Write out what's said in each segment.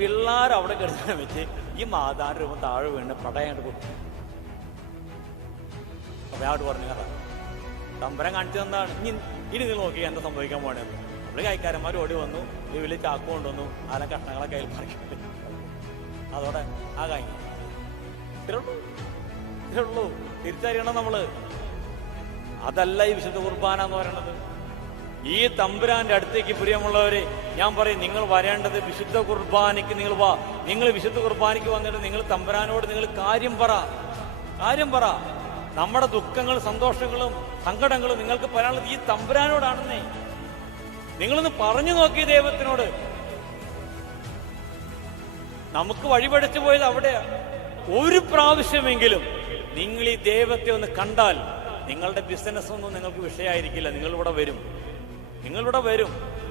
പിള്ളേർ അവിടെ കിടക്കാൻ വെച്ച് ഈ മാതാവിന്റെ രൂപം താഴെ വീണ് പടയാണ്ട് കൊടുത്തു. അപ്പൊ അയാളോട് പറഞ്ഞു തമ്പുരാൻ കാണിച്ചു തന്നാണ്, ഇനി നിങ്ങൾ നോക്കി എന്താ സംഭവിക്കാൻ പോണെന്ന്. അവിടെ കൈക്കാരന്മാർ ഓടി വന്നു, ഈ വലിയ ചാക്ക് കൊണ്ടുവന്നു, ആല കഷ്ണങ്ങളെ കയ്യിൽ പറിക്കിട്ട് അതോടെ ആ കഴിഞ്ഞു. ഇത്രേ ഉള്ളൂ. തിരിച്ചറിയണം നമ്മള്. അതല്ല ഈ വിശുദ്ധ കുർബാന എന്ന് പറയുന്നത്. ഈ തമ്പുരാന്റെ അടുത്തേക്ക് പ്രിയമുള്ളവരെ ഞാൻ പറയും, നിങ്ങൾ വരേണ്ടത് വിശുദ്ധ കുർബാനയ്ക്ക് നിങ്ങൾ വാ. നിങ്ങൾ വിശുദ്ധ കുർബാനയ്ക്ക് വന്നിട്ട് നിങ്ങൾ തമ്പുരാനോട് നിങ്ങൾ കാര്യം പറ. നമ്മുടെ ദുഃഖങ്ങളും സന്തോഷങ്ങളും സങ്കടങ്ങളും നിങ്ങൾക്ക് പറയാനുള്ളത് ഈ തമ്പുരാനോടാണെന്നേ. നിങ്ങളൊന്ന് പറഞ്ഞു നോക്കി ദൈവത്തിനോട്. നമുക്ക് വഴിപടച്ചു പോയത് അവിടെയാ. ഒരു പ്രാവശ്യമെങ്കിലും നിങ്ങൾ ഈ ദൈവത്തെ ഒന്ന് കണ്ടാൽ നിങ്ങളുടെ ബിസിനസ് ഒന്നും നിങ്ങൾക്ക് വിഷയമായിരിക്കില്ല. നിങ്ങളിവിടെ വരും.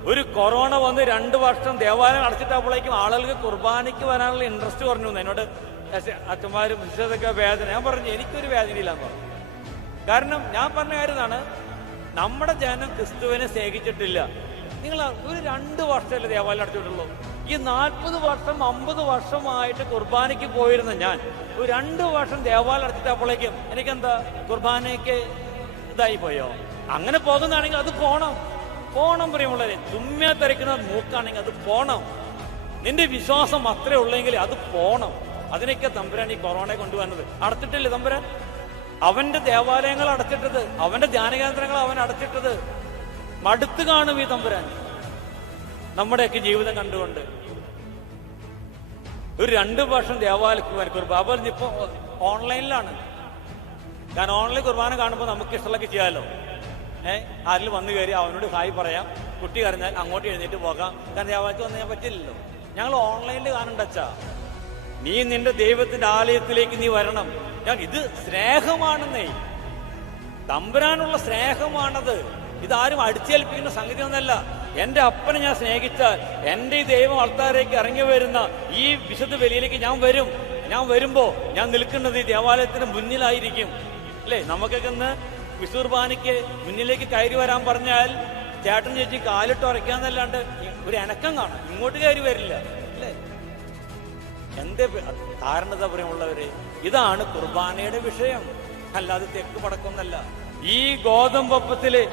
ഒരു കൊറോണ വന്ന് 2 വർഷം ദേവാലയം അടച്ചിട്ടപ്പോഴേക്കും ആളുകൾക്ക് കുർബാനയ്ക്ക് വരാനുള്ള ഇൻട്രസ്റ്റ് കുറഞ്ഞു. എന്നോട് അച്ഛന്മാരും വിശ്വസൊക്കെ വേദന. ഞാൻ പറഞ്ഞു എനിക്കൊരു വേദനയില്ലാന്ന് പറഞ്ഞു. കാരണം ഞാൻ പറഞ്ഞ കാര്യമാണ്, നമ്മുടെ ജനം ക്രിസ്തുവിനെ സ്നേഹിച്ചിട്ടില്ല. നിങ്ങൾ ഒരു 2 വർഷമല്ലേ ദേവാലയം അടച്ചിട്ടുള്ളൂ. ഈ 40 വർഷം 50 വർഷമായിട്ട് കുർബാനയ്ക്ക് പോയിരുന്ന ഞാൻ ഒരു 2 വർഷം ദേവാലയം അടച്ചിട്ടപ്പോഴേക്കും എനിക്കെന്താ കുർബാനയ്ക്ക് ഇതായി പോയോ? അങ്ങനെ പോകുന്നതാണെങ്കിൽ അത് പോണം പ്രിയമുള്ളവരെ. തുമ്മിയ തിരക്കുന്ന മൂക്കാണെങ്കിൽ അത് പോണം. നിന്റെ വിശ്വാസം അത്രേ ഉള്ളെങ്കിൽ അത് പോണം. അതിനൊക്കെ തമ്പുരാൻ ഈ കൊറോണയെ കൊണ്ടുവന്നത്. അടച്ചിട്ടില്ലേ തമ്പുരാൻ? അവന്റെ ദേവാലയങ്ങൾ അടച്ചിട്ടത്, അവന്റെ ധ്യാനകേന്ദ്രങ്ങൾ അവൻ അടച്ചിട്ടത്. മടുത്ത് കാണും ഈ തമ്പുരാൻ നമ്മുടെയൊക്കെ ജീവിതം കണ്ടുകൊണ്ട്. ഒരു 2 വർഷം ദേവാലയത്തിൽ കുർബാന ഇപ്പൊ ഓൺലൈനിലാണ്. കാരണം ഓൺലൈൻ കുർബാന കാണുമ്പോൾ നമുക്ക് ഇഷ്ടമുള്ളൊക്കെ ചെയ്യാമല്ലോ. ആരിലും വന്നു കയറി അവനോട് ഹായ് പറയാം, കുട്ടി കരഞ്ഞാൽ അങ്ങോട്ട് എഴുന്നേറ്റ് പോകാം. കാരണം ദേവാലയത്തിൽ വന്ന് ഞാൻ പറ്റില്ലല്ലോ. ഞങ്ങൾ ഓൺലൈനിൽ കാണണ്ടച്ചാ. നീ നിന്റെ ദൈവത്തിന്റെ ആലയത്തിലേക്ക് നീ വരണം. ഇത് സ്നേഹമാണെന്നേ, തമ്പുരാനുള്ള സ്നേഹമാണത്. ഇതാരും അടിച്ചേൽപ്പിക്കുന്ന സംഗതി ഒന്നല്ല. എന്റെ അപ്പനെ ഞാൻ സ്നേഹിച്ചാൽ എന്റെ ഈ ദൈവം ആൾക്കാരേക്ക് ഇറങ്ങി വരുന്ന ഈ വിശുദ്ധ ബലിയിലേക്ക് ഞാൻ വരുമ്പോ ഞാൻ നിൽക്കുന്നത് ഈ ദേവാലയത്തിന് മുന്നിലായിരിക്കും. അല്ലേ? നമുക്കൊക്കെ ഇന്ന് വിശുദ്ധ കുർബാനയ്ക്ക് മുന്നിലേക്ക് കയറി വരാൻ പറഞ്ഞാൽ ചേട്ടൻ ചേച്ചി കാലിട്ട് ഉറയ്ക്കാന്നല്ലാണ്ട് ഒരു അനക്കം കാണാം. ഇങ്ങോട്ട് കയറി വരില്ല. അല്ലേ? എന്തേ കാരണത പ്രിയമുള്ളവരെ? ഇതാണ് കുർബാനയുടെ വിഷയം, അല്ലാതെ തെക്ക് പടക്കൊന്നല്ല. ഈ ഗോതമ്പപ്പത്തില്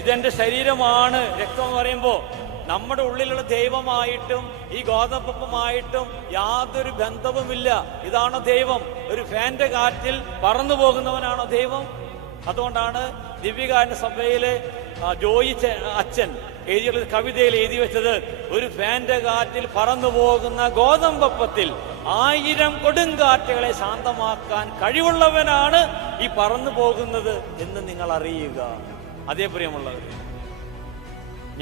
ഇതെന്റെ ശരീരമാണ് രക്തം എന്ന് പറയുമ്പോ നമ്മുടെ ഉള്ളിലുള്ള ദൈവമായിട്ടും ഈ ഗോതമ്പപ്പമായിട്ടും യാതൊരു ബന്ധവുമില്ല. ഇതാണോ ദൈവം? ഒരു ഫാന്റെ കാറ്റിൽ പറന്നു പോകുന്നവനാണോ ദൈവം? അതുകൊണ്ടാണ് ദിവ്യകാരുണ്യ സഭയിലെ ജോയി അച്ഛൻ എഴുതിയുള്ള കവിതയിൽ എഴുതി വെച്ചത്, ഒരു ഫാന്റെ കാറ്റിൽ പറന്നു പോകുന്ന ഗോതമ്പപ്പത്തിൽ 1000 കൊടുങ്കാറ്റുകളെ ശാന്തമാക്കാൻ കഴിവുള്ളവനാണ് ഈ പറന്നു പോകുന്നത് എന്ന് നിങ്ങൾ അറിയുക. അതേ പ്രിയമുള്ളവർ,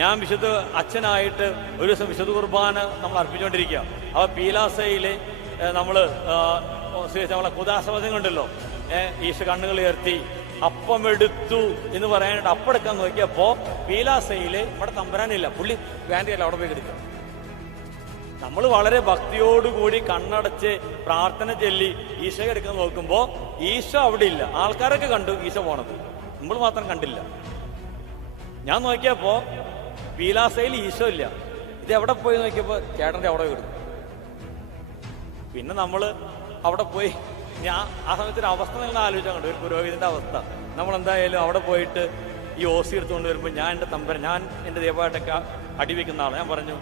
ഞാൻ വിശുദ്ധ അച്ഛനായിട്ട് ഒരു ദിവസം വിശുദ്ധ കുർബാന നമ്മൾ അർപ്പിച്ചുകൊണ്ടിരിക്കുക. അപ്പൊ പീലാസയിലെ നമ്മളെ കുദാസവധം കൊണ്ടല്ലോ, ഈശോ കണ്ണുകൾ ഉയർത്തി അപ്പം എടുത്തു എന്ന് പറയാനായിട്ട് അപ്പം എടുക്കാൻ നോക്കിയപ്പോ പീലാസയില് നമ്മുടെ തമ്പുരാനില്ല. പുള്ളി വേണ്ടയല്ല, അവിടെ പോയി കിടക്കുക. നമ്മൾ വളരെ ഭക്തിയോടുകൂടി കണ്ണടച്ച് പ്രാർത്ഥന ചൊല്ലി ഈശോ എടുക്കാൻ നോക്കുമ്പോ ഈശോ അവിടെ ഇല്ല. ആൾക്കാരൊക്കെ കണ്ടു ഈശോ പോണത്, നമ്മൾ മാത്രം കണ്ടില്ല. ഞാൻ നോക്കിയപ്പോ പീലാസയിൽ ഈശോ ഇല്ല. ഇത് എവിടെ പോയി നോക്കിയപ്പോ ചേട്ടന്റെ അവിടെ കിടന്നു. പിന്നെ നമ്മള് അവിടെ പോയി, ഞാൻ ആ സമയത്തൊരു അവസ്ഥ നിങ്ങൾ ആലോചിച്ചാൽ കണ്ടു, ഒരു പുരോഹിതന്റെ അവസ്ഥ. നമ്മളെന്തായാലും അവിടെ പോയിട്ട് ഈ ഓസി എടുത്തുകൊണ്ട് വരുമ്പോൾ ഞാൻ എൻ്റെ ദൈവമായിട്ടൊക്കെ അടിവെക്കുന്ന ആളാണ്. ഞാൻ പറഞ്ഞു,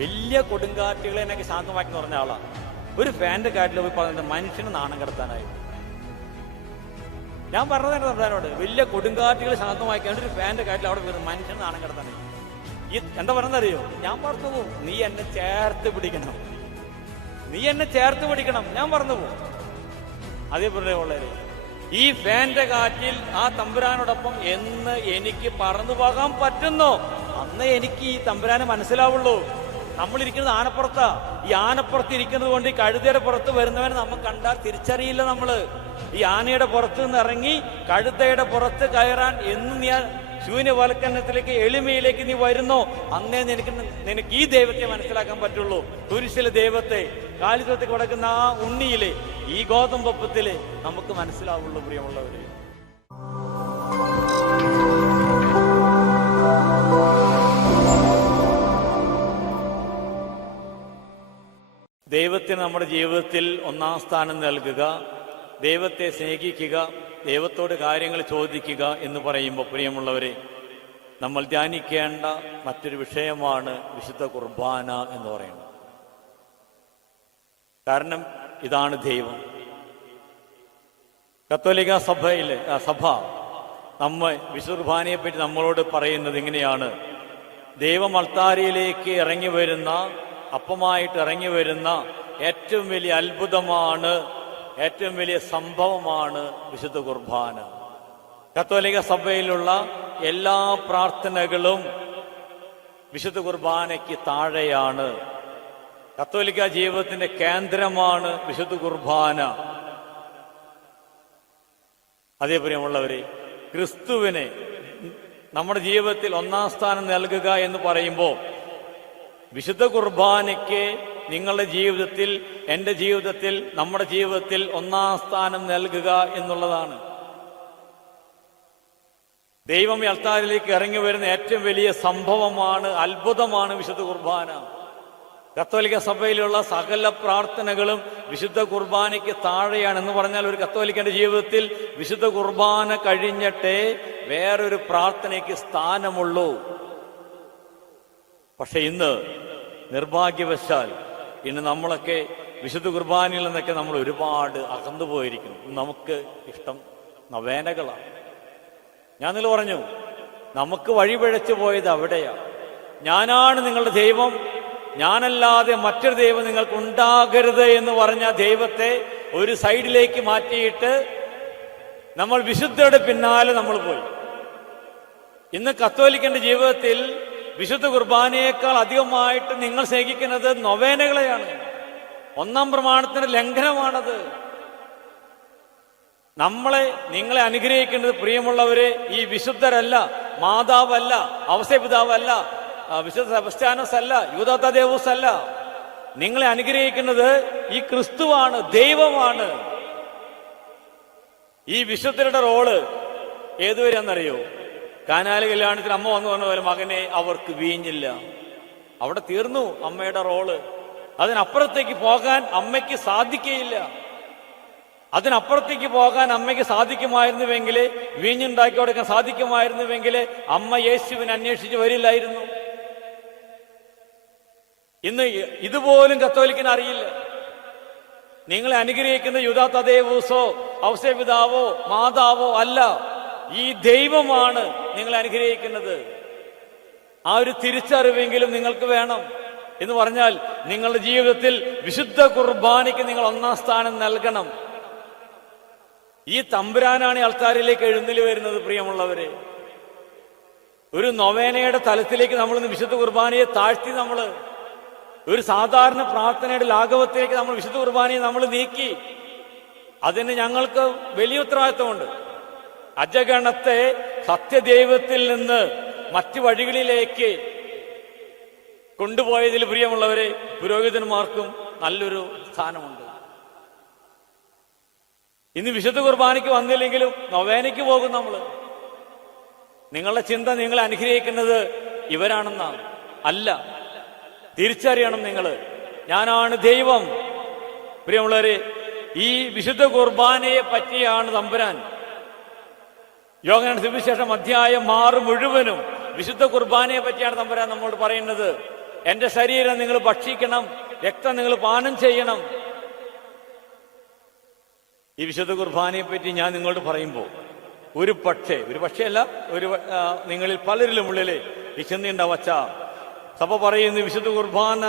വലിയ കൊടുങ്കാറ്റുകളെ എന്നൊക്കെ ശാന്തമാക്കി പറഞ്ഞ ആളാണ്. ഒരു ഫാൻ്റെ കാറ്റിൽ പോയി പറഞ്ഞിട്ട് മനുഷ്യന് നാണം കടത്താനായി. ഞാൻ പറഞ്ഞത് എൻ്റെ തമ്പുരാനോട്, വലിയ കൊടുങ്കാറ്റുകളെ ശാന്തമാക്കിയാണ്ട് ഒരു ഫാൻ്റെ കാറ്റിൽ അവിടെ വരുന്ന മനുഷ്യന് നാണം കടത്താനായി. എന്താ പറഞ്ഞതറിയോ? ഞാൻ പറഞ്ഞു പോകും, നീ എന്നെ ചേർത്ത് പിടിക്കണം. ഞാൻ പറഞ്ഞു പോകും. അതേപോലെ ഉള്ളവരെ, ഈ ഫാന്റെ കാറ്റിൽ ആ തമ്പുരാനോടൊപ്പം എന്ന് എനിക്ക് പറന്നു പോകാൻ പറ്റുന്നോ അന്ന് എനിക്ക് ഈ തമ്പുരാനെ മനസ്സിലാവുള്ളൂ. നമ്മളിരിക്കുന്നത് ആനപ്പുറത്താ. ഈ ആനപ്പുറത്ത് ഇരിക്കുന്നത് കൊണ്ട് ഈ കഴുതയുടെ പുറത്ത് വരുന്നവനെ നമുക്ക് കണ്ടാൽ തിരിച്ചറിയില്ല. നമ്മള് ഈ ആനയുടെ പുറത്ത് നിന്ന് ഇറങ്ങി കഴുതയുടെ പുറത്ത് കയറാൻ എന്ന് നീ ശൂന്യവൽക്കരണത്തിലേക്ക് എളിമയിലേക്ക് നീ വരുന്നോ അന്നേ നിനക്ക് ഈ ദൈവത്തെ മനസ്സിലാക്കാൻ പറ്റുള്ളൂ. കുരിശിലെ ദൈവത്തെ, കാലിത്വത്തിൽ കിടക്കുന്ന ആ ഉണ്ണിയിലെ, ഈ ഗോതമ്പപ്പത്തിലെ നമുക്ക് മനസ്സിലാവുള്ളൂ പ്രിയമുള്ളവരെ. ദൈവത്തിന് നമ്മുടെ ജീവിതത്തിൽ ഒന്നാം സ്ഥാനം നൽകുക, ദൈവത്തെ സ്നേഹിക്കുക, ദൈവത്തോട് കാര്യങ്ങൾ ചോദിക്കുക എന്ന് പറയുമ്പോൾ പ്രിയമുള്ളവരെ, നമ്മൾ ധ്യാനിക്കേണ്ട മറ്റൊരു വിഷയമാണ് വിശുദ്ധ കുർബാന എന്ന് പറയുന്നത്. കാരണം ഇതാണ് ദൈവം. കത്തോലിക്ക സഭ വിശുദ്ധ കുർബാനയെ പറ്റി നമ്മളോട് പറയുന്നത് ഇങ്ങനെയാണ്: ദൈവം അൾത്താരയിലേക്ക് ഇറങ്ങി വരുന്ന, അപ്പമായിട്ട് ഇറങ്ങി വരുന്ന ഏറ്റവും വലിയ അത്ഭുതമാണ്, ഏറ്റവും വലിയ സംഭവമാണ് വിശുദ്ധ കുർബാന. കത്തോലിക്ക സഭയിലുള്ള എല്ലാ പ്രാർത്ഥനകളും വിശുദ്ധ കുർബാനയ്ക്ക് താഴെയാണ്. കത്തോലിക്ക ജീവിതത്തിന്റെ കേന്ദ്രമാണ് വിശുദ്ധ കുർബാന. അതേ പ്രിയമുള്ളവരെ, ക്രിസ്തുവിനെ നമ്മുടെ ജീവിതത്തിൽ ഒന്നാം സ്ഥാനം നൽകുക എന്ന് പറയുമ്പോൾ വിശുദ്ധ കുർബാനയ്ക്ക് നിങ്ങളുടെ ജീവിതത്തിൽ, എൻ്റെ ജീവിതത്തിൽ, നമ്മുടെ ജീവിതത്തിൽ ഒന്നാം സ്ഥാനം നൽകുക എന്നുള്ളതാണ്. ദൈവം ഈ അൾത്താരിലേക്ക് ഇറങ്ങി വരുന്ന ഏറ്റവും വലിയ സംഭവമാണ്, അത്ഭുതമാണ് വിശുദ്ധ കുർബാന. കത്തോലിക്ക സഭയിലുള്ള സകല പ്രാർത്ഥനകളും വിശുദ്ധ കുർബാനയ്ക്ക് താഴെയാണ്. എന്ന് പറഞ്ഞാൽ ഒരു കത്തോലിക്കന്റെ ജീവിതത്തിൽ വിശുദ്ധ കുർബാന കഴിഞ്ഞിട്ടേ വേറൊരു പ്രാർത്ഥനയ്ക്ക് സ്ഥാനമുള്ളൂ. പക്ഷെ ഇന്ന് നിർഭാഗ്യവശാൽ നമ്മളൊക്കെ വിശുദ്ധ കുർബാനയിൽ നിന്നൊക്കെ നമ്മൾ ഒരുപാട് അകന്നു പോയിരിക്കുന്നു. നമുക്ക് ഇഷ്ടം നവേനകളാണ്. ഞാൻ നിങ്ങൾ പറഞ്ഞു, നമുക്ക് വഴിപിഴച്ചു പോയത് അവിടെയാണ്. ഞാനാണ് നിങ്ങളുടെ ദൈവം, ഞാനല്ലാതെ മറ്റൊരു ദൈവം നിങ്ങൾക്ക് ഉണ്ടാകരുത് എന്ന് പറഞ്ഞ ദൈവത്തെ ഒരു സൈഡിലേക്ക് മാറ്റിയിട്ട് നമ്മൾ വിശുദ്ധയുടെ പിന്നാലെ നമ്മൾ പോയി. ഇന്ന് കത്തോലിക്കന്റെ ജീവിതത്തിൽ വിശുദ്ധ കുർബാനയേക്കാൾ അധികമായിട്ട് നിങ്ങൾ സ്നേഹിക്കുന്നത് നൊവേനകളെയാണ്. ഒന്നാം പ്രമാണത്തിന്റെ ലംഘനമാണത്. നിങ്ങളെ അനുഗ്രഹിക്കേണ്ടത് പ്രിയമുള്ളവരെ ഈ വിശുദ്ധരല്ല, മാതാവല്ല, ഔസേപിതാവല്ല, വിശുദ്ധ സെബസ്ത്യാനോസ് അല്ല, യൂദാ തദേവൂസ് അല്ല. നിങ്ങളെ അനുഗ്രഹിക്കുന്നത് ഈ ക്രിസ്തുവാണ്, ദൈവമാണ്. ഈ വിശുദ്ധരുടെ റോള് ഏതുവരെയാണെന്നറിയോ? കാനാല് കല്യാണത്തിന് അമ്മ വന്നു പറഞ്ഞ പോലെ മകനെ അവർക്ക് വീഞ്ഞില്ല. അവിടെ തീർന്നു അമ്മയുടെ റോള്. അതിനപ്പുറത്തേക്ക് പോകാൻ അമ്മയ്ക്ക് സാധിക്കുകയില്ല. അതിനപ്പുറത്തേക്ക് പോകാൻ അമ്മയ്ക്ക് സാധിക്കുമായിരുന്നുവെങ്കിൽ, വീഞ്ഞുണ്ടാക്കി കൊടുക്കാൻ സാധിക്കുമായിരുന്നുവെങ്കിൽ അമ്മ യേശുവിനെ അന്വേഷിച്ച് വരില്ലായിരുന്നു. ഇന്ന് ഇതുപോലും കത്തോലിക്കന് അറിയില്ല. നിങ്ങളെ അനുഗ്രഹിക്കുന്ന യൂദാ തദേവൂസോ ഔസേപിതാവോ മാതാവോ അല്ല, ഈ ദൈവമാണ് നിങ്ങളെ അനുഗ്രഹിക്കുന്നത്. ആ ഒരു തിരിച്ചറിവെങ്കിലും നിങ്ങൾക്ക് വേണം. എന്ന് പറഞ്ഞാൽ നിങ്ങളുടെ ജീവിതത്തിൽ വിശുദ്ധ കുർബാനയ്ക്ക് നിങ്ങൾ ഒന്നാം സ്ഥാനം നൽകണം. ഈ തമ്പുരാനാണ് ആൾക്കാരിലേക്ക് എഴുന്നള്ളി വരുന്നത്. പ്രിയമുള്ളവരെ, ഒരു നൊവേനയുടെ തലത്തിലേക്ക് നമ്മളിന്ന് വിശുദ്ധ കുർബാനയെ താഴ്ത്തി, നമ്മൾ ഒരു സാധാരണ പ്രാർത്ഥനയുടെ ലാഘവത്തിലേക്ക് നമ്മൾ വിശുദ്ധ കുർബാനയെ നമ്മൾ നീക്കി. അതിന് ഞങ്ങൾക്ക് വലിയ ഉത്തരവാദിത്വമുണ്ട്. അജഗണത്തെ സത്യദൈവത്തിൽ നിന്ന് മറ്റു വഴികളിലേക്ക് കൊണ്ടുപോയതിൽ പ്രിയമുള്ളവരെ പുരോഹിതന്മാർക്കും നല്ലൊരു സ്ഥാനമുണ്ട്. ഇന്ന് വിശുദ്ധ കുർബാനയ്ക്ക് വന്നില്ലെങ്കിലും നൊവേനയ്ക്ക് പോകും നമ്മൾ. നിങ്ങളുടെ ചിന്ത നിങ്ങളെ അനുഗ്രഹിക്കുന്നത് ഇവരാണെന്നാണ്. അല്ല, തിരിച്ചറിയണം നിങ്ങൾ, ഞാനാണ് ദൈവം. പ്രിയമുള്ളവരെ, ഈ വിശുദ്ധ കുർബാനയെ പറ്റിയാണ് തമ്പുരാൻ യോഹന്നാൻ സുവിശേഷം അധ്യായം 6 മുഴുവനും വിശുദ്ധ കുർബാനയെ പറ്റിയാണ് തമ്പുരാൻ നമ്മോട് പറയുന്നത്. എന്റെ ശരീരം നിങ്ങൾ ഭക്ഷിക്കണം, രക്തം നിങ്ങൾ പാനം ചെയ്യണം. ഈ വിശുദ്ധ കുർബാനയെ പറ്റി ഞാൻ നിങ്ങളോട് പറയുമ്പോൾ ഒരു പക്ഷേ അല്ല, നിങ്ങളിൽ പലരിലും ഉള്ളിലെ ഈ ചിന്തയുണ്ടാവും, വച്ചാ സഭ പറയുന്നു വിശുദ്ധ കുർബാന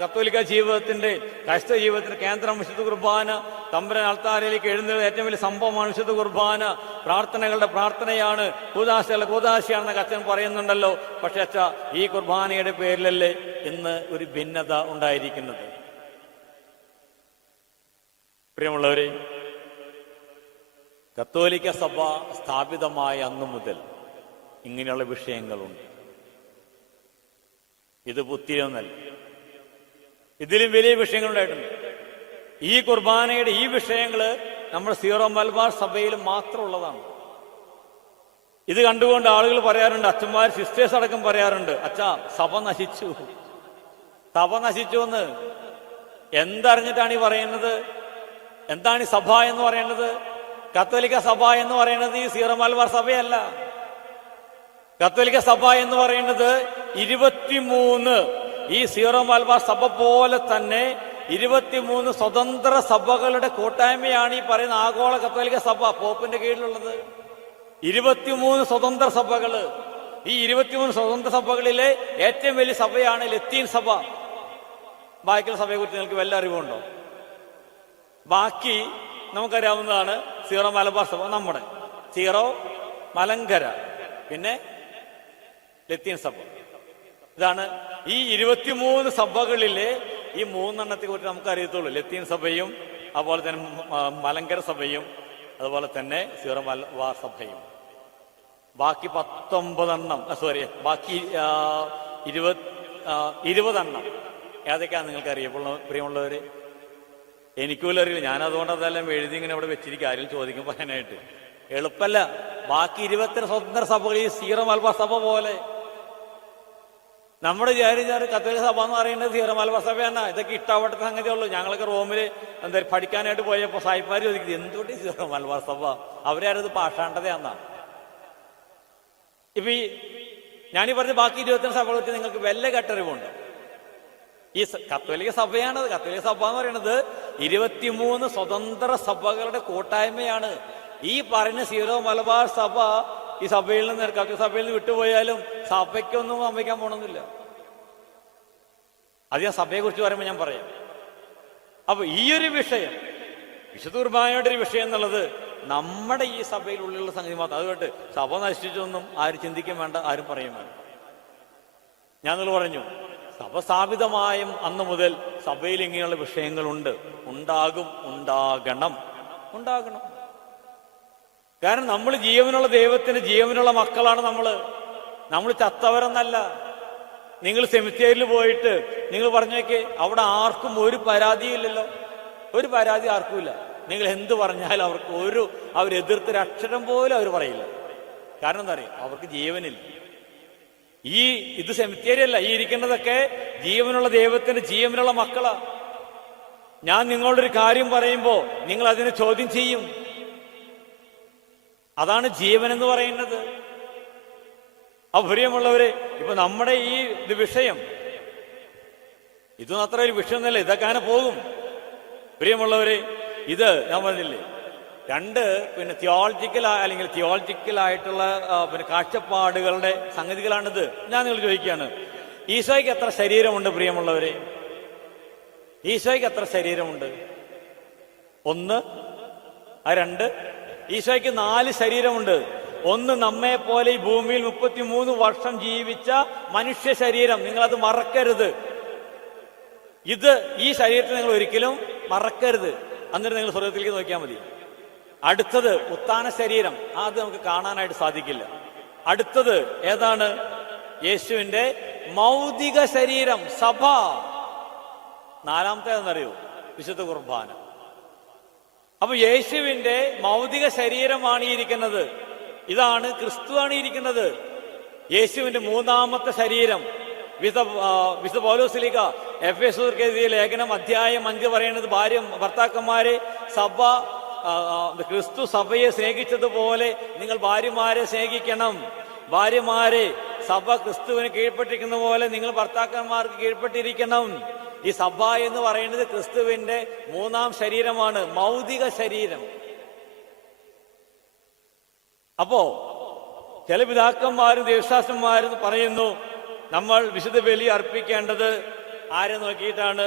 കത്തോലിക്ക ജീവിതത്തിന്റെ, ക്രൈസ്തവ ജീവിതത്തിന്റെ കേന്ദ്രം വിശുദ്ധ കുർബാന, തമ്പുരാൻ ആൾത്താരയിലേക്ക് എഴുന്നേൽക്കുന്ന ഏറ്റവും വലിയ സംഭവമാണ് വിശുദ്ധ കുർബാന, പ്രാർത്ഥനകളുടെ പ്രാർത്ഥനയാണ്, കൂദാശയാണെന്നൊക്കെ അച്ഛൻ പറയുന്നുണ്ടല്ലോ. പക്ഷെ അച്ഛാ, ഈ കുർബാനയുടെ പേരിലല്ലേ ഇന്ന് ഒരു ഭിന്നത ഉണ്ടായിരിക്കുന്നത്? പ്രിയമുള്ളവരെ, കത്തോലിക്ക സഭ സ്ഥാപിതമായ അന്നു മുതൽ ഇങ്ങനെയുള്ള വിഷയങ്ങളുണ്ട്. ഇത് പുത്തിയൊന്നല്ല, ഇതിലും വലിയ വിഷയങ്ങളുണ്ടായിട്ടുണ്ട്. ഈ കുർബാനയുടെ ഈ വിഷയങ്ങള് നമ്മുടെ സീറോ മലബാർ സഭയിൽ മാത്രമുള്ളതാണ്. ഇത് കണ്ടുകൊണ്ട് ആളുകൾ പറയാറുണ്ട്, അച്ഛന്മാർ സിസ്റ്റേഴ്സ് അടക്കം പറയാറുണ്ട്, അച്ഛാ സഭ നശിച്ചു എന്ന്. എന്തറിഞ്ഞിട്ടാണ് ഈ പറയുന്നത്? എന്താണ് ഈ സഭ എന്ന് പറയുന്നത്? കത്തോലിക്ക സഭ എന്ന് പറയുന്നത് ഈ സീറോ മലബാർ സഭയല്ല. കത്തോലിക്ക സഭ എന്ന് പറയുന്നത് 23 ഈ സീറോ മലബാർ സഭ പോലെ തന്നെ 23 സ്വതന്ത്ര സഭകളുടെ കൂട്ടായ്മയാണ് ഈ പറയുന്ന ആഗോള കത്തോലിക്ക സഭ, പോപ്പിന്റെ കീഴിലുള്ളത്. 23 സ്വതന്ത്ര സഭകള്. ഈ 23 സ്വതന്ത്ര സഭകളിലെ ഏറ്റവും വലിയ സഭയാണ് ലത്തീൻ സഭ. ബാക്കിയുള്ള സഭയെ കുറിച്ച് നിങ്ങൾക്ക് വല്ല അറിവുണ്ടോ? ബാക്കി നമുക്കറിയാവുന്നതാണ് സീറോ മലബാർ സഭ, നമ്മുടെ സീറോ, മലങ്കര, പിന്നെ ലത്തീൻ സഭ. ഇതാണ് ഈ 23 സഭകളിലെ ഈ 3 കുറിച്ച് നമുക്ക് അറിയത്തുള്ളൂ. ലത്തീൻ സഭയും അതുപോലെ തന്നെ മലങ്കര സഭയും അതുപോലെ തന്നെ സീറോ മലബാർ സഭയും. ബാക്കി 19 ബാക്കി 20 ഏതൊക്കെയാണ് നിങ്ങൾക്ക് അറിയപ്പെടുന്ന പ്രിയമുള്ളവര്? എനിക്കുപോലും അറിയില്ല. ഞാനതുകൊണ്ട് അതെല്ലാം എഴുതി ഇങ്ങനെ ഇവിടെ വെച്ചിരിക്കും, ആരും ചോദിക്കും പറയാനായിട്ട് എളുപ്പമല്ല. ബാക്കി 20 സ്വതന്ത്ര സഭകൾ ഈ സീറോ മലബാർ സഭ പോലെ. നമ്മുടെ കത്തോലിക്ക സഭ എന്ന് പറയുന്നത് സീറോ മലബാർ സഭയാണ്. ഇതൊക്കെ ഇട്ടാവട്ടത്തെ സംഗതിയുള്ളൂ. ഞങ്ങളൊക്കെ റോമിൽ എന്താ പഠിക്കാനായിട്ട് പോയപ്പോൾ സായിപ്പാര് ചോദിക്കുന്നത് എന്തുകൊണ്ട് സീറോ മലബാർ സഭ? അവരാരത് പാഷാണ്ടതയാന്നാണ്. ഇപ്പൊ ഈ ഞാനീ പറഞ്ഞ ബാക്കി 22 സഭകൾക്ക് നിങ്ങൾക്ക് വല്ല കെട്ടറിവുണ്ട്? ഈ കത്തോലിക്ക സഭയാണത്. കത്തോലിക്ക സഭ എന്ന് പറയുന്നത് 23 സ്വതന്ത്ര സഭകളുടെ കൂട്ടായ്മയാണ്. ഈ പറയുന്ന സീറോ മലബാർ സഭ ഈ സഭയിൽ നിന്ന് കത്തോലിക്ക സഭയിൽ നിന്ന് വിട്ടുപോയാലും സഭയ്ക്കൊന്നും സംഭവിക്കാൻ പോണമെന്നില്ല. അത് ഞാൻ സഭയെ കുറിച്ച് പറയുമ്പോൾ ഞാൻ പറയാം. അപ്പൊ ഈ ഒരു വിഷയം, വിശുദ്ധ കുർബാനയുടെ ഒരു വിഷയം എന്നുള്ളത് നമ്മുടെ ഈ സഭയിൽ ഉള്ളിലുള്ള സംഗതി മാത്രം. അതുകൊണ്ട് സഭ നശിച്ചൊന്നും ആരും ചിന്തിക്കാൻ വേണ്ട, ആരും പറയും വേണ്ട. ഞാൻ നിങ്ങൾ പറഞ്ഞു, സഭ സ്ഥാപിതമായും അന്ന് മുതൽ സഭയിൽ ഇങ്ങനെയുള്ള വിഷയങ്ങളുണ്ട്, ഉണ്ടാകും, ഉണ്ടാകണം. കാരണം നമ്മൾ ജീവനുള്ള ദൈവത്തിന് ജീവനുള്ള മക്കളാണ്. നമ്മൾ ചത്തവരെന്നല്ല. നിങ്ങൾ സെമിത്തേരിയിൽ പോയിട്ട് നിങ്ങൾ പറഞ്ഞേക്ക്, അവിടെ ആർക്കും ഒരു പരാതിയില്ലല്ലോ. ഒരു പരാതി ആർക്കുമില്ല. നിങ്ങൾ എന്ത് പറഞ്ഞാലും അവരെതിർത്തൊരു അക്ഷരം പോലും അവർ പറയില്ല. കാരണം എന്താ പറയുക? അവർക്ക് ജീവനില്ല. ഇത് സെമിത്തേരി അല്ല. ഈ ഇരിക്കേണ്ടതൊക്കെ ജീവനുള്ള ദൈവത്തിന്റെ ജീവനുള്ള മക്കളാ. ഞാൻ നിങ്ങളോടൊരു കാര്യം പറയുമ്പോ നിങ്ങൾ അതിനെ ചോദ്യം ചെയ്യും. അതാണ് ജീവൻ എന്ന് പറയുന്നത്. പ്രിയമുള്ളവരെ, ഇപ്പൊ നമ്മുടെ ഈ വിഷയം ഇതൊന്നും അത്ര ഒരു വിഷയമൊന്നുമല്ല. ഇതൊക്കെ അങ്ങനെ പോകും. പ്രിയമുള്ളവരെ, ഇത് ഞാൻ പറഞ്ഞില്ലേ, രണ്ട് തിയോളജിക്കലായിട്ടുള്ള കാഴ്ചപ്പാടുകളുടെ സംഗതികളാണിത്. ഞാൻ നിങ്ങൾ ചോദിക്കുകയാണ്, ഈശോയ്ക്ക് എത്ര ശരീരമുണ്ട്? പ്രിയമുള്ളവരെ, ഈശോയ്ക്ക് എത്ര ശരീരമുണ്ട്? 1. 2. ഈശോയ്ക്ക് 4 ശരീരമുണ്ട്. 1 നമ്മെ പോലെ ഈ ഭൂമിയിൽ 33 വർഷം ജീവിച്ച മനുഷ്യ ശരീരം. നിങ്ങളത് മറക്കരുത്. ഈ ശരീരത്തെ നിങ്ങൾ ഒരിക്കലും മറക്കരുത്. എന്നിട്ട് നിങ്ങൾ സ്വർഗത്തിലേക്ക് നോക്കിയാൽ മതി. അടുത്തത് ഉത്ഥാന ശരീരം. അത് നമുക്ക് കാണാനായിട്ട് സാധിക്കില്ല. അടുത്തത് ഏതാണ്? യേശുവിന്റെ മൗതിക ശരീരം, സഭ. 4മത്തേതെന്നറിയോ? വിശുദ്ധ കുർബാന. അപ്പൊ യേശുവിന്റെ മൗതിക ശരീരമാണ് ഈ ഇരിക്കുന്നത്. ഇതാണ് ക്രിസ്തുവാണ് ഈ ഇരിക്കുന്നത്. യേശുവിന്റെ 3ാമത്തെ ശരീരം. വിശുദ്ധ പൗലോസ്ലീഹ എഫെസോസ്യർക്ക് എഴുതിയ ലേഖനം അധ്യായം 5 പറയുന്നത്, ഭർത്താക്കന്മാരെ സഭ ക്രിസ്തു സഭയെ സ്നേഹിച്ചതുപോലെ നിങ്ങൾ ഭാര്യമാരെ സ്നേഹിക്കണം. ഭാര്യമാരെ സഭ ക്രിസ്തുവിന് കീഴ്പ്പെട്ടിരിക്കുന്ന പോലെ നിങ്ങൾ ഭർത്താക്കന്മാർക്ക് കീഴ്പ്പെട്ടിരിക്കണം. ഈ സഭ എന്ന് പറയുന്നത് ക്രിസ്തുവിന്റെ 3ാം ശരീരമാണ്, മൗതിക ശരീരം. അപ്പോ ചില പിതാക്കന്മാരും ദേവശാസ്ത്രന്മാരും പറയുന്നു, നമ്മൾ വിശുദ്ധ ബലി അർപ്പിക്കേണ്ടത് ആരെ നോക്കിയിട്ടാണ്?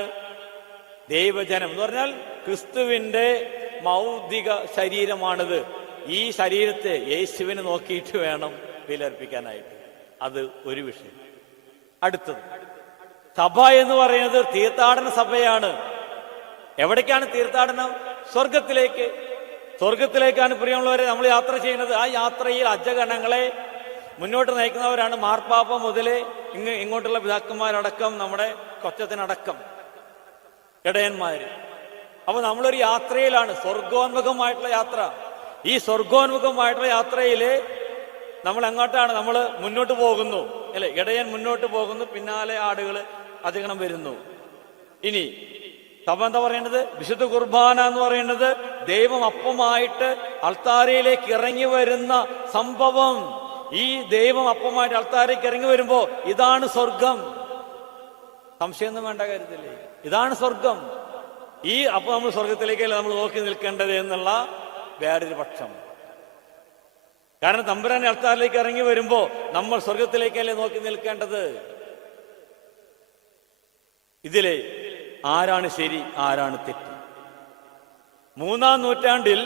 ദൈവജനം എന്ന് പറഞ്ഞാൽ ക്രിസ്തുവിന്റെ മൗതിക ശരീരമാണിത്. ഈ ശരീരത്തെ യേശുവിനെ നോക്കിയിട്ട് വേണം ബലിയർപ്പിക്കാനായിട്ട്. അത് ഒരു വിഷയം. അടുത്തത്, സഭ എന്ന് പറയുന്നത് തീർത്ഥാടന സഭയാണ്. എവിടേക്കാണ് തീർത്ഥാടനം? സ്വർഗത്തിലേക്കാണ് പ്രിയമുള്ളവരെ നമ്മൾ യാത്ര ചെയ്യുന്നത്. ആ യാത്രയിൽ അജഗണങ്ങളെ മുന്നോട്ട് നയിക്കുന്നവരാണ് മാർപ്പാപ്പ മുതലേ ഇങ്ങോട്ടുള്ള പിതാക്കന്മാരടക്കം, നമ്മുടെ കൊച്ചത്തിനടക്കം ഇടയന്മാര്. അപ്പൊ നമ്മളൊരു യാത്രയിലാണ്, സ്വർഗോന്മുഖമായിട്ടുള്ള യാത്ര. ഈ സ്വർഗോന്മുഖമായിട്ടുള്ള യാത്രയില് നമ്മൾ എങ്ങോട്ടാണ്? നമ്മൾ മുന്നോട്ട് പോകുന്നു അല്ലെ? ഇടയൻ മുന്നോട്ട് പോകുന്നു, പിന്നാലെ ആടുകള് അധികണം വരുന്നു. ഇനി സഭ എന്താ പറയേണ്ടത്? വിശുദ്ധ കുർബാന എന്ന് പറയുന്നത് ദൈവം അപ്പമായിട്ട് അൾത്താരയിലേക്ക് ഇറങ്ങി വരുന്ന സംഭവം. ഈ ദൈവം അപ്പമായിട്ട് അൾത്താരയിലേക്ക് ഇറങ്ങി വരുമ്പോ ഇതാണ് സ്വർഗം. സംശയമൊന്നും വേണ്ട കാര്യത്തില്ലേ, ഇതാണ് സ്വർഗം. അപ്പൊ നമ്മൾ സ്വർഗത്തിലേക്കല്ല നമ്മൾ നോക്കി നിൽക്കേണ്ടത് എന്നുള്ള വേറൊരു പക്ഷം. കാരണം തമ്പുരാൻ അൾത്താരിലേക്ക് ഇറങ്ങി വരുമ്പോ നമ്മൾ സ്വർഗത്തിലേക്കല്ലേ നോക്കി നിൽക്കേണ്ടത്. ഇതിലെ ആരാണ് ശരി, ആരാണ് തെറ്റ്? 3-ാം നൂറ്റാണ്ടിൽ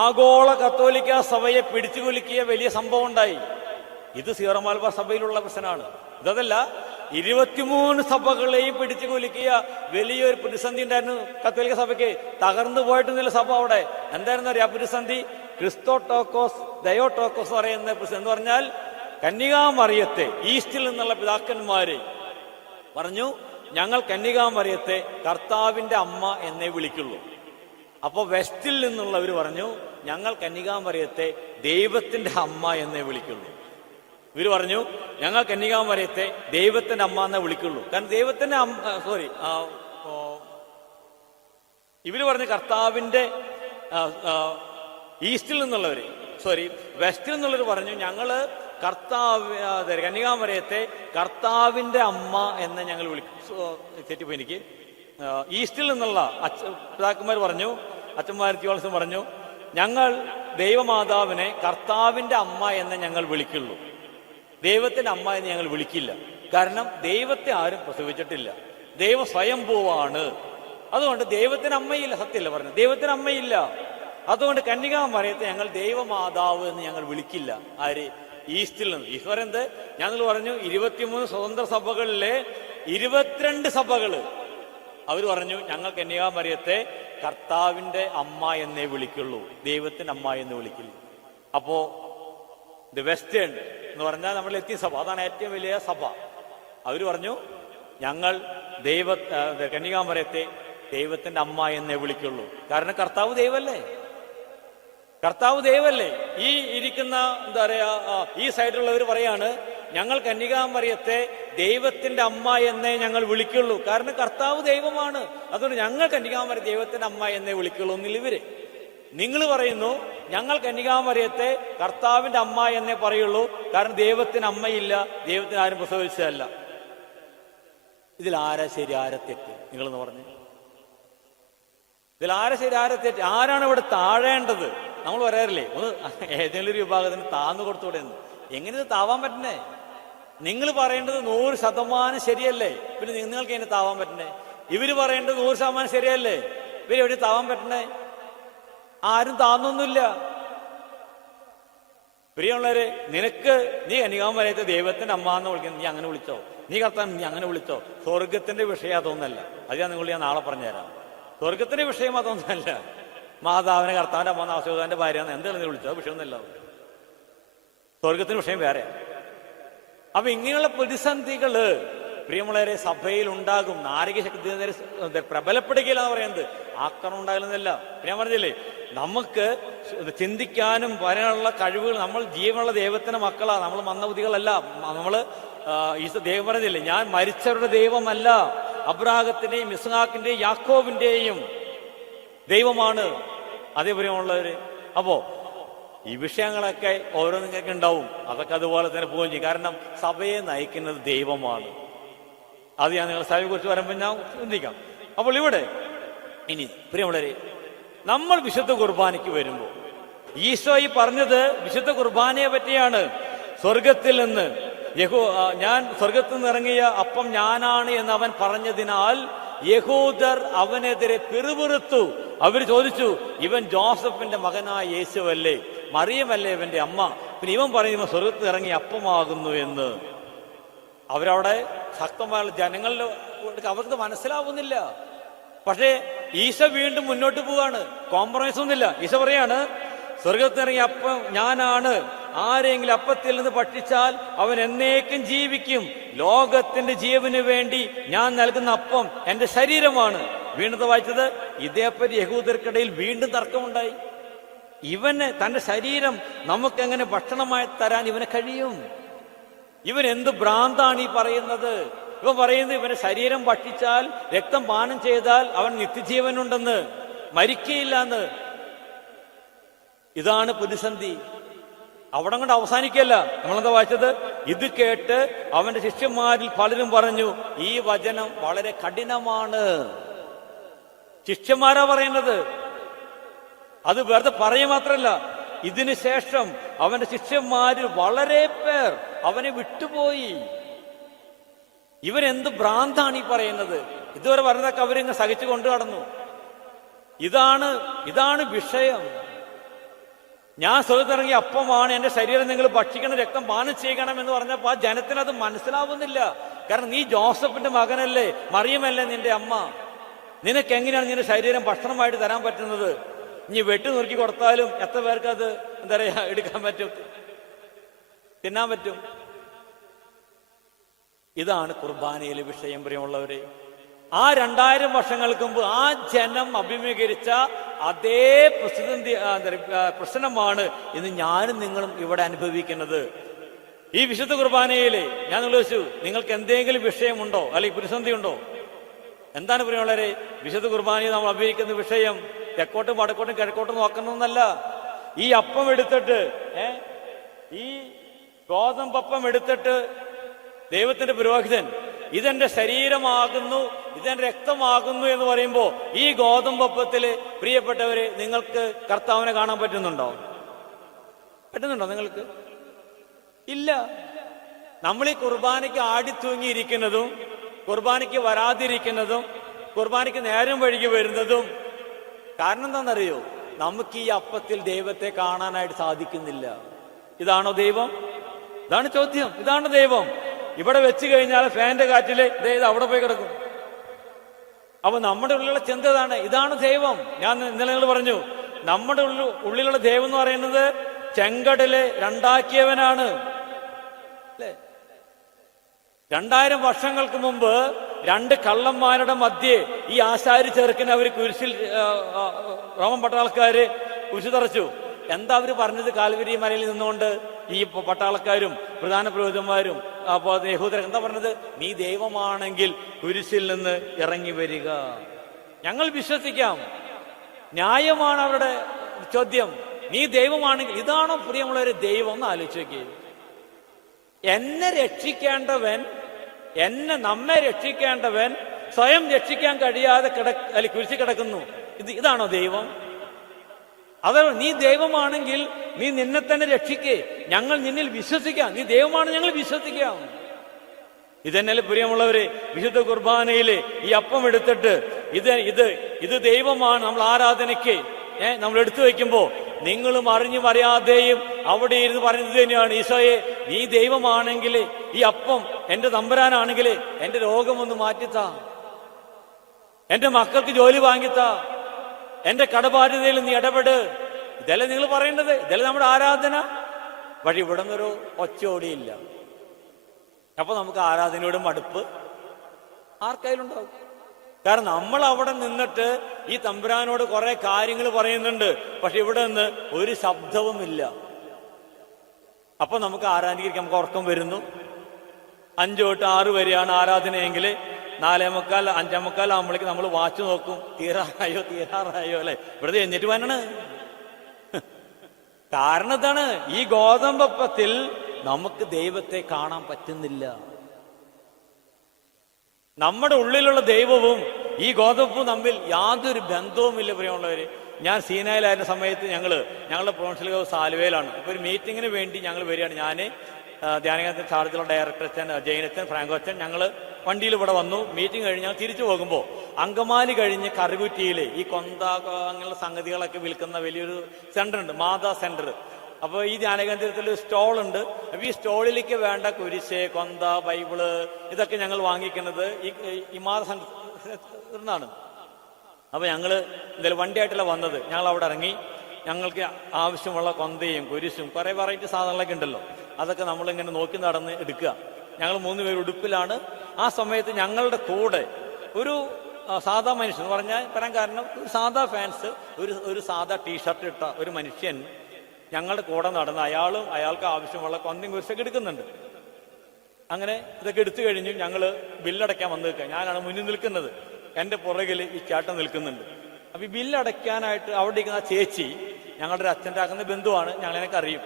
ആഗോള കത്തോലിക്ക സഭയെ പിടിച്ചുകുലുക്കിയ വലിയ സംഭവം ഉണ്ടായി. ഇത് സീറോ മലബാർ സഭയിലുള്ള പ്രശ്നമാണ്. ഇതല്ല, 23 സഭകളെയും പിടിച്ചുകുലുക്കിയ വലിയൊരു പ്രതിസന്ധി ഉണ്ടായിരുന്നു കത്തോലിക്ക സഭയ്ക്ക്. തകർന്നു പോയിട്ടൊന്നുമില്ല സഭ അവിടെ. എന്തായിരുന്നു അറിയാം പ്രതിസന്ധി? ക്രിസ്തോട്ടോക്കോസ് ദയോട്ടോക്കോസ് പറയുന്ന എന്ന് പറഞ്ഞാൽ കന്യകാമറിയത്തെ, ഈസ്റ്റിൽ നിന്നുള്ള പിതാക്കന്മാര് പറഞ്ഞു, ഞങ്ങൾ കന്യകാമറിയത്തെ കർത്താവിന്റെ അമ്മ എന്നേ വിളിക്കുള്ളൂ. അപ്പൊ വെസ്റ്റിൽ നിന്നുള്ളവർ പറഞ്ഞു, ഞങ്ങൾ കന്യകാമറിയത്തെ ദൈവത്തിന്റെ അമ്മ എന്നേ വിളിക്കുള്ളൂ. ഇവര് പറഞ്ഞു, ഞങ്ങൾ കന്യകാമറിയത്തെ ദൈവത്തിന്റെ അമ്മ എന്നേ വിളിക്കുള്ളൂ. കാരണം ദൈവത്തിന്റെ ഇവര് പറഞ്ഞു കർത്താവിന്റെ ഈസ്റ്റിൽ നിന്നുള്ളവര് വെസ്റ്റിൽ നിന്നുള്ളവർ പറഞ്ഞു, ഞങ്ങള് കന്യകാമറിയത്തെ കർത്താവിന്റെ അമ്മ എന്ന് ഞങ്ങൾ വിളിക്കും. തെറ്റിപ്പോയി എനിക്ക്. ഈസ്റ്റിൽ നിന്നുള്ള പിതാക്കന്മാർ പറഞ്ഞു, അച്ഛന്മാർ തിയോളസും പറഞ്ഞു, ഞങ്ങൾ ദൈവമാതാവിനെ കർത്താവിന്റെ അമ്മ എന്ന് ഞങ്ങൾ വിളിക്കുള്ളൂ, ദൈവത്തിന്റെ അമ്മ എന്ന് ഞങ്ങൾ വിളിക്കില്ല. കാരണം ദൈവത്തെ ആരും പ്രസവിച്ചിട്ടില്ല, ദൈവം സ്വയംഭൂവാണ്. അതുകൊണ്ട് ദൈവത്തിന് അമ്മയില്ല. സത്യമല്ല പറഞ്ഞു, ദൈവത്തിന് അമ്മയില്ല. അതുകൊണ്ട് കന്യകാമറിയത്തെ ഞങ്ങൾ ദൈവമാതാവ് എന്ന് ഞങ്ങൾ വിളിക്കില്ല. ആര്? ഈസ്റ്റിൽ നിന്ന്. ഈശ്വരൻ എന്ത്? ഞങ്ങൾ പറഞ്ഞു 23 സ്വതന്ത്ര സഭകളിലെ 22 സഭകള് അവര് പറഞ്ഞു, ഞങ്ങൾ കന്യകാമറിയത്തെ കർത്താവിന്റെ അമ്മ എന്നേ വിളിക്കുള്ളൂ, ദൈവത്തിന്റെ അമ്മ എന്ന് വിളിക്കില്ല. അപ്പോ ദി വെസ്റ്റേൺ എന്ന് പറഞ്ഞാൽ നമ്മൾ എത്തിയ സഭ, അതാണ് ഏറ്റവും വലിയ സഭ. അവര് പറഞ്ഞു, ഞങ്ങൾ കന്യകാമറിയത്തെ ദൈവത്തിന്റെ അമ്മ എന്നേ വിളിക്കുള്ളൂ. കാരണം കർത്താവ് ദൈവല്ലേ, കർത്താവ് ദൈവല്ലേ. ഈ ഇരിക്കുന്ന എന്താ പറയാ, ഈ സൈഡിലുള്ളവർ പറയാണ്, ഞങ്ങൾ കന്യകാമറിയത്തെ ദൈവത്തിന്റെ അമ്മ എന്നേ ഞങ്ങൾ വിളിക്കുള്ളൂ, കാരണം കർത്താവ് ദൈവമാണ്. അതുകൊണ്ട് ഞങ്ങൾ കന്യകാമറിയ ദൈവത്തിന്റെ അമ്മ എന്നേ വിളിക്കുള്ളൂ എന്നില്ല ഇവര്. നിങ്ങൾ പറയുന്നു ഞങ്ങൾ കന്യകാമറിയത്തെ കർത്താവിന്റെ അമ്മ എന്നേ പറയുള്ളൂ, കാരണം ദൈവത്തിന് അമ്മയില്ല, ദൈവത്തിന് ആരും പ്രസവിച്ചതല്ല. ഇതിൽ ആരാ ശരി, ആരാ തെറ്റ്? നിങ്ങളെന്ന് പറഞ്ഞു, ഇതിൽ ആരാ ശരി, ആരാ തെറ്റ്? ആരാണ് ഇവിടെ താഴേണ്ടത്? നമ്മൾ പറയാറില്ലേ, ഒന്ന് ഏതെങ്കിലും ഒരു വിഭാഗത്തിന് താന്നു കൊടുത്തൂടെ എന്ന്. എങ്ങനെ ഇത് താവാൻ പറ്റണേ? നിങ്ങൾ പറയേണ്ടത് 100% ശരിയല്ലേ, പിന്നെ നിങ്ങൾക്ക് എങ്ങനെ താവാൻ പറ്റണേ? ഇവര് പറയേണ്ടത് 100% ശരിയല്ലേ, ഇവര് എവിടെ താവാൻ പറ്റണേ? ആരും താന്നൊന്നുമില്ല. പ്രിയമുള്ളവരെ, നീ കന്യകാമറിയത്തെ ദൈവത്തിന്റെ അമ്മ എന്ന് വിളിക്കുന്നത്, നീ അങ്ങനെ വിളിച്ചോ, നീ കർത്താൻ നീ അങ്ങനെ വിളിച്ചോ. സ്വർഗത്തിന്റെ വിഷയം അതൊന്നല്ല. അത് ഞാൻ നാളെ പറഞ്ഞുതരാം. സ്വർഗത്തിന്റെ വിഷയം അതൊന്നല്ല. മാതാവിനെ കർത്താവിന്റെ അമ്മ, ആശോദാന്റെ ഭാര്യ എന്താണ് നീ വിളിച്ചത്? വിഷയമൊന്നുമല്ല. സ്വർഗത്തിന്റെ വിഷയം വേറെ. അപ്പൊ ഇങ്ങനെയുള്ള പ്രതിസന്ധികള് പ്രിയമുള്ളവരെ സഭയിൽ ഉണ്ടാകും. നാരിക ശക്തി പ്രബലപ്പെടുകയില്ലെന്ന് പറയുന്നത് ആക്രമണം ഉണ്ടാകുന്നില്ല. ഞാൻ പറഞ്ഞില്ലേ, നമുക്ക് ചിന്തിക്കാനും പറയാനുള്ള കഴിവുകൾ, നമ്മൾ ജീവനുള്ള ദൈവത്തിന്റെ മക്കളാ, നമ്മൾ മന്ദബുദ്ധികളല്ല. നമ്മള് ദൈവം പറഞ്ഞില്ലേ, ഞാൻ മരിച്ചവരുടെ ദൈവമല്ല, അബ്രാഹത്തിന്റെയും ഇസ്ഹാക്കിന്റെയും യാക്കോബിന്റെയും ദൈവമാണ്. അതേ പ്രിയമുള്ളവര്, അപ്പോ ഈ വിഷയങ്ങളൊക്കെ ഓരോന്നൊക്കെ ഉണ്ടാവും. അതൊക്കെ അതുപോലെ തന്നെ പോവുകയും ചെയ്യും. കാരണം സഭയെ നയിക്കുന്നത് ദൈവമാണ്. അത് ഞാൻ നിങ്ങളുടെ സഭയെ കുറിച്ച് വരുമ്പോൾ ഞാൻ ചിന്തിക്കാം. അപ്പോൾ ഇവിടെ ഇനി പ്രിയമുള്ളവരെ, നമ്മൾ വിശുദ്ധ കുർബാനയ്ക്ക് വരുമ്പോൾ ഈശോ ഈ പറഞ്ഞത് വിശുദ്ധ കുർബാനയെ പറ്റിയാണ്. സ്വർഗത്തിൽ നിന്ന് ഞാൻ സ്വർഗത്തിൽ നിന്ന് ഇറങ്ങിയ അപ്പം ഞാനാണ് എന്ന് അവൻ പറഞ്ഞതിനാൽ യഹൂദർ അവനെതിരെ പിറുപിറുത്തു. അവർ ചോദിച്ചു, ഇവൻ ജോസഫിന്റെ മകനായ യേശുവല്ലേ, മറിയമല്ലേ ഇവന്റെ അമ്മ, പിന്നെ ഇവൻ പറയുമ്പോൾ സ്വർഗത്തിൽ ഇറങ്ങി അപ്പമാകുന്നു എന്ന്. അവരവിടെ ശക്തമായ ജനങ്ങളുടെ അവർക്ക് മനസ്സിലാവുന്നില്ല. പക്ഷേ ഈശോ വീണ്ടും മുന്നോട്ട് പോവാണ്, കോംപ്രമൈസ് ഒന്നുമില്ല. ഈശോ പറയാണ്, സ്വർഗത്തിനിറങ്ങിയ അപ്പം ഞാനാണ്, ആരെങ്കിലും അപ്പത്തിൽ നിന്ന് ഭക്ഷിച്ചാൽ അവൻ എന്നേക്കും ജീവിക്കും, ലോകത്തിന്റെ ജീവന് വേണ്ടി ഞാൻ നൽകുന്ന അപ്പം എന്റെ ശരീരമാണ്. വീണ്ടും വായിച്ചത്, ഇതേപ്പറ്റി യഹൂദർക്കിടയിൽ വീണ്ടും തർക്കമുണ്ടായി. ഇവന് തന്റെ ശരീരം നമുക്കെങ്ങനെ ഭക്ഷണമായി തരാൻ ഇവന് കഴിയും? ഇവൻ എന്ത് ഭ്രാന്താണ് ഈ പറയുന്നത്? ഇവൻ പറയുന്നത് ഇവന്റെ ശരീരം ഭക്ഷിച്ചാൽ, രക്തം പാനം ചെയ്താൽ അവൻ നിത്യജീവനുണ്ടെന്ന്, മരിക്കയില്ലെന്ന്. ഇതാണ് പ്രതിസന്ധി. അവിടെ കൊണ്ട് അവസാനിക്കല്ല. നമ്മളെന്താ വായിച്ചത്? ഇത് കേട്ട് അവന്റെ ശിഷ്യന്മാരിൽ പലരും പറഞ്ഞു, ഈ വചനം വളരെ കഠിനമാണ്. ശിഷ്യന്മാരാ പറയുന്നത്. അത് വെറുതെ പറയുക മാത്രമല്ല, ഇതിനു ശേഷം അവന്റെ ശിഷ്യന്മാരിൽ വളരെ പേർ അവനെ വിട്ടുപോയി. ഇവരെന്ത് ഭ്രാന്താണ് ഈ പറയുന്നത്? ഇതുവരെ പറഞ്ഞതൊക്കെ അവരിങ്ങ് സഹിച്ചു കൊണ്ടു കടന്നു. ഇതാണ് വിഷയം. ഞാൻ സ്വർഗ്ഗത്തിറങ്ങിയ അപ്പമാണ്, എന്റെ ശരീരം നിങ്ങൾ ഭക്ഷിക്കണം, രക്തം പാനം ചെയ്യണം എന്ന് പറഞ്ഞപ്പോൾ ആ ജനത്തിനത് മനസ്സിലാവുന്നില്ല. കാരണം നീ ജോസഫിന്റെ മകനല്ലേ, മറിയമല്ലേ നിന്റെ അമ്മ. നിനക്ക് എങ്ങനെയാണ് നിന്റെ ശരീരം ഭക്ഷണമായിട്ട് തരാൻ പറ്റുന്നത്? ഇനി വെട്ടി നുറുക്കി കൊടുത്താലും എത്ര പേർക്ക് അത് എന്താ പറയാ എടുക്കാൻ പറ്റും, തിന്നാൻ പറ്റും? ഇതാണ് കുർബാനയിലെ വിഷയം. പ്രിയമുള്ളവരെ, ആ 2000 വർഷങ്ങൾക്ക് മുമ്പ് ആ ജനം അഭിമുഖീകരിച്ച അതേ പ്രശ്നമാണ് ഇന്ന് ഞാനും നിങ്ങളും ഇവിടെ അനുഭവിക്കുന്നത്. ഈ വിശുദ്ധ കുർബാനയിലെ ഞാൻ ചോദിച്ചു, നിങ്ങൾക്ക് എന്തെങ്കിലും വിഷയമുണ്ടോ അല്ലെങ്കിൽ പ്രതിസന്ധി ഉണ്ടോ? എന്താണ് പ്രിയമുള്ളവരെ, വിശുദ്ധ കുർബാനയിൽ നമ്മൾ അഭിനയിക്കുന്ന വിഷയം തെക്കോട്ടും വടക്കോട്ടും കിഴക്കോട്ടും നോക്കുന്നൊന്നല്ല. ഈ അപ്പം എടുത്തിട്ട് ഈ ഗോതമ്പപ്പം എടുത്തിട്ട് ദൈവത്തിന്റെ പുരോഹിതൻ ഇതെന്റെ ശരീരമാകുന്നു, ഇതെന്റെ രക്തമാകുന്നു എന്ന് പറയുമ്പോ ഈ ഗോതമ്പപ്പത്തില് പ്രിയപ്പെട്ടവരെ നിങ്ങൾക്ക് കർത്താവിനെ കാണാൻ പറ്റുന്നുണ്ടോ? നിങ്ങൾക്ക്? ഇല്ല. നമ്മൾ ഈ കുർബാനയ്ക്ക് ആടിത്തൂങ്ങിയിരിക്കുന്നതും കുർബാനയ്ക്ക് വരാതിരിക്കുന്നതും കുർബാനയ്ക്ക് നേരം വഴുകി വരുന്നതും കാരണം എന്താണെന്നറിയോ? നമുക്ക് ഈ അപ്പത്തിൽ ദൈവത്തെ കാണാനായിട്ട് സാധിക്കുന്നില്ല. ഇതാണോ ദൈവം? ഇതാണ് ചോദ്യം. ഇതാണ് ദൈവം. ഇവിടെ വെച്ച് കഴിഞ്ഞാൽ ഫാന്റെ കാറ്റില് അവിടെ പോയി കിടക്കും. അപ്പൊ നമ്മുടെ ഉള്ളിലുള്ള ചിന്ത ഇതാണ് ദൈവം. ഞാൻ ഇന്നലെ നിങ്ങൾ പറഞ്ഞു, നമ്മുടെ ഉള്ളിലുള്ള ദൈവം എന്ന് പറയുന്നത് ചെങ്കടല് രണ്ടാക്കിയവനാണ്, അല്ലേ? 2000 വർഷങ്ങൾക്ക് മുമ്പ് 2 കള്ളന്മാരുടെ മധ്യേ ഈ ആശാരി ചെറുക്കിനെ അവർ കുരിശിൽ റോമൻ പട്ടാളക്കാര് കുരിശു തറച്ചു. എന്താ അവര് പറഞ്ഞത്? കാൽവരി മലയിൽ നിന്നുകൊണ്ട് ഈ പട്ടാളക്കാരും പ്രധാന പുരോഹിതന്മാരും യഹൂദർ എന്താ പറഞ്ഞത്? നീ ദൈവമാണെങ്കിൽ കുരിശിൽ നിന്ന് ഇറങ്ങി വരിക, ഞങ്ങൾ വിശ്വസിക്കാം. ന്യായമാണ് അവരുടെ ചോദ്യം. നീ ദൈവമാണെങ്കിൽ ഇതാണോ പ്രിയമുള്ളവരെ ദൈവം? എന്ന് ആലോചിച്ച് നോക്കിയേ. എന്നെ രക്ഷിക്കേണ്ടവൻ, നമ്മെ രക്ഷിക്കേണ്ടവൻ സ്വയം രക്ഷിക്കാൻ കഴിയാതെ കുരിശിൽ കിടക്കുന്നു. ഇതാണോ ദൈവം? അത് നീ ദൈവമാണെങ്കിൽ നീ നിന്നെ തന്നെ രക്ഷിക്കേ, ഞങ്ങൾ നിന്നിൽ വിശ്വസിക്കാം. നീ ദൈവമാണ്, ഞങ്ങൾ വിശ്വസിക്കാം. ഇതന്നെയല്ലേ പ്രിയമുള്ളവരെ വിശുദ്ധ കുർബാനയിലെ ഈ അപ്പം എടുത്തിട്ട് ഇത് ദൈവമാണ് നമ്മൾ ആരാധനയ്ക്ക് നമ്മൾ എടുത്തു വെക്കുമ്പോ നിങ്ങളും അറിഞ്ഞും അറിയാതെയും അവിടെ ഇരുന്ന് പറഞ്ഞത് തന്നെയാണ്, ഈശോയെ നീ ദൈവമാണെങ്കിൽ ഈ അപ്പം എന്റെ തമ്പുരാനാണെങ്കിൽ എന്റെ രോഗമൊന്ന് മാറ്റിത്താ, എന്റെ മക്കൾക്ക് ജോലി വാങ്ങിത്താ, എന്റെ കടബാധ്യതയിൽ നീ ഇടപെട്. ഇതല്ലേ നിങ്ങൾ പറയേണ്ടത്? ഇതല്ലേ നമ്മുടെ ആരാധന? പക്ഷെ ഇവിടെ നിന്നൊരു ഒച്ചയോടിയില്ല. അപ്പൊ നമുക്ക് ആരാധനയോട് മടുപ്പ് ആർക്കായാലും ഉണ്ടാവും. കാരണം നമ്മൾ അവിടെ നിന്നിട്ട് ഈ തമ്പുരാനോട് കുറെ കാര്യങ്ങൾ പറയുന്നുണ്ട്, പക്ഷെ ഇവിടെ നിന്ന് ഒരു ശബ്ദവുമില്ല. അപ്പൊ നമുക്ക് ആരാധിക്കാൻ നമുക്ക് ഉറക്കം വരുന്നു. 5 തൊട്ട് 6 വരെയാണ് ആരാധനയെങ്കിൽ 4:45 5:45 ആകുമ്പോഴേക്ക് നമ്മൾ വാച്ച് നോക്കും, തീരാറായോ അല്ലെ? വെറുതെ എന്നിട്ട് വന്നാണ്. കാരണം ഇതാണ്, ഈ ഗോതമ്പപ്പത്തിൽ നമുക്ക് ദൈവത്തെ കാണാൻ പറ്റുന്നില്ല. നമ്മുടെ ഉള്ളിലുള്ള ദൈവവും ഈ ഗോതമ്പും തമ്മിൽ യാതൊരു ബന്ധവുമില്ല. പ്രിയമുള്ളവര്, ഞാൻ സീനായിലായിരുന്ന സമയത്ത് ഞങ്ങളുടെ പ്രൊഫഷണൽ ഹൗസ് ആലുവയിലാണ്. ഇപ്പൊ ഒരു മീറ്റിങ്ങിന് വേണ്ടി ഞങ്ങൾ വരികയാണ്. ഞാൻ ധ്യാനകേന്ദ്രത്തിന്റെ ചാർജുള്ള ഡയറക്ടർ അച്ഛൻ ജയനച്ചൻ ഫ്രാങ്കോ അച്ഛൻ ഞങ്ങൾ വണ്ടിയിൽ ഇവിടെ വന്നു. മീറ്റിംഗ് കഴിഞ്ഞ് ഞങ്ങൾ തിരിച്ചു പോകുമ്പോൾ അങ്കമാലി കഴിഞ്ഞ് കറുകുറ്റിയിൽ ഈ കൊന്ത അങ്ങനെയുള്ള സംഗതികളൊക്കെ വിൽക്കുന്ന വലിയൊരു സെന്റർ ഉണ്ട്, മാതാ സെന്റർ. അപ്പോൾ ഈ ധ്യാനകേന്ദ്രത്തിൽ സ്റ്റോൾ ഉണ്ട്. അപ്പൊ ഈ സ്റ്റോളിലേക്ക് വേണ്ട കുരിശ്, കൊന്ത, ബൈബിള് ഇതൊക്കെ ഞങ്ങൾ വാങ്ങിക്കുന്നത് ഈ മാതാ സെന്ററിൽ നിന്നാണ്. അപ്പൊ ഞങ്ങള് എന്തായാലും വണ്ടിയായിട്ടല്ല വന്നത്. ഞങ്ങൾ അവിടെ ഇറങ്ങി ഞങ്ങൾക്ക് ആവശ്യമുള്ള കൊന്തയും കുരിശും കുറെ വെറൈറ്റി സാധനങ്ങളൊക്കെ ഉണ്ടല്ലോ, അതൊക്കെ നമ്മളിങ്ങനെ നോക്കി നടന്ന് എടുക്കുക. ഞങ്ങൾ 3 പേര് ഉടുപ്പിലാണ്. ആ സമയത്ത് ഞങ്ങളുടെ കൂടെ ഒരു സാധാ മനുഷ്യൻ എന്ന് പറഞ്ഞാൽ പറയാൻ കാരണം ഒരു സാധാ ഫാൻസ്, ഒരു സാധാ ടീഷർട്ട് ഇട്ട ഒരു മനുഷ്യൻ ഞങ്ങളുടെ കൂടെ നടന്ന് അയാൾക്ക് ആവശ്യമുള്ള കൊന്തയും കുരിശൊക്കെ എടുക്കുന്നുണ്ട്. അങ്ങനെ ഇതൊക്കെ എടുത്തു കഴിഞ്ഞ് ഞങ്ങൾ ബില്ലടയ്ക്കാൻ വന്നു നിൽക്കുക. ഞാനാണ് മുന്നിൽ നിൽക്കുന്നത്, എൻ്റെ പുറകിൽ ഈ ചേട്ടൻ നിൽക്കുന്നുണ്ട്. അപ്പൊ ഈ ബില്ലടയ്ക്കാനായിട്ട് അവിടെ ഇരിക്കുന്ന ആ ചേച്ചി ഞങ്ങളുടെ ഒരു അച്ഛൻ്റെ ആക്കുന്ന ബന്ധുവാണ്, ഞങ്ങളെനക്ക് അറിയും.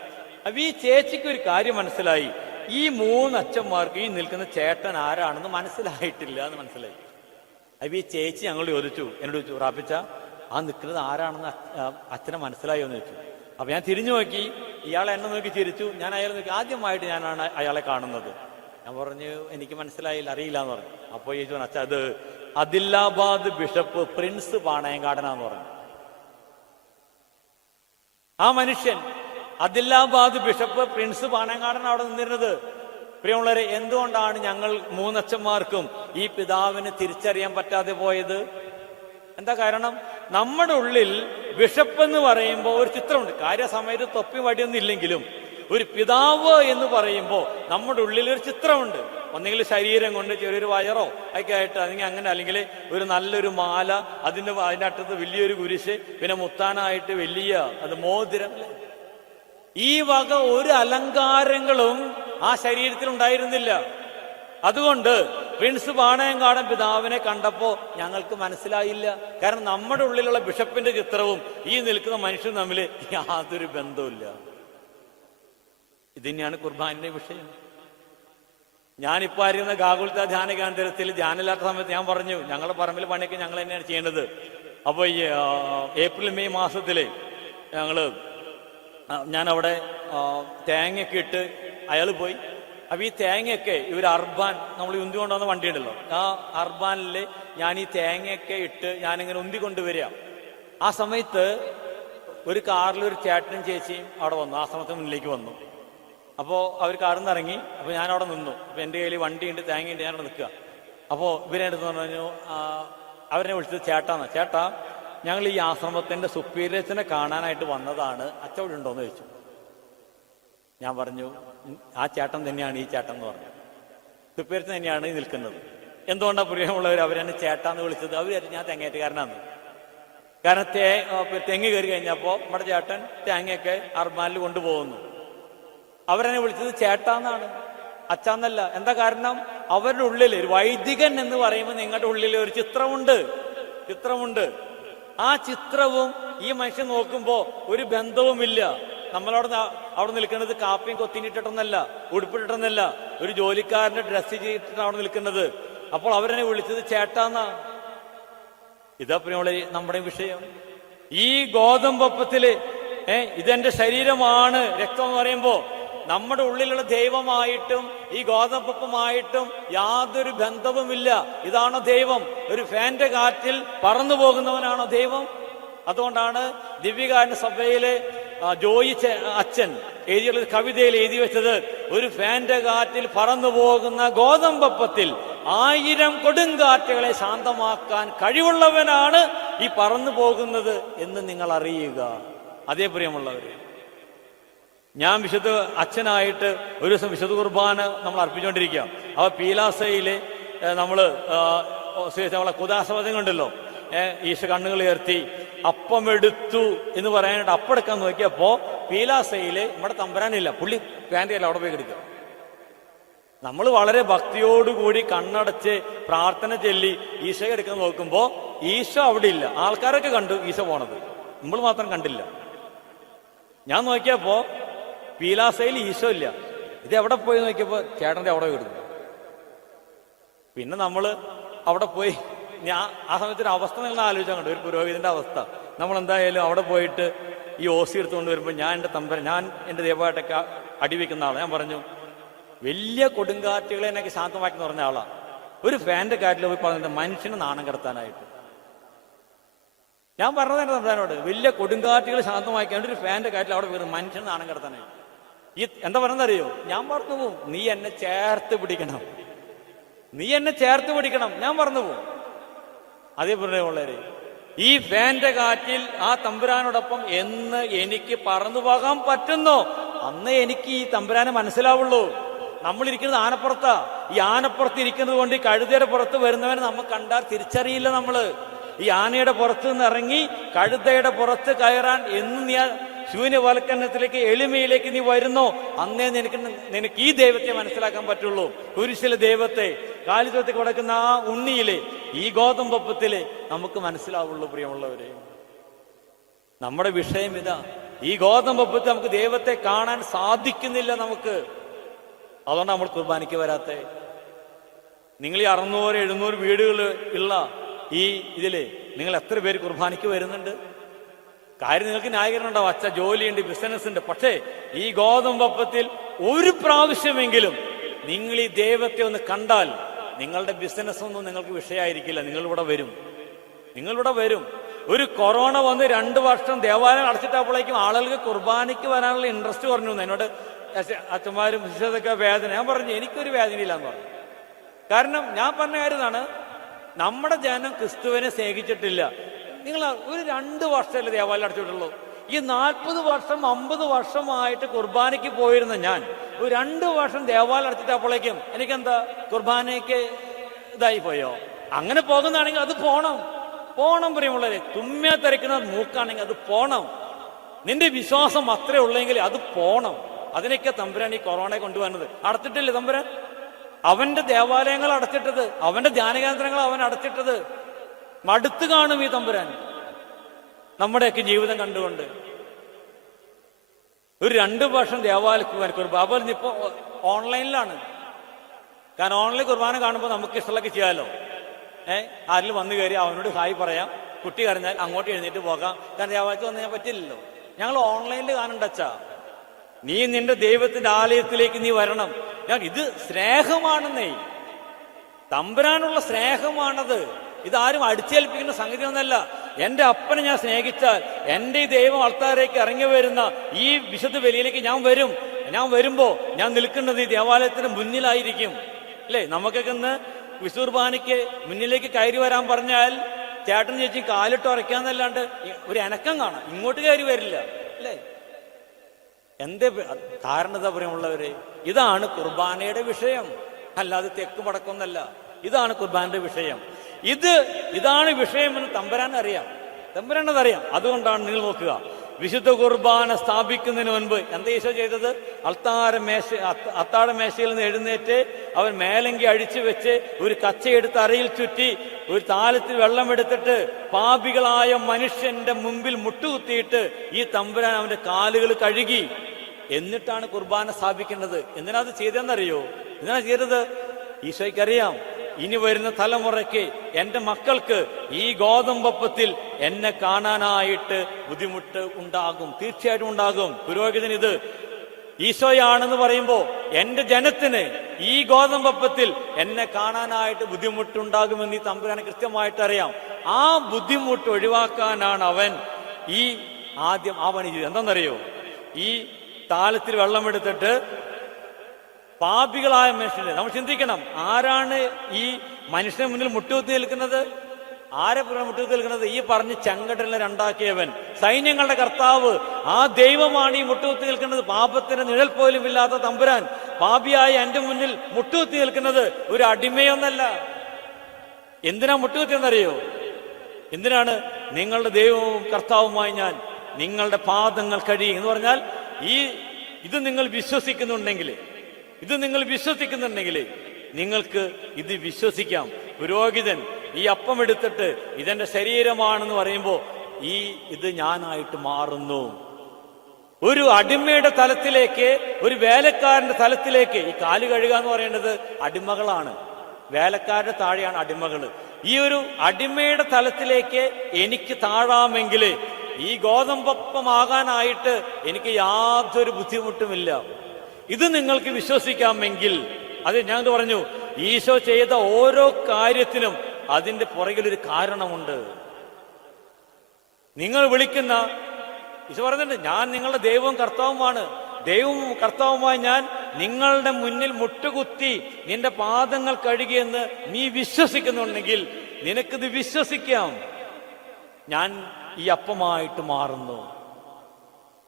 അപ്പൊ ഈ ചേച്ചിക്ക് ഒരു കാര്യം മനസ്സിലായി, ഈ 3 അച്ഛന്മാർക്ക് ഈ നിൽക്കുന്ന ചേട്ടൻ ആരാണെന്ന് മനസ്സിലായിട്ടില്ല എന്ന് മനസ്സിലായി. അപ്പൊ ഈ ചേച്ചി ഞങ്ങളോട് എന്നോട് ചോദിച്ചു, റാപ്പിച്ച ആ നിൽക്കുന്നത് ആരാണെന്ന് അച്ഛനെ മനസ്സിലായോ എന്ന് ചോദിച്ചു. അപ്പൊ ഞാൻ തിരിഞ്ഞു നോക്കി, ഇയാൾ എന്നെ നോക്കി ചിരിച്ചു. ഞാൻ അയാളെ നോക്കി, ആദ്യമായിട്ട് ഞാനാണ് അയാളെ കാണുന്നത്. ഞാൻ പറഞ്ഞു എനിക്ക് മനസ്സിലായില്ല, അറിയില്ല എന്ന് പറഞ്ഞു. അപ്പോൾ ചോദിച്ചു, അച്ഛ അത് ആദിലാബാദ് ബിഷപ്പ് പ്രിൻസ് പാണയങ്കാടനാന്ന് പറഞ്ഞു. ആ മനുഷ്യൻ ആദിലാബാദ് ബിഷപ്പ് പ്രിൻസ് പാണയങ്കാടൻ അവിടെ നിന്നിരുന്നത്. പ്രിയമുള്ളവരെ, എന്തുകൊണ്ടാണ് ഞങ്ങൾ 3 അച്ഛന്മാർക്കും ഈ പിതാവിന് തിരിച്ചറിയാൻ പറ്റാതെ പോയത്? എന്താ കാരണം? നമ്മുടെ ഉള്ളിൽ ബിഷപ്പ് എന്ന് പറയുമ്പോൾ ഒരു ചിത്രമുണ്ട്. കാര്യസമയത്ത് തൊപ്പി വടിയൊന്നും ഇല്ലെങ്കിലും ഒരു പിതാവ് എന്ന് പറയുമ്പോൾ നമ്മുടെ ഉള്ളിൽ ഒരു ചിത്രമുണ്ട്. ഒന്നെങ്കിൽ ശരീരം കൊണ്ട് ചെറിയൊരു വയറോ ഒക്കെ ആയിട്ട്, അല്ലെങ്കിൽ ഒരു നല്ലൊരു മാല, അതിൻ്റെ അറ്റത്ത് വലിയൊരു കുരിശ്, പിന്നെ മുത്താനായിട്ട് വലിയ അത് മോതിരം. ഈ വക ഒരു അലങ്കാരങ്ങളും ആ ശരീരത്തിൽ ഉണ്ടായിരുന്നില്ല. അതുകൊണ്ട് പ്രിൻസ് പാണയങ്കാടൻ പിതാവിനെ കണ്ടപ്പോ ഞങ്ങൾക്ക് മനസ്സിലായില്ല. കാരണം നമ്മുടെ ഉള്ളിലുള്ള ബിഷപ്പിന്റെ ചിത്രവും ഈ നിൽക്കുന്ന മനുഷ്യനും തമ്മിൽ യാതൊരു ബന്ധവുമില്ല. ഇത് തന്നെയാണ് കുർബാനിന്റെ വിഷയം. ഞാനിപ്പോ അറിയുന്ന ഗാകുൽത്ത ധ്യാന കേന്ദ്രത്തിൽ ധ്യാനമില്ലാത്ത സമയത്ത് ഞാൻ പറഞ്ഞു, ഞങ്ങളുടെ പറമ്പിൽ പണിയൊക്കെ ഞങ്ങൾ തന്നെയാണ് ചെയ്യേണ്ടത്. അപ്പൊ ഈ ഏപ്രിൽ മെയ് മാസത്തില് ഞാനവിടെ തേങ്ങയൊക്കെ ഇട്ട് അയാൾ പോയി. അപ്പൊ ഈ തേങ്ങയൊക്കെ ഇവർ അർബാൻ, നമ്മൾ ഉന്തി കൊണ്ടുവന്ന വണ്ടി ഉണ്ടല്ലോ, ആ അർബാനില് ഞാൻ ഈ തേങ്ങയൊക്കെ ഇട്ട് ഞാനിങ്ങനെ ഉന്തി കൊണ്ടുവരിക. ആ സമയത്ത് ഒരു കാറിൽ ഒരു ചേട്ടനും ചേച്ചിയും അവിടെ വന്നു. ആ സമയത്ത് മുന്നിലേക്ക് വന്നു. അപ്പോൾ അവർ കാറിൽ നിന്ന് ഇറങ്ങി. അപ്പോൾ ഞാൻ അവിടെ നിന്നു. അപ്പോൾ എൻ്റെ കയ്യിൽ വണ്ടിയുണ്ട്, തേങ്ങയുണ്ട്, ഞാനവിടെ നിൽക്കുക. അപ്പോൾ ഇവരെ അടുത്ത് പറഞ്ഞു, അവരെ വിളിച്ചത് ചേട്ടാന്ന്. ചേട്ടാ, ഞങ്ങൾ ഈ ആശ്രമത്തിൻ്റെ സുപ്പീരിയർസിനെ കാണാനായിട്ട് വന്നതാണ്, അച്ചവിടെ ഉണ്ടോയെന്ന് ചോദിച്ചു. ഞാൻ പറഞ്ഞു, ആ ചേട്ടൻ തന്നെയാണ് ഈ ചേട്ടൻ എന്ന് പറഞ്ഞു. സുപ്പീരിയർസ് തന്നെയാണ് ഈ നിൽക്കുന്നത്. എന്തുകൊണ്ടാണ് പ്രിയമുള്ളവർ അവരെന്നെ ചേട്ടാന്ന് വിളിച്ചത്? അവർ ഞാൻ തെങ്ങേറ്റുകാരനാണ്. കാരണം തെങ്ങ് കയറി കഴിഞ്ഞപ്പോൾ നമ്മുടെ ചേട്ടൻ തേങ്ങയൊക്കെ അർബാനിൽ കൊണ്ടുപോകുന്നു. അവരെന്നെ വിളിച്ചത് ചേട്ടാന്നാണ്, അച്ചാന്നല്ല. എന്താ കാരണം? അവരുടെ ഉള്ളിൽ ഒരു വൈദികൻ എന്ന് പറയുമ്പോൾ നിങ്ങളുടെ ഉള്ളിൽ ഒരു ചിത്രമുണ്ട്. ആ ചിത്രവും ഈ മനുഷ്യൻ നോക്കുമ്പോ ഒരു ബന്ധവുമില്ല. അവിടെ നിൽക്കുന്നത് കാപ്പിയും കൊത്തിനിട്ടിട്ടൊന്നല്ല, ഉടുപ്പിട്ടിട്ടൊന്നല്ല, ഒരു ജോലിക്കാരന്റെ ഡ്രസ്സ് ചെയ്തിട്ടാണ് അവിടെ നിൽക്കുന്നത്. അപ്പോൾ അവരെന്നെ വിളിച്ചത് ചേട്ടാന്നാ. ഇതാ പ്രിയമുള്ള നമ്മുടെ വിഷയം. ഈ ഗോതമ്പപ്പത്തില് ഇതെന്റെ ശരീരമാണ്, രക്തം എന്ന് പറയുമ്പോ നമ്മുടെ ഉള്ളിലുള്ള ദൈവമായിട്ടും ഈ ഗോതമ്പപ്പമായിട്ടും യാതൊരു ബന്ധവുമില്ല. ഇതാണോ ദൈവം? ഒരു ഫാന്റെ കാറ്റിൽ പറന്നു പോകുന്നവനാണോ ദൈവം? അതുകൊണ്ടാണ് ദിവ്യകാരുണ്യ സഭയിലെ ജോയി അച്ഛൻ എഴുതിയുള്ള കവിതയിൽ എഴുതി വെച്ചത്, ഒരു ഫാന്റെ കാറ്റിൽ പറന്നു പോകുന്ന ഗോതമ്പപ്പത്തിൽ 1000 കൊടുങ്കാറ്റുകളെ ശാന്തമാക്കാൻ കഴിവുള്ളവനാണ് ഈ പറന്നു പോകുന്നത് എന്ന് നിങ്ങൾ അറിയുക. അതേ പ്രിയമുള്ളവര്, ഞാൻ വിശുദ്ധ അച്ഛനായിട്ട് ഒരു ദിവസം വിശുദ്ധ കുർബാന നമ്മൾ അർപ്പിച്ചുകൊണ്ടിരിക്കുക. അപ്പൊ പീലാസയില് നമ്മളെ കുദാസവധം കണ്ടല്ലോ, ഈശോ കണ്ണുകൾ ഉയർത്തി അപ്പമെടുത്തു എന്ന് പറയാനായിട്ട് അപ്പെടുക്കാൻ നോക്കിയപ്പോ പീലാസയില് നമ്മുടെ തമ്പരാനില്ല, പുള്ളി പാൻ്റെ അല്ല അവിടെ പോയി കിടക്കുക. നമ്മൾ വളരെ ഭക്തിയോടുകൂടി കണ്ണടച്ച് പ്രാർത്ഥന ചൊല്ലി ഈശോ എടുക്കാൻ നോക്കുമ്പോ ഈശോ അവിടെ ഇല്ല. ആൾക്കാരൊക്കെ കണ്ടു ഈശോ പോണത്, നമ്മൾ മാത്രം കണ്ടില്ല. ഞാൻ നോക്കിയപ്പോ പീലാസയിൽ ഈശോ ഇല്ല. ഇത് എവിടെ പോയി നോക്കിയപ്പോ ചേട്ടന്റെ അവിടെ കിടന്നു. പിന്നെ നമ്മള് അവിടെ പോയി, ഞാൻ ആ സമയത്ത് ഒരു അവസ്ഥ നിങ്ങൾ ആലോചിച്ചാൽ കണ്ടു, ഒരു പുരോഹിതന്റെ അവസ്ഥ. നമ്മൾ എന്തായാലും അവിടെ പോയിട്ട് ഈ ഓസി എടുത്തുകൊണ്ട് വരുമ്പോൾ ഞാൻ എൻ്റെ ദേവമായിട്ടൊക്കെ അടിവെക്കുന്ന ആളാണ്. ഞാൻ പറഞ്ഞു, വലിയ കൊടുങ്കാറ്റുകളെ എന്നൊക്കെ ശാന്തമാക്കി എന്ന് പറഞ്ഞ ആളാണ്. ഒരു ഫാന്റെ കാറ്റിൽ പോയി പറഞ്ഞിട്ട് മനുഷ്യനെ നാണം കടത്താനായിട്ട്. ഞാൻ പറഞ്ഞത് എൻ്റെ തമ്പുരാനോട്, വലിയ കൊടുങ്കാറ്റുകൾ ശാന്തമാക്കിയാണ്ട് ഒരു ഫാന്റെ കാറ്റിൽ അവിടെ പോയി മനുഷ്യനെ നാണം കടത്താനായിട്ട്. എന്താ പറയുന്നറിയോ? ഞാൻ പറഞ്ഞു പോവും, നീ എന്നെ ചേർത്ത് പിടിക്കണം, ഞാൻ പറഞ്ഞു പോവും. അതേപോലെ ഉള്ളവരെ, ഈ ഫാന്റെ കാറ്റിൽ ആ തമ്പുരാനോടൊപ്പം എന്ന് എനിക്ക് പറന്നു പോകാൻ പറ്റുന്നോ അന്നേ എനിക്ക് ഈ തമ്പുരാനെ മനസ്സിലാവുള്ളൂ. നമ്മളിരിക്കുന്നത് ആനപ്പുറത്താ. ഈ ആനപ്പുറത്ത് ഇരിക്കുന്നത് കൊണ്ട് ഈ കഴുതയുടെ പുറത്ത് വരുന്നവനെ നമുക്ക് കണ്ടാൽ തിരിച്ചറിയില്ല. നമ്മള് ഈ ആനയുടെ പുറത്ത് നിന്ന് ഇറങ്ങി കഴുതയുടെ പുറത്ത് കയറാൻ എന്ന് നീ ശൂന്യവൽക്കരണത്തിലേക്ക് എളിമയിലേക്ക് നീ വരുന്നോ, അന്നേ നിനക്ക് ഈ ദൈവത്തെ മനസ്സിലാക്കാൻ പറ്റുള്ളൂ. കുരിശിലെ ദൈവത്തെ, കാലിത്വത്തിൽ കിടക്കുന്ന ആ ഉണ്ണിയിലെ, ഈ ഗോതമ്പപ്പത്തിലെ നമുക്ക് മനസ്സിലാവുള്ളൂ. പ്രിയമുള്ളവരെ, നമ്മുടെ വിഷയം ഇതാ. ഈ ഗോതമ്പപ്പത്തിൽ നമുക്ക് ദൈവത്തെ കാണാൻ സാധിക്കുന്നില്ല നമുക്ക്. അതുകൊണ്ട് നമ്മൾ കുർബാനയ്ക്ക് വരാത്തെ. നിങ്ങൾ ഈ 600-700 വീടുകൾ ഉള്ള ഈ ഇതില് നിങ്ങൾ എത്ര പേര് കുർബാനയ്ക്ക് വരുന്നുണ്ട്? കാര്യം നിങ്ങൾക്ക് ന്യായീകരണം അച്ഛ ജോലിയുണ്ട്, ബിസിനസ് ഉണ്ട്. പക്ഷേ ഈ ഗോതമ്പപ്പത്തിൽ ഒരു പ്രാവശ്യമെങ്കിലും നിങ്ങൾ ഈ ദൈവത്തെ ഒന്ന് കണ്ടാൽ നിങ്ങളുടെ ബിസിനസ് ഒന്നും നിങ്ങൾക്ക് വിഷയമായിരിക്കില്ല. നിങ്ങളിവിടെ വരും. ഒരു കൊറോണ വന്ന് 2 വർഷം ദേവാലയം അടച്ചിട്ടപ്പോഴേക്കും ആളുകൾക്ക് കുർബാനയ്ക്ക് വരാനുള്ള ഇൻട്രസ്റ്റ് കുറഞ്ഞു. എന്നോട് അച്ഛന്മാരും ശിഷ്യതൊക്കെ വേദന. ഞാൻ പറഞ്ഞു എനിക്കൊരു വേദനയില്ലാന്ന് പറഞ്ഞു. കാരണം ഞാൻ പറഞ്ഞ കാര്യമാണ്, നമ്മുടെ ജനം ക്രിസ്തുവിനെ സ്നേഹിച്ചിട്ടില്ല. നിങ്ങൾ ഒരു 2 വർഷമല്ലേ ദേവാലയം അടച്ചിട്ടുള്ളൂ. ഈ 40 വർഷം 50 വർഷമായിട്ട് കുർബാനയ്ക്ക് പോയിരുന്ന ഞാൻ ഒരു 2 വർഷം ദേവാലയം അടച്ചിട്ടപ്പോഴേക്കും എനിക്കെന്താ കുർബാനയ്ക്ക് ഇതായി പോയോ? അങ്ങനെ പോകുന്നതാണെങ്കിൽ അത് പോണം പ്രിയമുള്ളവരെ. തുമ്മിയ തിരക്കുന്ന മൂക്കാണെങ്കിൽ അത് പോണം. നിന്റെ വിശ്വാസം അത്രേ ഉള്ളെങ്കിൽ അത് പോണം. അതിനൊക്കെ തമ്പുരാൻ ഈ കൊറോണയെ കൊണ്ടുവന്നത്. അടച്ചിട്ടില്ലേ തമ്പുരാൻ? അവന്റെ ദേവാലയങ്ങൾ അടച്ചിട്ടത്, അവന്റെ ധ്യാനകേന്ദ്രങ്ങൾ അവൻ അടച്ചിട്ടത്. മടുത്ത് കാണും ഈ തമ്പുരാൻ നമ്മുടെയൊക്കെ ജീവിതം കണ്ടുകൊണ്ട്. ഒരു 2 വർഷം ദേവാലയത്തിൽ ബാബൽ ഇപ്പോ ഓൺലൈനിലാണ്. കാരണം ഓൺലൈൻ കുർബാന കാണുമ്പോൾ നമുക്ക് ഇഷ്ടമുള്ളൊക്കെ ചെയ്യാമല്ലോ. ആരിൽ വന്നു കയറി അവനോട് ഹായ് പറയാം, കുട്ടി കരഞ്ഞാൽ അങ്ങോട്ട് എഴുന്നേറ്റ് പോകാം. കാരണം ദേവാലയത്തിൽ വന്നു ഞാൻ പറ്റില്ലല്ലോ. ഞങ്ങൾ ഓൺലൈനിൽ കാണണ്ടച്ചാ. നീ നിന്റെ ദൈവത്തിന്റെ ആലയത്തിലേക്ക് നീ വരണം. ഇത് സ്നേഹമാണെന്നേ, തമ്പുരാനുള്ള സ്നേഹമാണത്. ഇതാരും അടിച്ചേൽപ്പിക്കുന്ന സംഗതി ഒന്നല്ല. എന്റെ അപ്പനെ ഞാൻ സ്നേഹിച്ചാൽ എന്റെ ഈ ദൈവം ആൾക്കാരേക്ക് ഇറങ്ങി വരുന്ന ഈ വിശുദ്ധ ബലിയിലേക്ക് ഞാൻ വരുമ്പോ ഞാൻ നിൽക്കുന്നത് ഈ ദേവാലയത്തിന് മുന്നിലായിരിക്കും. അല്ലേ? നമുക്കൊക്കെ ഇന്ന് വിശുർബാനയ്ക്ക് മുന്നിലേക്ക് കയറി വരാൻ പറഞ്ഞാൽ ചേട്ടൻ ചേച്ചി കാലിട്ട് ഉറയ്ക്കാന്നല്ലാണ്ട് ഒരു അനക്കം കാണാം. ഇങ്ങോട്ട് കയറി വരില്ല. അല്ലേ? എന്തേ കാരണത പ്രിയമുള്ളവരെ? ഇതാണ് കുർബാനയുടെ വിഷയം, അല്ലാതെ തെക്ക് വടക്കൊന്നല്ല. ഇതാണ് കുർബാനയുടെ വിഷയം. ഇതാണ് വിഷയമെന്ന് തമ്പുരാൻ അറിയാം. അതുകൊണ്ടാണ് നിങ്ങൾ നോക്കുക, വിശുദ്ധ കുർബാന സ്ഥാപിക്കുന്നതിന് മുൻപ് എന്താ ഈശോ ചെയ്തത്? അത്താഴ മേശയിൽ നിന്ന് എഴുന്നേറ്റ് അവൻ മേലങ്കി അഴിച്ചു വെച്ച് ഒരു കച്ചയെടുത്ത് അരയിൽ ചുറ്റി ഒരു താലത്തിൽ വെള്ളമെടുത്തിട്ട് പാപികളായ മനുഷ്യന്റെ മുമ്പിൽ മുട്ടുകുത്തിയിട്ട് ഈ തമ്പുരാൻ അവന്റെ കാലുകൾ കഴുകി. എന്നിട്ടാണ് കുർബാന സ്ഥാപിക്കുന്നത്. എന്തിനാ അത് ചെയ്തതെന്നറിയോ? എന്തിനാ ചെയ്തത്? ഈശോയ്ക്കറിയാം, ഇനി വരുന്ന തലമുറയ്ക്ക്, എന്റെ മക്കൾക്ക് ഈ ഗോതമ്പപ്പത്തിൽ എന്നെ കാണാനായിട്ട് ബുദ്ധിമുട്ട് ഉണ്ടാകും. തീർച്ചയായിട്ടും ഉണ്ടാകും. പുരോഹിതൻ ഇത് ഈശോയാണെന്ന് പറയുമ്പോ എന്റെ ജനത്തിന് ഈ ഗോതമ്പപ്പത്തിൽ എന്നെ കാണാനായിട്ട് ബുദ്ധിമുട്ടുണ്ടാകുമെന്ന് ഈ തമ്പുരാനെ കൃത്യമായിട്ട് അറിയാം. ആ ബുദ്ധിമുട്ട് ഒഴിവാക്കാനാണ് അവൻ ഈ ആദ്യം ആ പണി ചെയ്തത്. എന്താണെന്നറിയോ? ഈ താലത്തിൽ വെള്ളമെടുത്തിട്ട് പാപികളായ മനുഷ്യനെ നമ്മൾ ചിന്തിക്കണം. ആരാണ് ഈ മനുഷ്യന് മുന്നിൽ മുട്ടുകുത്തി നിൽക്കുന്നത്? ആരെ മുട്ടുകുത്തി നിൽക്കുന്നത്? ഈ പറഞ്ഞ് ചെങ്കടലിനെ രണ്ടാക്കിയവൻ, സൈന്യങ്ങളുടെ കർത്താവ്, ആ ദൈവമാണ് ഈ മുട്ടുകുത്തി നിൽക്കുന്നത്. പാപത്തിന് നിഴൽ പോലും ഇല്ലാത്ത തമ്പുരാൻ പാപിയായി എന്റെ മുന്നിൽ മുട്ടുകുത്തി നിൽക്കുന്നത് ഒരു അടിമയൊന്നല്ല. എന്തിനാ മുട്ടുകുത്തിയെന്നറിയോ? എന്തിനാണ്? നിങ്ങളുടെ ദൈവവും കർത്താവുമായി ഞാൻ നിങ്ങളുടെ പാദങ്ങൾ കഴുകി എന്ന് പറഞ്ഞാൽ ഇത് നിങ്ങൾ വിശ്വസിക്കുന്നുണ്ടെങ്കിൽ നിങ്ങൾക്ക് ഇത് വിശ്വസിക്കാം. പുരോഹിതൻ ഈ അപ്പം എടുത്തിട്ട് ഇതെന്റെ ശരീരമാണെന്ന് പറയുമ്പോ ഇത് ഞാനായിട്ട് മാറുന്നു. ഒരു അടിമയുടെ തലത്തിലേക്ക്, ഒരു വേലക്കാരന്റെ തലത്തിലേക്ക് ഈ കാല് കഴുകുക എന്ന് പറയുന്നത് അടിമകളാണ്. വേലക്കാരുടെ താഴെയാണ് അടിമകള്. ഈ ഒരു അടിമയുടെ തലത്തിലേക്ക് എനിക്ക് താഴാമെങ്കിൽ ഈ ഗോതമ്പപ്പമാകാനായിട്ട് എനിക്ക് യാതൊരു ബുദ്ധിമുട്ടുമില്ല. ഇത് നിങ്ങൾക്ക് വിശ്വസിക്കാമെങ്കിൽ, അത് ഞാൻ പറഞ്ഞു, ഈശോ ചെയ്ത ഓരോ കാര്യത്തിനും അതിന്റെ പുറകിലൊരു കാരണമുണ്ട്. നിങ്ങൾ വിളിക്കുന്ന ഈശോ പറയുന്നുണ്ട്, ഞാൻ നിങ്ങളുടെ ദൈവവും കർത്താവുമാണ്. ദൈവവും കർത്താവുമായി ഞാൻ നിങ്ങളുടെ മുന്നിൽ മുട്ടുകുത്തി നിന്റെ പാദങ്ങൾ കഴുകിയെന്ന് നീ വിശ്വസിക്കുന്നുണ്ടെങ്കിൽ നിനക്കിത് വിശ്വസിക്കാം. ഞാൻ ഈ അപ്പമായിട്ട് മാറുന്നു.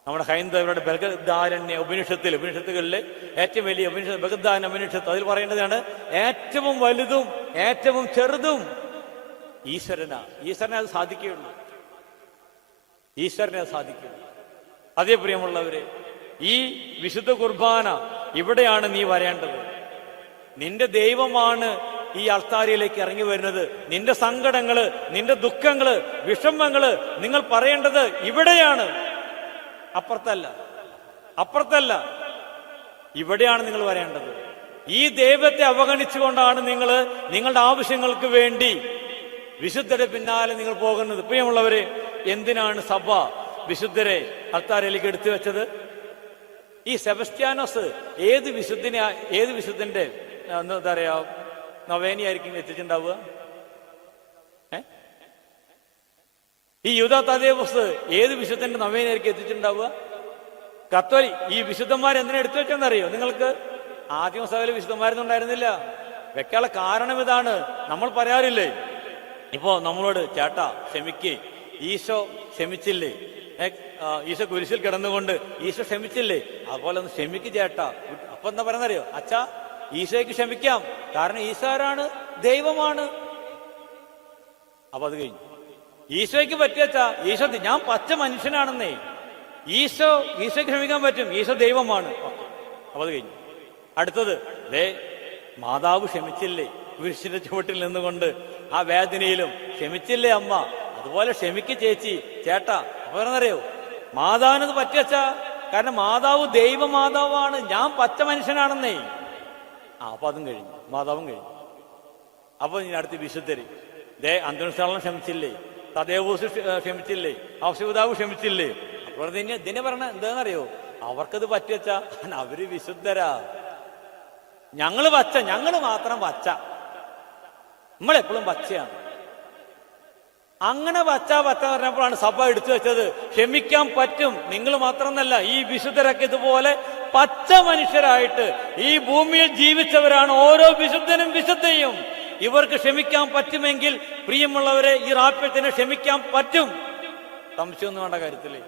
നമ്മുടെ ഹൈന്ദവരുടെ ബൃഹദാരണ്യ ഉപനിഷത്തുകളിലെ ഏറ്റവും വലിയ ഉപനിഷത്ത് ബൃഹദാരണ്യ ഉപനിഷത്ത്, അതിൽ പറയേണ്ടതാണ് ഏറ്റവും വലുതും ഏറ്റവും ചെറുതും ഈശ്വരനെ അത് സാധിക്കുകയുള്ളൂ. അതേ പ്രിയമുള്ളവരെ, ഈ വിശുദ്ധ കുർബാന ഇവിടെയാണ് നീ വരേണ്ടത്. നിന്റെ ദൈവമാണ് ഈ അൾത്താരയിലേക്ക് ഇറങ്ങി വരുന്നത്. നിന്റെ സങ്കടങ്ങള്, നിന്റെ ദുഃഖങ്ങള്, വിഷമങ്ങള് നിങ്ങൾ പറയേണ്ടത് ഇവിടെയാണ്, അപ്പുറത്തല്ല. ഇവിടെയാണ് നിങ്ങൾ വരേണ്ടത്. ഈ ദൈവത്തെ അവഗണിച്ചുകൊണ്ടാണ് നിങ്ങൾ നിങ്ങളുടെ ആവശ്യങ്ങൾക്ക് വേണ്ടി വിശുദ്ധരെ പിന്നാലെ നിങ്ങൾ പോകുന്നത്. പ്രിയമുള്ളവരെ, എന്തിനാണ് സഭ വിശുദ്ധരെ അൾത്താരയിലേക്ക് എടുത്തു വെച്ചത്? ഈ സെബസ്ത്യാനോസ് ഏത് വിശുദ്ധന്റെ എന്താ പറയാ നൊവേനയായിരിക്കും എത്തിച്ചിട്ടുണ്ടാവുക? ഈ യൂദാ തദേവൂസ് ഏത് വിശുദ്ധന്റെ നൊവേനയായിരിക്കും എത്തിച്ചിട്ടുണ്ടാവുക? കത്തോലി. ഈ വിശുദ്ധന്മാർ എന്തിനാ എടുത്തു വെച്ചെന്നറിയോ നിങ്ങൾക്ക്? ആദ്യം സഭയിലെ വിശുദ്ധന്മാരൊന്നും ഉണ്ടായിരുന്നില്ല. വെക്കാനുള്ള കാരണം ഇതാണ്. നമ്മൾ പറയാറില്ലേ, ഇപ്പോ നമ്മളോട് ചേട്ടാ ക്ഷമിക്കേ, ഈശോ ക്ഷമിച്ചില്ലേ, ഈശോ കുരിശിൽ കിടന്നുകൊണ്ട് ഈശോ ക്ഷമിച്ചില്ലേ, അതുപോലെ ഒന്ന് ക്ഷമിക്ക് ചേട്ടാ. അപ്പൊ എന്താ പറയുന്നറിയോ? അച്ഛാ, ഈശോയ്ക്ക് ക്ഷമിക്കാം, കാരണം ഈശോ ആരാണ്? ദൈവമാണ്. അപ്പൊ അത് കഴിഞ്ഞു. ഈശോയ്ക്ക് പറ്റിയച്ചാ, ഈശോ ഞാൻ പച്ച മനുഷ്യനാണെന്നേ, ഈശോയ്ക്ക് ക്ഷമിക്കാൻ പറ്റും, ഈശോ ദൈവമാണ്. അപ്പൊ അത് കഴിഞ്ഞു. അടുത്തത്, മാതാവ് ക്ഷമിച്ചില്ലേ കുരിശിന്റെ ചുവട്ടിൽ നിന്നുകൊണ്ട് ആ വേദനയിലും? ക്ഷമിച്ചില്ലേ അമ്മ, അതുപോലെ ക്ഷമിക്ക് ചേച്ചി, ചേട്ടാ. അപ്പൊ പറഞ്ഞറിയോ, മാതാവിനത് പറ്റിയച്ചാ, കാരണം മാതാവ് ദൈവമാതാവാണ്, ഞാൻ പച്ച മനുഷ്യനാണെന്നേ. അപ്പൊ അതും കഴിഞ്ഞു, മാതാവും കഴിഞ്ഞു. അപ്പൊ ഇനി അടുത്ത് വിശുദ്ധര്. അന്തോണിസ്താളം ക്ഷമിച്ചില്ലേ, തദേവൂസ് ക്ഷമിച്ചില്ലേ, ഔഷധാവ് ക്ഷമിച്ചില്ലേ? അപ്പോൾ ഇതിനെ പറഞ്ഞ എന്താണെന്നറിയോ, അവർക്കത് പറ്റിയച്ചാ അവര് വിശുദ്ധരാ, ഞങ്ങള് മാത്രം പച്ച, നമ്മളെപ്പോഴും പച്ചയാണ്. അങ്ങനെ പച്ച പറഞ്ഞപ്പോഴാണ് സഭ എടുത്തു വെച്ചത്. ക്ഷമിക്കാൻ പറ്റും, നിങ്ങൾ മാത്രമെന്നല്ല, ഈ വിശുദ്ധരൊക്കെ ഇതുപോലെ പച്ച മനുഷ്യരായിട്ട് ഈ ഭൂമിയിൽ ജീവിച്ചവരാണ് ഓരോ വിശുദ്ധനും വിശുദ്ധയും. ഇവർക്ക് ക്ഷമിക്കാൻ പറ്റുമെങ്കിൽ പ്രിയമുള്ളവരെ, ഈ റാപ്യത്തിന് ക്ഷമിക്കാൻ പറ്റും, സംശയമൊന്നും വേണ്ട കാര്യത്തില്.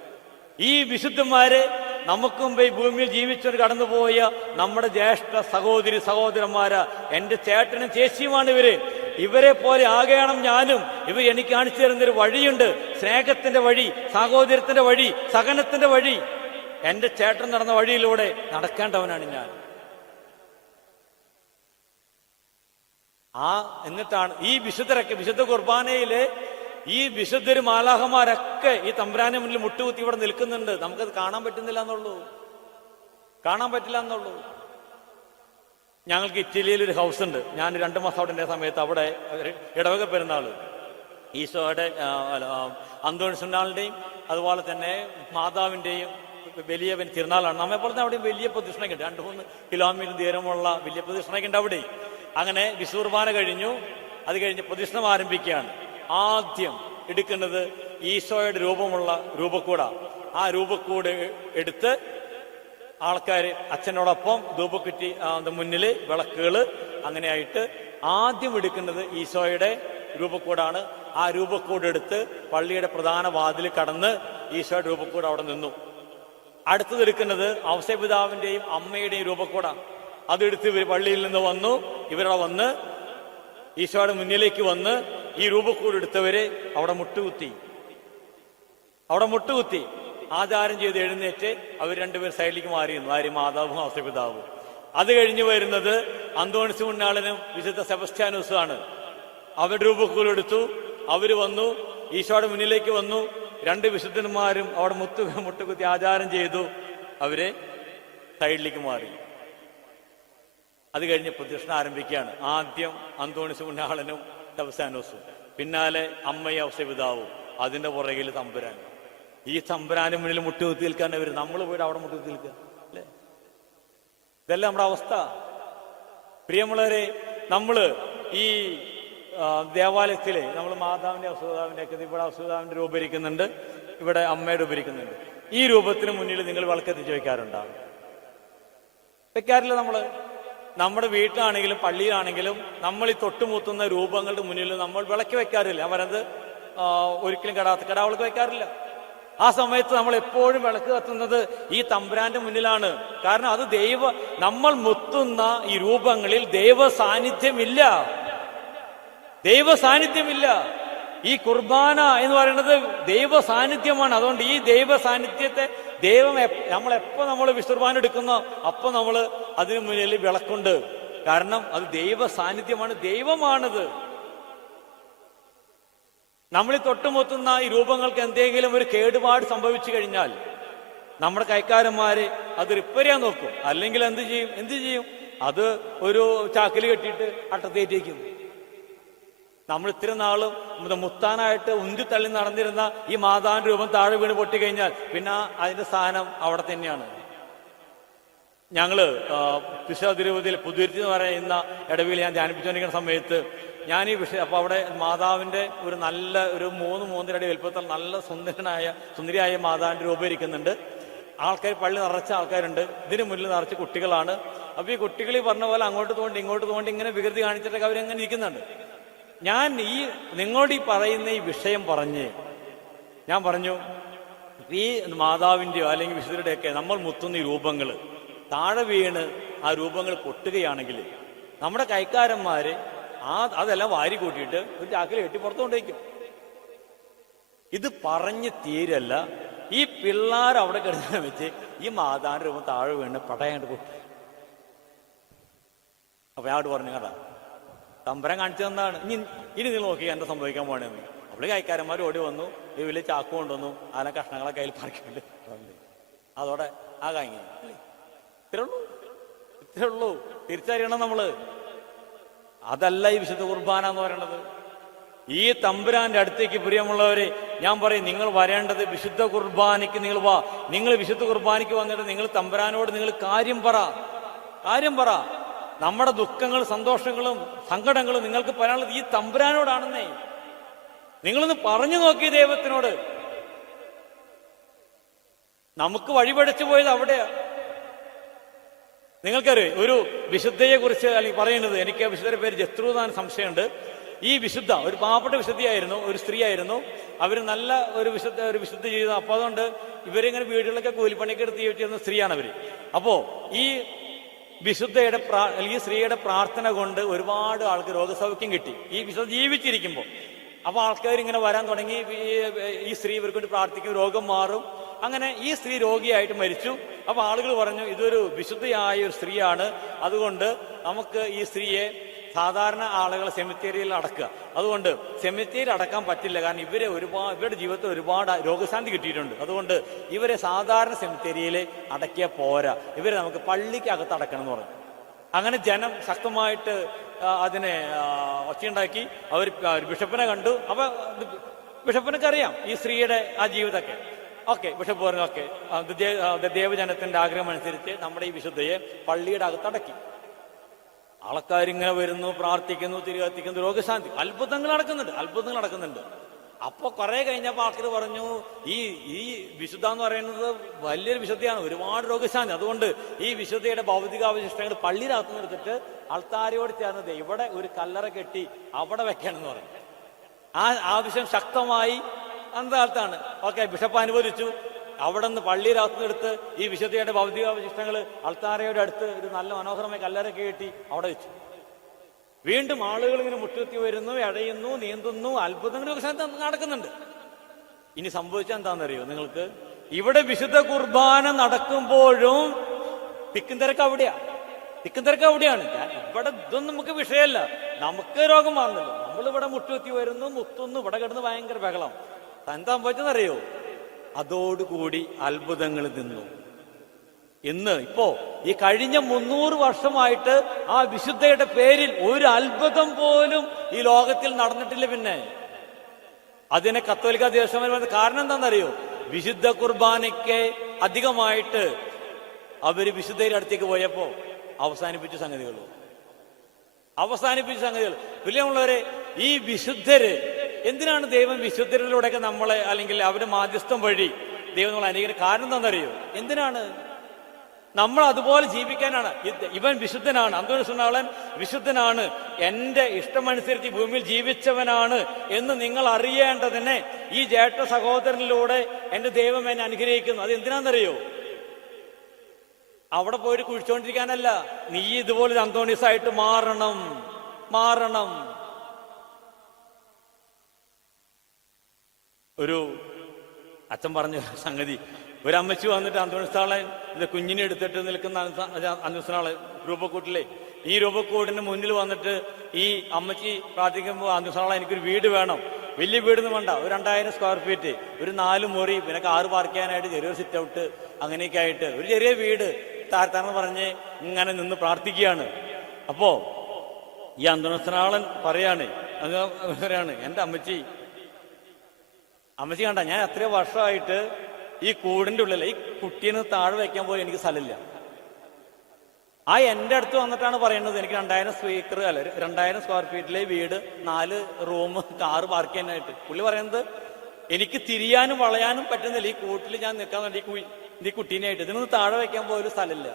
ഈ വിശുദ്ധന്മാരെ നമുക്ക് മുമ്പ് ഈ ഭൂമിയിൽ ജീവിച്ചവർ കടന്നുപോയ നമ്മുടെ ജ്യേഷ്ഠ സഹോദരന്മാരാ, എന്റെ ചേട്ടനും ചേച്ചിയുമാണ് ഇവരെ പോലെ ആകണം ഞാനും. ഇവർ എനിക്ക് കാണിച്ചു തരുന്നൊരു വഴിയുണ്ട്, സ്നേഹത്തിന്റെ വഴി, സാഹോദര്യത്തിന്റെ വഴി, സഹനത്തിന്റെ വഴി. എന്റെ ചേട്ടൻ നടന്ന വഴിയിലൂടെ നടക്കേണ്ടവനാണ് ഞാൻ. എന്നിട്ടാണ് ഈ വിശുദ്ധരൊക്കെ, വിശുദ്ധ കുർബാനയിലെ ഈ വിശുദ്ധര് മാലാഹമാരൊക്കെ ഈ തമ്പുരാന്റെ മുന്നിൽ മുട്ടുകുത്തി ഇവിടെ നിൽക്കുന്നുണ്ട്. നമുക്കത് കാണാൻ പറ്റില്ല എന്നുള്ളൂ. ഞങ്ങൾക്ക് ഇറ്റലിയിൽ ഒരു ഹൗസ് ഉണ്ട്. ഞാൻ 2 മാസം അവിടെ സമയത്ത് അവിടെ ഇടവക പെരുന്നാള് ഈശോയുടെ അന്തോണിസുണ്ടാളിന്റെയും അതുപോലെ തന്നെ മാതാവിന്റെയും വലിയ തിരുനാളാണ്. നമ്മെപ്പോലെ തന്നെ അവിടെ വലിയ പ്രദക്ഷിണൊക്കെ ഉണ്ട്, 2-3 കിലോമീറ്റർ ദൂരമുള്ള വലിയ പ്രദക്ഷിണൊക്കെ ഉണ്ട് അവിടെ. അങ്ങനെ വിശുർബാന കഴിഞ്ഞു, അത് കഴിഞ്ഞ് പ്രദക്ഷിണം ആരംഭിക്കുകയാണ്. ആദ്യം എടുക്കുന്നത് ഈശോയുടെ രൂപമുള്ള രൂപക്കൂട. ആ രൂപക്കൂട് എടുത്ത് ആൾക്കാർ അച്ഛനോടൊപ്പം ധൂപക്കുറ്റി മുന്നിൽ വിളക്കുകൾ അങ്ങനെയായിട്ട് ആദ്യം എടുക്കുന്നത് ഈശോയുടെ രൂപക്കൂടാണ്. ആ രൂപക്കൂട് എടുത്ത് പള്ളിയുടെ പ്രധാന വാതിൽ കടന്ന് ഈശോയുടെ രൂപക്കൂട് അവിടെ നിന്നു. അടുത്തത് എടുക്കുന്നത് ഔസേപിതാവിന്റെയും അമ്മയുടെയും രൂപക്കൂടാണ്. അതെടുത്ത് ഇവർ പള്ളിയിൽ നിന്ന് വന്നു, ഇവരവിടെ വന്ന് ഈശോയുടെ മുന്നിലേക്ക് വന്ന് ഈ രൂപക്കൂട് എടുത്തവര് അവിടെ മുട്ടുകുത്തി ആചാരം ചെയ്ത് എഴുന്നേറ്റ് അവർ രണ്ടുപേർ സൈഡിലേക്ക് മാറിയിരുന്നു. ആര്? മാതാവും ഔസേപിതാവും. അത് കഴിഞ്ഞ് വരുന്നത് അന്തോണിസ് പുണ്യാളനും വിശുദ്ധ സെബസ്ത്യാനോസും ആണ്. അവരുടെ രൂപക്കൂട് എടുത്തു, അവര് വന്നു, ഈശോയുടെ മുന്നിലേക്ക് വന്നു. 2 വിശുദ്ധന്മാരും അവിടെ മുട്ടുകുത്തി ആചാരം ചെയ്തു, അവര് സൈഡിലേക്ക് മാറി. അത് കഴിഞ്ഞ് പ്രദക്ഷിണം ആരംഭിക്കുകയാണ്. ആദ്യം അന്തോണിസ് പുണ്യാളനും സെബസ്ത്യാനോസും, പിന്നാലെ അമ്മയും ഔസേപിതാവും, അതിന്റെ പുറകിൽ തമ്പുരാൻ. ഈ തമ്പുരാന് മുന്നിൽ മുട്ടുകുത്തി നിൽക്കാൻ വരും. നമ്മൾ പോയിട്ട് അവിടെ മുട്ടുകുത്തി നിൽക്കുക അല്ലേ? ഇതല്ല നമ്മുടെ അവസ്ഥ. പ്രിയമുള്ളവരെ, നമ്മള് ഈ ദേവാലയത്തില് നമ്മൾ മാതാവിന്റെ ഔസേപിതാവിന്റെ ഒക്കെ ഇവിടെ ഔസേപിതാവിന്റെ രൂപം ഇരിക്കുന്നുണ്ട്, ഇവിടെ അമ്മയുടെ രൂപം ഇരിക്കുന്നുണ്ട്. ഈ രൂപത്തിന് മുന്നിൽ നിങ്ങൾ വിളക്കെത്തിച്ച് വെക്കാറുണ്ടാവും? വെക്കാറില്ല. നമ്മുടെ വീട്ടിലാണെങ്കിലും പള്ളിയിലാണെങ്കിലും നമ്മൾ ഈ തൊട്ടുമുത്തുന്ന രൂപങ്ങളുടെ മുന്നിൽ നമ്മൾ വിളക്ക് വെക്കാറില്ല. അവരത് ഒരിക്കലും കടാവിളക്ക് വെക്കാറില്ല. ആ സമയത്ത് നമ്മൾ എപ്പോഴും വിളക്ക് കത്തുന്നത് ഈ തമ്പുരാന്റെ മുന്നിലാണ്. കാരണം അത് നമ്മൾ മുത്തുന്ന ഈ രൂപങ്ങളിൽ ദൈവ സാന്നിധ്യമില്ല. ഈ കുർബാന എന്ന് പറയുന്നത് ദൈവ സാന്നിധ്യമാണ്. അതുകൊണ്ട് ഈ ദൈവ സാന്നിധ്യത്തെ നമ്മൾ വിശുദ്ധ കുർബാന എടുക്കുന്നോ അപ്പൊ നമ്മൾ അതിനു മുന്നിൽ വിളക്കുണ്ട്. കാരണം അത് ദൈവ സാന്നിധ്യമാണ്, ദൈവമാണത്. നമ്മൾ തൊട്ടുമുത്തുന്ന ഈ രൂപങ്ങൾക്ക് എന്തെങ്കിലും ഒരു കേടുപാട് സംഭവിച്ചു കഴിഞ്ഞാൽ നമ്മുടെ കൈക്കാരന്മാര് അത് റിപ്പയർ ചെയ്യാൻ നോക്കും. അല്ലെങ്കിൽ എന്ത് ചെയ്യും? അത് ഒരു ചാക്കിൽ കെട്ടിയിട്ട് അട്ടത്തേറ്റേക്കും. നമ്മൾ ഇത്രയും നാളും മുത്താനായിട്ട് ഉന്തി തള്ളി നടന്നിരുന്ന ഈ മാതാവിന്റെ രൂപം താഴെ വീണ് പൊട്ടിക്കഴിഞ്ഞാൽ പിന്നെ അതിന്റെ സ്ഥാനം അവിടെ തന്നെയാണ്. ഞങ്ങള് തിരുവതിയിൽ പുതുരുത്തി എന്ന് പറയുന്ന ഇടവിൽ ഞാൻ ധ്യാനിപ്പിച്ചുകൊണ്ടിരിക്കുന്ന സമയത്ത് ഞാൻ ഈ വിഷയം അപ്പൊ അവിടെ മാതാവിന്റെ ഒരു നല്ല ഒരു 3-3.5 അടി വലുപ്പത്തിൽ നല്ല സുന്ദരിയായ മാതാവിന്റെ രൂപം ഇരിക്കുന്നുണ്ട്. ആൾക്കാർ പള്ളി നിറച്ച ആൾക്കാരുണ്ട്. ഇതിന് മുന്നിൽ നിറച്ച് കുട്ടികളാണ്. അപ്പൊ ഈ കുട്ടികൾ ഈ പറഞ്ഞ പോലെ അങ്ങോട്ട് തോണ്ടി ഇങ്ങോട്ട് തോണ്ടി ഇങ്ങനെ വികൃതി കാണിച്ചിട്ടൊക്കെ അവരെങ്ങനെ ഇരിക്കുന്നുണ്ട്. ഞാൻ നിങ്ങളോട് ഈ പറയുന്ന ഈ വിഷയം ഞാൻ പറഞ്ഞു ഈ മാതാവിന്റെയോ അല്ലെങ്കിൽ വിശുദ്ധരുടെയൊക്കെ നമ്മൾ മുത്തുന്ന ഈ രൂപങ്ങൾ താഴെ വീണ് ആ രൂപങ്ങൾ പൊട്ടുകയാണെങ്കിൽ നമ്മുടെ കൈക്കാരന്മാര് അതെല്ലാം വാരി കൂട്ടിയിട്ട് ഒരു ചാക്കിൽ കെട്ടി പുറത്തു കൊണ്ടുവയ്ക്കും. ഇത് പറഞ്ഞ് തീരല്ല, ഈ പിള്ളേർ അവിടെ കിടന്ന് വെച്ച് ഈ മാതാവിന്റെ രൂപം താഴെ വീണ് പടയാണ്ട് പൊട്ടി. അപ്പൊ ഞാൻ പറഞ്ഞു കേട്ടാ തമ്പരം കാണിച്ചു തന്നാണ്. ഇനി നിങ്ങൾ നോക്കി എന്താ സംഭവിക്കാൻ പോണെന്ന്. അവള് കൈക്കാരന്മാർ ഓടി വന്നു, ഈ വലിയ ചാക്ക് കൊണ്ടുവന്നു, അതിനെ കഷ്ണങ്ങളെ കയ്യിൽ പറിക്കുന്നുണ്ട്. അതോടെ ആ കാങ്ങി ഇത്രേ ഉള്ളൂ. തിരിച്ചറിയണം നമ്മള്. അതല്ല ഈ വിശുദ്ധ കുർബാന എന്ന് പറയുന്നത്. ഈ തമ്പുരാന്റെ അടുത്തേക്ക് പ്രിയമുള്ളവരെ ഞാൻ പറയും, നിങ്ങൾ വരേണ്ടത് വിശുദ്ധ കുർബാനയ്ക്ക് നിങ്ങൾ വാ. നിങ്ങൾ വിശുദ്ധ കുർബാനയ്ക്ക് വന്നിട്ട് നിങ്ങൾ തമ്പുരാനോട് നിങ്ങൾ കാര്യം പറ. നമ്മുടെ ദുഃഖങ്ങളും സന്തോഷങ്ങളും സങ്കടങ്ങളും നിങ്ങൾക്ക് പറയാനുള്ളത് ഈ തമ്പുരാനോടാണെന്നേ. നിങ്ങളൊന്ന് പറഞ്ഞു നോക്കി ദൈവത്തിനോട്. നമുക്ക് വഴിപടച്ചു പോയത് അവിടെയാ. നിങ്ങൾക്കറിയാം ഒരു വിശുദ്ധയെ കുറിച്ച് അല്ലെങ്കിൽ പറയുന്നത്, എനിക്ക് ആ വിശുദ്ധയുടെ പേര് ജത്രൂ എന്നാണ് സംശയമുണ്ട്. ഈ വിശുദ്ധ ഒരു പാവപ്പെട്ട വിശുദ്ധിയായിരുന്നു, ഒരു സ്ത്രീ ആയിരുന്നു. അവർ നല്ല ഒരു വിശുദ്ധ ജീവിതം. അപ്പൊ അതുകൊണ്ട് ഇവരിങ്ങനെ വീടുകളിലൊക്കെ കൂലിപ്പണിക്ക് എടുത്ത് ജീവിച്ചിരുന്ന സ്ത്രീയാണ് അവര്. അപ്പോ ഈ വിശുദ്ധയുടെ ഈ സ്ത്രീയുടെ പ്രാർത്ഥന കൊണ്ട് ഒരുപാട് ആൾക്ക് രോഗസൗഖ്യം കിട്ടി ഈ വിശുദ്ധ ജീവിച്ചിരിക്കുമ്പോൾ. അപ്പൊ ആൾക്കാർ ഇങ്ങനെ വരാൻ തുടങ്ങി. ഈ സ്ത്രീ ഇവർക്ക് വേണ്ടി പ്രാർത്ഥിക്കും, രോഗം മാറും. അങ്ങനെ ഈ സ്ത്രീ രോഗിയായിട്ട് മരിച്ചു. അപ്പൊ ആളുകൾ പറഞ്ഞു ഇതൊരു വിശുദ്ധയായ ഒരു സ്ത്രീയാണ്, അതുകൊണ്ട് നമുക്ക് ഈ സ്ത്രീയെ സാധാരണ ആളുകൾ സെമിത്തേരിയിൽ അടക്കുക. അതുകൊണ്ട് സെമിത്തേരിയിൽ അടക്കാൻ പറ്റില്ല, കാരണം ഇവരുടെ ജീവിതത്തിൽ ഒരുപാട് രോഗശാന്തി കിട്ടിയിട്ടുണ്ട്. അതുകൊണ്ട് ഇവരെ സാധാരണ സെമിത്തേരിയിൽ അടക്കിയ പോരാ, ഇവരെ നമുക്ക് പള്ളിക്കകത്ത് അടക്കണം എന്ന് പറഞ്ഞു. അങ്ങനെ ജനം ശക്തമായിട്ട് അതിനെ ഒച്ചയുണ്ടാക്കി. അവർ ബിഷപ്പിനെ കണ്ടു. അപ്പൊ ബിഷപ്പിനൊക്കെ അറിയാം ഈ സ്ത്രീയുടെ ആ ജീവിതമൊക്കെ. ഓക്കെ, ബിഷപ്പ് പറഞ്ഞു ഓക്കെ, ദേവജനത്തിന്റെ ആഗ്രഹം അനുസരിച്ച് നമ്മുടെ ഈ വിശുദ്ധയെ പള്ളിയുടെ അകത്ത് അടക്കി. ആൾക്കാരിങ്ങനെ വരുന്നു, പ്രാർത്ഥിക്കുന്നു, തിരികത്തിക്കുന്നു, രോഗശാന്തി, അത്ഭുതങ്ങൾ നടക്കുന്നുണ്ട്. അപ്പൊ കുറെ കഴിഞ്ഞപ്പോ ആൾക്കാർ പറഞ്ഞു ഈ വിശുദ്ധ എന്ന് പറയുന്നത് വലിയൊരു വിശുദ്ധയാണ്, ഒരുപാട് രോഗശാന്തി. അതുകൊണ്ട് ഈ വിശുദ്ധയുടെ ഭൗതികാവശിഷ്ടങ്ങൾ പള്ളിയിലകത്ത് നിർത്തിട്ട് ആൾത്താരോട് ചേർന്നത് ഇവിടെ ഒരു കല്ലറ കെട്ടി അവിടെ വെക്കാനെന്ന് പറഞ്ഞു. ആ ആവശ്യം ശക്തമായി അന്നത്തെ കാലത്താണ്. ഓക്കെ, ബിഷപ്പ് അനുവദിച്ചു. അവിടെ നിന്ന് പള്ളിയിലകത്തുനിന്നെടുത്ത് ഈ വിശുദ്ധയുടെ ഭൗതികാവശിഷ്ടങ്ങൾ അൾത്താരയുടെ അടുത്ത് ഒരു നല്ല മനോഹരമായ കല്ലറൊക്കെ കെട്ടി അവിടെ വെച്ചു. വീണ്ടും ആളുകൾ ഇങ്ങനെ മുട്ടുകുത്തി വരുന്നു, ഇഴയുന്നു, നീന്തുന്നു, അത്ഭുതങ്ങളൊക്കെ നടക്കുന്നുണ്ട്. ഇനി സംഭവിച്ചാൽ എന്താണെന്നറിയോ നിങ്ങൾക്ക്? ഇവിടെ വിശുദ്ധ കുർബാന നടക്കുമ്പോഴും തിക്കും തിരക്ക് അവിടെയാണ്. ഇവിടെ ഇതൊന്നും നമുക്ക് വിഷയമല്ല, നമുക്ക് രോഗം മാറുന്നില്ല. നമ്മളിവിടെ മുട്ടുകുത്തി വരുന്നു, മുത്തുന്നു, ഇവിടെ കിടന്ന് ഭയങ്കര ബഹളം. എന്താ സംഭവിച്ചെന്നറിയോ? അതോടുകൂടി അത്ഭുതങ്ങൾ നിന്നു. ഇപ്പോ ഈ കഴിഞ്ഞ 300 വർഷമായിട്ട് ആ വിശുദ്ധയുടെ പേരിൽ ഒരു അത്ഭുതം പോലും ഈ ലോകത്തിൽ നടന്നിട്ടില്ല. പിന്നെ അതിനെ കത്തോലിക്ക ദേശം കാരണം എന്താണെന്നറിയോ? വിശുദ്ധ കുർബാനയ്ക്ക് അധികമായിട്ട് അവര് വിശുദ്ധയുടെ അടുത്തേക്ക് പോയപ്പോ അവസാനിപ്പിച്ച സംഗതികൾ. പ്രിയമുള്ളവരെ, ഈ വിശുദ്ധര് എന്തിനാണ് ദൈവം വിശുദ്ധരിലൂടെയൊക്കെ നമ്മളെ അല്ലെങ്കിൽ അവരുടെ മാധ്യസ്ഥം വഴി ദൈവം നമ്മളെ അനുഗ്രഹിക്കുന്നത്? കാരണം എന്താണെന്നറിയോ? എന്തിനാണ്? നമ്മൾ അതുപോലെ ജീവിക്കാനാണ്. ഇവൻ വിശുദ്ധനാണ്, അന്തോണിസ്നാളൻ വിശുദ്ധനാണ്, എന്റെ ഇഷ്ടമനുസരിച്ച് ഭൂമിയിൽ ജീവിച്ചവനാണ് എന്ന് നിങ്ങൾ അറിയേണ്ടതിനെ ഈ ജ്യേഷ്ഠ സഹോദരനിലൂടെ എന്റെ ദൈവം എന്നെ അനുഗ്രഹിക്കുന്നു. അത് എന്തിനാണെന്നറിയോ? അവിടെ പോയിട്ട് കുഴിച്ചുകൊണ്ടിരിക്കാനല്ല, നീ ഇതുപോലൊരു അന്തോണീസായിട്ട് മാറണം. ഒരു അച്ഛൻ പറഞ്ഞ സംഗതി, ഒരു അമ്മച്ചി വന്നിട്ട് അന്തോണിസ്താളെ കുഞ്ഞിനെ എടുത്തിട്ട് നിൽക്കുന്ന അന്തോണിസ്താളെ രൂപക്കൂട്ടിലെ ഈ രൂപക്കൂട്ടിന് മുന്നിൽ വന്നിട്ട് ഈ അമ്മച്ചി പ്രാർത്ഥിക്കുമ്പോൾ അന്തോണിസ്താളെ എനിക്കൊരു വീട് വേണം, വലിയ വീടൊന്നും വേണ്ട, ഒരു 2000 സ്ക്വയർ ഫീറ്റ്, ഒരു 4 മുറി, പിന്നെ കാറ് പാർക്ക് ചെയ്യാനായിട്ട് ചെറിയൊരു സിറ്റ് ഔട്ട്, അങ്ങനെയൊക്കെ ആയിട്ട് ഒരു ചെറിയ വീട് താരത്താണെന്ന് പറഞ്ഞ് ഇങ്ങനെ നിന്ന് പ്രാർത്ഥിക്കുകയാണ്. അപ്പോ ഈ അന്തോണിസ്താളൻ പറയാണ് എൻ്റെ അമ്മച്ചി കണ്ട, ഞാൻ എത്രയോ വർഷമായിട്ട് ഈ കൂടിന്റെ ഉള്ളിൽ ഈ കുട്ടീനെ താഴെ വെക്കാൻ പോലും എനിക്ക് സ്ഥലമില്ല. എൻ്റെ അടുത്ത് വന്നിട്ടാണ് പറയുന്നത് എനിക്ക് 2000 സ്ക്വയർ ഫീറ്റിലെ വീട്, 4 റൂം, കാറ് പാർക്ക് ചെയ്യാനായിട്ട്. പുള്ളി പറയുന്നത് എനിക്ക് തിരിയാനും വളയാനും പറ്റുന്നില്ല, ഈ കൂട്ടിൽ ഞാൻ നിൽക്കാൻ വേണ്ടി ഈ കുട്ടീനായിട്ട് ഇതിനൊന്ന് താഴെ വെക്കാൻ പോലും സ്ഥലമില്ല.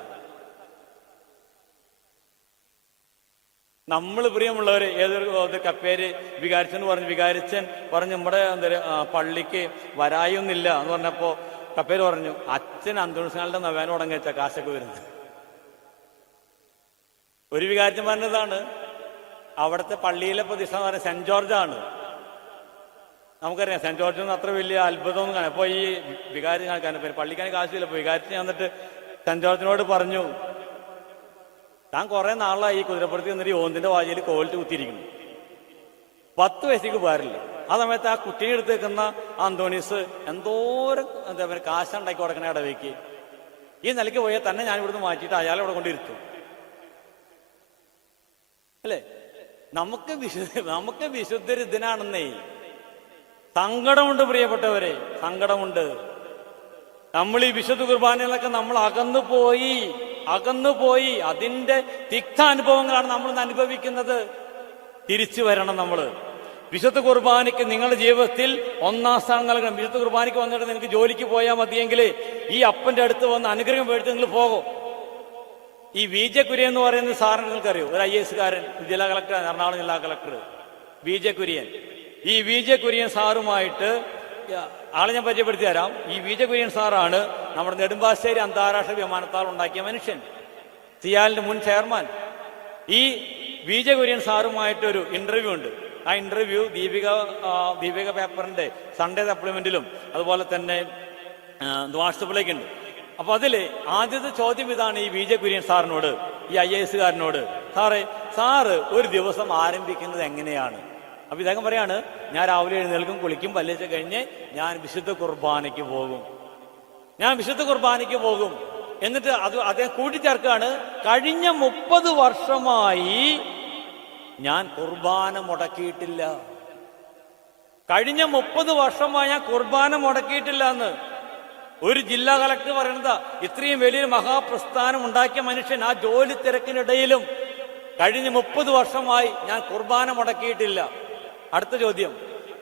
നമ്മൾ പ്രിയമുള്ളവര് ഏതൊരു കപ്പേര് വികാരിച്ചൻ പറഞ്ഞു നമ്മുടെ പള്ളിക്ക് വരായൊന്നില്ല എന്ന് പറഞ്ഞപ്പോ കപ്പേര് പറഞ്ഞു അച്ഛൻ അന്തോണിസ്താളുടെ നവേന തുടങ്ങിയ കാശൊക്കെ വരുന്നത്. ഒരു വികാരിച്ചൻ പറഞ്ഞതാണ് അവിടുത്തെ പള്ളിയിലെ പ്രതിഷ്ഠ എന്ന് പറയുന്നത് സെന്റ് ജോർജ് ആണ്. നമുക്കറിയാം സെന്റ് ജോർജ് ഒന്നും അത്ര വലിയ അത്ഭുതമൊന്നും കാണാം. അപ്പൊ ഈ വികാരി കാണിക്കാൻ പള്ളിക്കാൻ കാശില്ല. അപ്പൊ വികാരിച്ചൻ വന്നിട്ട് സെന്റ് ജോർജിനോട് പറഞ്ഞു, താൻ കുറെ നാളായി ഈ കുതിരപ്പുറത്ത് നിന്നിട്ട് ഓന്തിന്റെ വാജിയിൽ കോലിട്ട് കുത്തിയിരിക്കുന്നു, 10 വയസ്സിലേക്ക് പോരില്ല. ആ സമയത്ത് ആ കുട്ടീനെ എടുത്ത് വെക്കുന്ന അന്തോണീസ് എന്തോരം കാശ ഉണ്ടാക്കി കൊടുക്കണ ഇടവേക്ക്. ഈ നിലയ്ക്ക് പോയാൽ തന്നെ ഞാൻ ഇവിടുന്ന് മാറ്റിയിട്ട് അയാളെ ഇവിടെ കൊണ്ടിരുത്തും. അല്ലേ? നമുക്ക് വിശുദ്ധർ ഇതിനാണെന്നേ. സങ്കടമുണ്ട് പ്രിയപ്പെട്ടവരെ, സങ്കടമുണ്ട്. നമ്മൾ ഈ വിശുദ്ധ കുർബാനകളൊക്കെ നമ്മൾ അകന്നു പോയി അതിന്റെ തിക്താനുഭവങ്ങളാണ് നമ്മൾ അനുഭവിക്കുന്നത്. തിരിച്ചു വരണം. നമ്മൾ വിശുദ്ധ കുർബാനയ്ക്ക് നിങ്ങളുടെ ജീവിതത്തിൽ 1-ാം സ്ഥാനം നൽകണം. വിശുദ്ധ കുർബാനയ്ക്ക് വന്നിട്ട് നിങ്ങൾക്ക് ജോലിക്ക് പോയാൽ മതിയെങ്കിൽ ഈ അപ്പന്റെ അടുത്ത് വന്ന് അനുഗ്രഹം മേടിച്ച് നിങ്ങൾ പോകും. ഈ VJ കുര്യൻ എന്ന് പറയുന്ന സാറിന് നിങ്ങൾക്കറിയോ? ഒരു IAS കാരൻ, ജില്ലാ കളക്ടർ, എറണാകുളം ജില്ലാ കളക്ടർ VJ കുര്യൻ. ഈ VJ കുര്യൻ സാറുമായിട്ട് ആളെ ഞാൻ പരിചയപ്പെടുത്തി തരാം. ഈ VJ കുര്യൻ സാറാണ് നമ്മുടെ നെടുമ്പാശ്ശേരി അന്താരാഷ്ട്ര വിമാനത്താവളം ഉണ്ടാക്കിയ മനുഷ്യൻ, സിയാലിന്റെ മുൻ ചെയർമാൻ. ഈ VJ കുര്യൻ സാറുമായിട്ടൊരു ഇന്റർവ്യൂ ഉണ്ട്. ആ ഇന്റർവ്യൂ ദീപിക പേപ്പറിന്റെ സൺഡേ സപ്ലിമെന്റിലും അതുപോലെ തന്നെ വാട്സപ്പിലേക്ക് ഉണ്ട്. അപ്പൊ അതില് ആദ്യത്തെ ചോദ്യം ഇതാണ് ഈ VJ കുര്യൻ സാറിനോട്, ഈ IAS കാരനോട്, സാറ് ഒരു ദിവസം ആരംഭിക്കുന്നത് എങ്ങനെയാണ്? അപ്പൊ ഇദ്ദേഹം പറയാണ്, ഞാൻ രാവിലെ എഴുന്നേൽക്കും, കുളിക്കും, പല്ലിച്ച് കഴിഞ്ഞ് ഞാൻ വിശുദ്ധ കുർബാനയ്ക്ക് പോകും. എന്നിട്ട് അദ്ദേഹം കൂട്ടിച്ചേർക്കാണ്, കഴിഞ്ഞ 30 വർഷമായി ഞാൻ കുർബാന മുടക്കിയിട്ടില്ല. കഴിഞ്ഞ 30 വർഷമായി ഞാൻ കുർബാന മുടക്കിയിട്ടില്ല എന്ന് ഒരു ജില്ലാ കളക്ടർ പറയുന്നത്. ഇത്രയും വലിയൊരു മഹാപ്രസ്ഥാനം ഉണ്ടാക്കിയ മനുഷ്യൻ ആ ജോലി തിരക്കിനിടയിലും കഴിഞ്ഞ 30 വർഷമായി ഞാൻ കുർബാന മുടക്കിയിട്ടില്ല. അടുത്ത ചോദ്യം,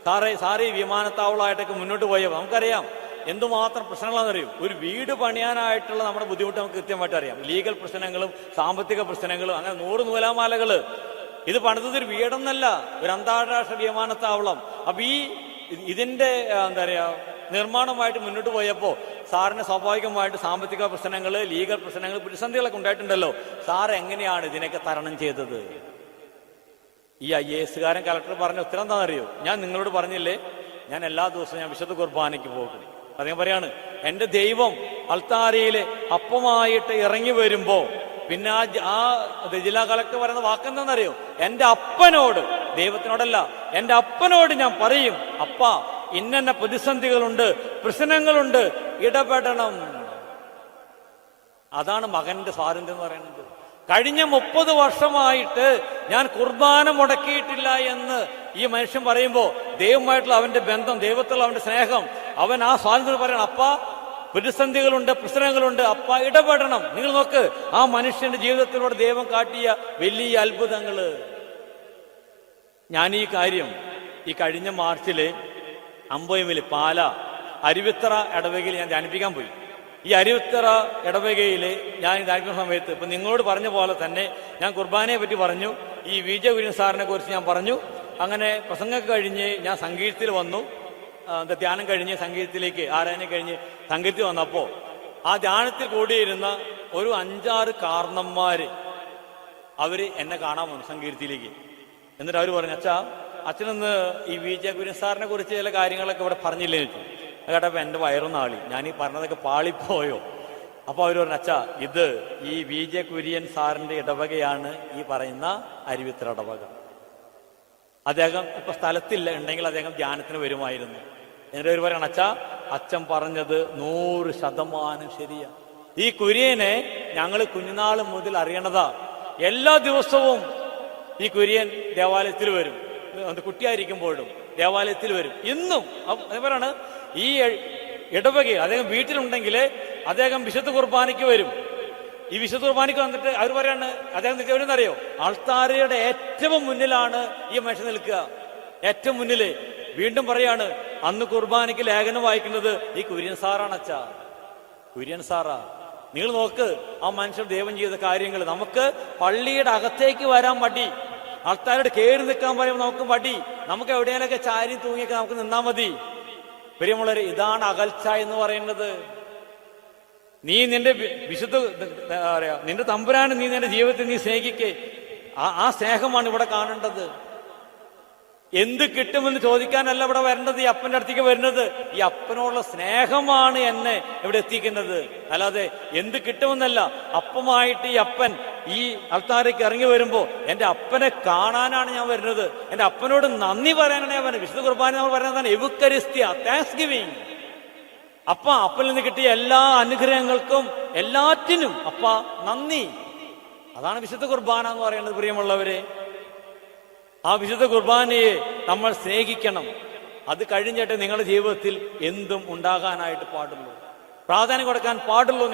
സാറേ ഈ വിമാനത്താവളമായിട്ടൊക്കെ മുന്നോട്ട് പോയപ്പോൾ നമുക്കറിയാം എന്തുമാത്രം പ്രശ്നങ്ങളാണെന്നറിയും. ഒരു വീട് പണിയാനായിട്ടുള്ള നമ്മുടെ ബുദ്ധിമുട്ട് നമുക്ക് കൃത്യമായിട്ട് അറിയാം. ലീഗൽ പ്രശ്നങ്ങളും സാമ്പത്തിക പ്രശ്നങ്ങളും, അങ്ങനെ 100 നൂലാമാലകള്. ഇത് പണിതത് ഒരു വീടൊന്നല്ല, ഒരു അന്താരാഷ്ട്ര വിമാനത്താവളം. അപ്പൊ ഇതിന്റെ നിർമ്മാണമായിട്ട് മുന്നോട്ട് പോയപ്പോ സാറിന് സ്വാഭാവികമായിട്ട് സാമ്പത്തിക പ്രശ്നങ്ങൾ, ലീഗൽ പ്രശ്നങ്ങൾ, പ്രതിസന്ധികളൊക്കെ ഉണ്ടായിട്ടുണ്ടല്ലോ. സാർ എങ്ങനെയാണ് ഇതിനൊക്കെ തരണം ചെയ്തത്? ഈ IAS കാരൻ കളക്ടർ പറഞ്ഞ ഉത്തരം എന്താണെന്നറിയോ? ഞാൻ നിങ്ങളോട് പറഞ്ഞില്ലേ, ഞാൻ എല്ലാ ദിവസവും ഞാൻ വിശുദ്ധ കുർബാനയ്ക്ക് പോകും. അദ്ദേഹം പറയാണ്, എന്റെ ദൈവം അൾത്താരയില് അപ്പമായിട്ട് ഇറങ്ങി വരുമ്പോ പിന്നെ ആ ജില്ലാ കളക്ടർ പറയുന്ന വാക്കെന്താണെന്നറിയോ? എന്റെ അപ്പനോട്, ദൈവത്തിനോടല്ല, എന്റെ അപ്പനോട് ഞാൻ പറയും, അപ്പാ ഇന്ന പ്രതിസന്ധികളുണ്ട്, പ്രശ്നങ്ങളുണ്ട്, ഇടപെടണം. അതാണ് മകന്റെ സ്വാതന്ത്ര്യം എന്ന് പറയുന്നത്. കഴിഞ്ഞ 30 വർഷമായിട്ട് ഞാൻ കുർബാന മുടക്കിയിട്ടില്ല എന്ന് ഈ മനുഷ്യൻ പറയുമ്പോ ദൈവമായിട്ടുള്ള അവന്റെ ബന്ധം, ദൈവത്തുള്ള അവന്റെ സ്നേഹം, അവൻ ആ സ്വാതന്ത്ര്യം പറയണം, അപ്പാ പ്രതിസന്ധികളുണ്ട്, പ്രശ്നങ്ങളുണ്ട്, അപ്പാ ഇടപെടണം. നിങ്ങൾ നോക്ക്, ആ മനുഷ്യന്റെ ജീവിതത്തിലൂടെ ദൈവം കാട്ടിയ വലിയ അത്ഭുതങ്ങള്. ഞാൻ ഈ കാര്യം ഈ കഴിഞ്ഞ മാർച്ചില് അമ്പോയിമില് പാല അരുവിത്തറ ഇടവകയിൽ ഞാൻ ധ്യാനിപ്പിക്കാൻ പോയി. ഈ അരുവിത്തറ ഇടവകയില് ഞാൻ ധ്യാനിക്കുന്ന സമയത്ത് ഇപ്പൊ നിങ്ങളോട് പറഞ്ഞ പോലെ തന്നെ ഞാൻ കുർബാനയെ പറ്റി പറഞ്ഞു, ഈ VJ കുര്യൻ സാറിനെ കുറിച്ച് ഞാൻ പറഞ്ഞു. അങ്ങനെ പ്രസംഗം കഴിഞ്ഞ് ഞാൻ സംഗീതത്തിൽ വന്നു. ധ്യാനം കഴിഞ്ഞ് സംഗീതത്തിലേക്ക്, ആരാധന കഴിഞ്ഞ് സംഗീതത്തിൽ വന്നപ്പോ ആ ധ്യാനത്തിൽ കൂടിയിരുന്ന ഒരു 5-6 കാരണന്മാര് അവര് എന്നെ കാണാൻ വന്നു സംഗീതത്തിലേക്ക്. എന്നിട്ട് അവര് പറഞ്ഞു, അച്ഛാ, അച്ഛനൊന്ന് ഈ VJ കുര്യൻ സാറിനെ കുറിച്ച് ചില കാര്യങ്ങളൊക്കെ ഇവിടെ പറഞ്ഞില്ലേ ചോദിച്ചു. കേട്ടപ്പോൾ എൻ്റെ വയറൊന്നാളി, ഞാൻ ഈ പറഞ്ഞതൊക്കെ പാളിപ്പോയോ? അപ്പോൾ അവർ പറഞ്ഞു, അച്ഛാ ഇത് ഈ VJ കുര്യൻ സാറിൻ്റെ ഇടവകയാണ് ഈ പറയുന്ന അരുവിത്തറ ഇടവക. അദ്ദേഹം ഇപ്പൊ സ്ഥലത്തില്ല, ഉണ്ടെങ്കിൽ അദ്ദേഹം ധ്യാനത്തിന് വരുമായിരുന്നു. എന്നിട്ട് അവർ പറയണം, അച്ഛാ അച്ഛൻ പറഞ്ഞത് 100% ശരിയാ. ഈ കുര്യനെ ഞങ്ങൾ കുഞ്ഞുനാൾ മുതൽ അറിയണതാ. എല്ലാ ദിവസവും ഈ കുര്യൻ ദേവാലയത്തിൽ വരും, കുട്ടിയായിരിക്കുമ്പോഴും ദേവാലയത്തിൽ വരും. ഇന്നും അതേപോലെയാണ് ഈ ഇടവക. അദ്ദേഹം വീട്ടിലുണ്ടെങ്കിൽ അദ്ദേഹം വിശുദ്ധ കുർബാനയ്ക്ക് വരും. ഈ വിശുദ്ധ കുർബാനയ്ക്ക് വന്നിട്ട് അവർ പറയാണ്, അദ്ദേഹം എവിടെയെന്നറിയോ, ആൾത്താരയുടെ ഏറ്റവും മുന്നിലാണ് ഈ മനുഷ്യൻ നിൽക്കുക, ഏറ്റവും മുന്നില്. വീണ്ടും പറയാണ്, അന്ന് കുർബാനയ്ക്ക് ലേഖനം വായിക്കുന്നത് ഈ കുര്യൻ സാറാണ് അച്ഛാ, കുര്യൻ സാറാ. നിങ്ങൾ നോക്ക് ആ മനുഷ്യർ ദൈവം ചെയ്ത കാര്യങ്ങൾ. നമുക്ക് പള്ളിയുടെ അകത്തേക്ക് വരാൻ മടി, ആൾക്കാരോട് കയറി നിൽക്കാൻ പറയുമ്പോൾ നമുക്ക് മടി, നമുക്ക് എവിടെയെങ്കിലൊക്കെ ചാരി തൂങ്ങിയൊക്കെ നമുക്ക് നിന്നാ മതി. പ്രിയമുള്ളവരെ, ഇതാണ് അകൽച്ച എന്ന് പറയുന്നത്. നീ നിന്റെ വിശുദ്ധ നിന്റെ തമ്പുരാനെ നീ നിന്റെ ജീവിതത്തിൽ നീ സ്നേഹിക്കേ. ആ സ്നേഹമാണ് ഇവിടെ കാണേണ്ടത്. എന്ത് കിട്ടുമെന്ന് ചോദിക്കാനല്ല ഇവിടെ വരേണ്ടത്, ഈ അപ്പന്റെ അടുത്തേക്ക് വരുന്നത്. ഈ അപ്പനോടുള്ള സ്നേഹമാണ് എന്നെ ഇവിടെ എത്തിക്കുന്നത്. അല്ലാതെ എന്ത് കിട്ടുമെന്നല്ല. അപ്പമായിട്ട് ഈ അപ്പൻ ഈ അൾത്താരയ്ക്ക് ഇറങ്ങി വരുമ്പോ എന്റെ അപ്പനെ കാണാനാണ് ഞാൻ വരുന്നത്, എന്റെ അപ്പനോട് നന്ദി പറയാനാണ് ഞാൻ വരുന്നത്. വിശുദ്ധ കുർബാന നമ്മൾ പറയുന്നതാണ് എവുക്കരിസ്ത്യ, താങ്ക്സ് ഗിവിങ്. അപ്പനിൽ നിന്ന് കിട്ടിയ എല്ലാ അനുഗ്രഹങ്ങൾക്കും എല്ലാറ്റിനും അപ്പ നന്ദി. അതാണ് വിശുദ്ധ കുർബാന എന്ന് പറയുന്നത്. പ്രിയമുള്ളവരെ, ആ വിശുദ്ധ കുർബാനയെ നമ്മൾ സ്നേഹിക്കണം. അത് കഴിഞ്ഞിട്ട് നിങ്ങളുടെ ജീവിതത്തിൽ എന്തും ഉണ്ടാകാനായിട്ട് പാടുള്ളൂ, പ്രാധാന്യം കൊടുക്കാൻ പാടുള്ളൂ.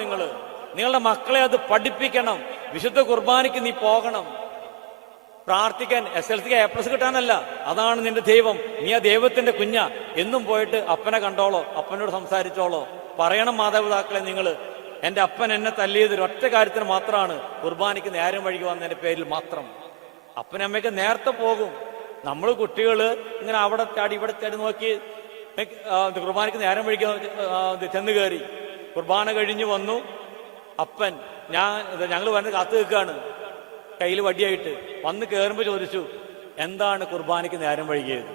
നിങ്ങളുടെ മക്കളെ അത് പഠിപ്പിക്കണം. വിശുദ്ധ കുർബാനയ്ക്ക് നീ പോകണം. പ്രാർത്ഥിക്കാൻ SLCക്ക് A+ കിട്ടാനല്ല, അതാണ് നിന്റെ ദൈവം. നീ ആ ദൈവത്തിന്റെ കുഞ്ഞ. എന്നും പോയിട്ട് അപ്പനെ കണ്ടോളോ, അപ്പനോട് സംസാരിച്ചോളോ. പറയണം മാതാപിതാക്കളെ, നിങ്ങൾ എന്റെ അപ്പൻ എന്നെ തല്ലിയത് ഒറ്റ കാര്യത്തിന് മാത്രമാണ്, കുർബാനയ്ക്ക് നേരം വഴിക്ക് വന്നതിന്റെ പേരിൽ മാത്രം. അപ്പനമ്മയൊക്കെ നേരത്തെ പോകും. നമ്മൾ കുട്ടികള് ഇങ്ങനെ അവിടെ ചാടി ഇവിടെ ചാടി നോക്കി കുർബാനയ്ക്ക് നേരം വഴിക്ക് ചെന്ന് കയറി. കുർബാന കഴിഞ്ഞ് വന്നു, അപ്പൻ ഞങ്ങൾ വരുന്നത് കാത്തു നിൽക്കുകയാണ്, കയ്യിൽ വടിയായിട്ട്. വന്ന് കയറുമ്പോൾ ചോദിച്ചു, എന്താണ് കുർബാനയ്ക്ക് നേരം വൈകിയത്?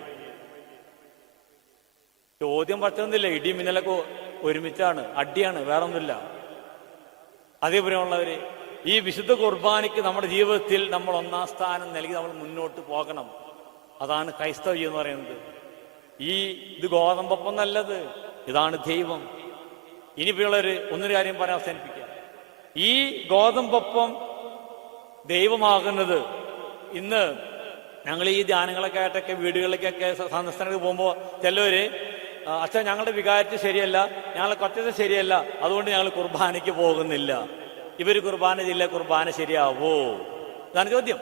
ചോദ്യം പറ്റുന്നില്ല. ഇടി മിന്നലൊക്കെ ഒരുമിച്ചാണ്, അടിയാണ്, വേറൊന്നുമില്ല. അതേപോലെയുള്ളവര്, ഈ വിശുദ്ധ കുർബാനയ്ക്ക് നമ്മുടെ ജീവിതത്തിൽ നമ്മൾ 1-ാം സ്ഥാനം നൽകി നമ്മൾ മുന്നോട്ട് പോകണം. അതാണ് ക്രൈസ്തവ്യം എന്ന് പറയുന്നത്. ഇത് ഗോതമ്പപ്പം നല്ലത്, ഇതാണ് ദൈവം. ഇനി പിള്ളേര് ഒന്നൊരു കാര്യം പറയാൻ അവസാനിപ്പിക്കുക. ഈ ഗോതമ്പപ്പം ദൈവമാകുന്നത്, ഇന്ന് ഞങ്ങൾ ഈ ധ്യാനങ്ങളൊക്കെ ആയിട്ടൊക്കെ വീടുകളിലേക്കൊക്കെ സന്ദർശനങ്ങൾക്ക് പോകുമ്പോൾ ചിലവര്, അച്ഛൻ ഞങ്ങളുടെ വികാരത്തിൽ ശരിയല്ല, ഞങ്ങളെ കൊച്ചത് ശരിയല്ല, അതുകൊണ്ട് ഞങ്ങൾ കുർബാനയ്ക്ക് പോകുന്നില്ല. ഇവര് കുർബാന ചെയ്യില്ല, കുർബാന ശരിയാവോ? ഇതാണ് ചോദ്യം.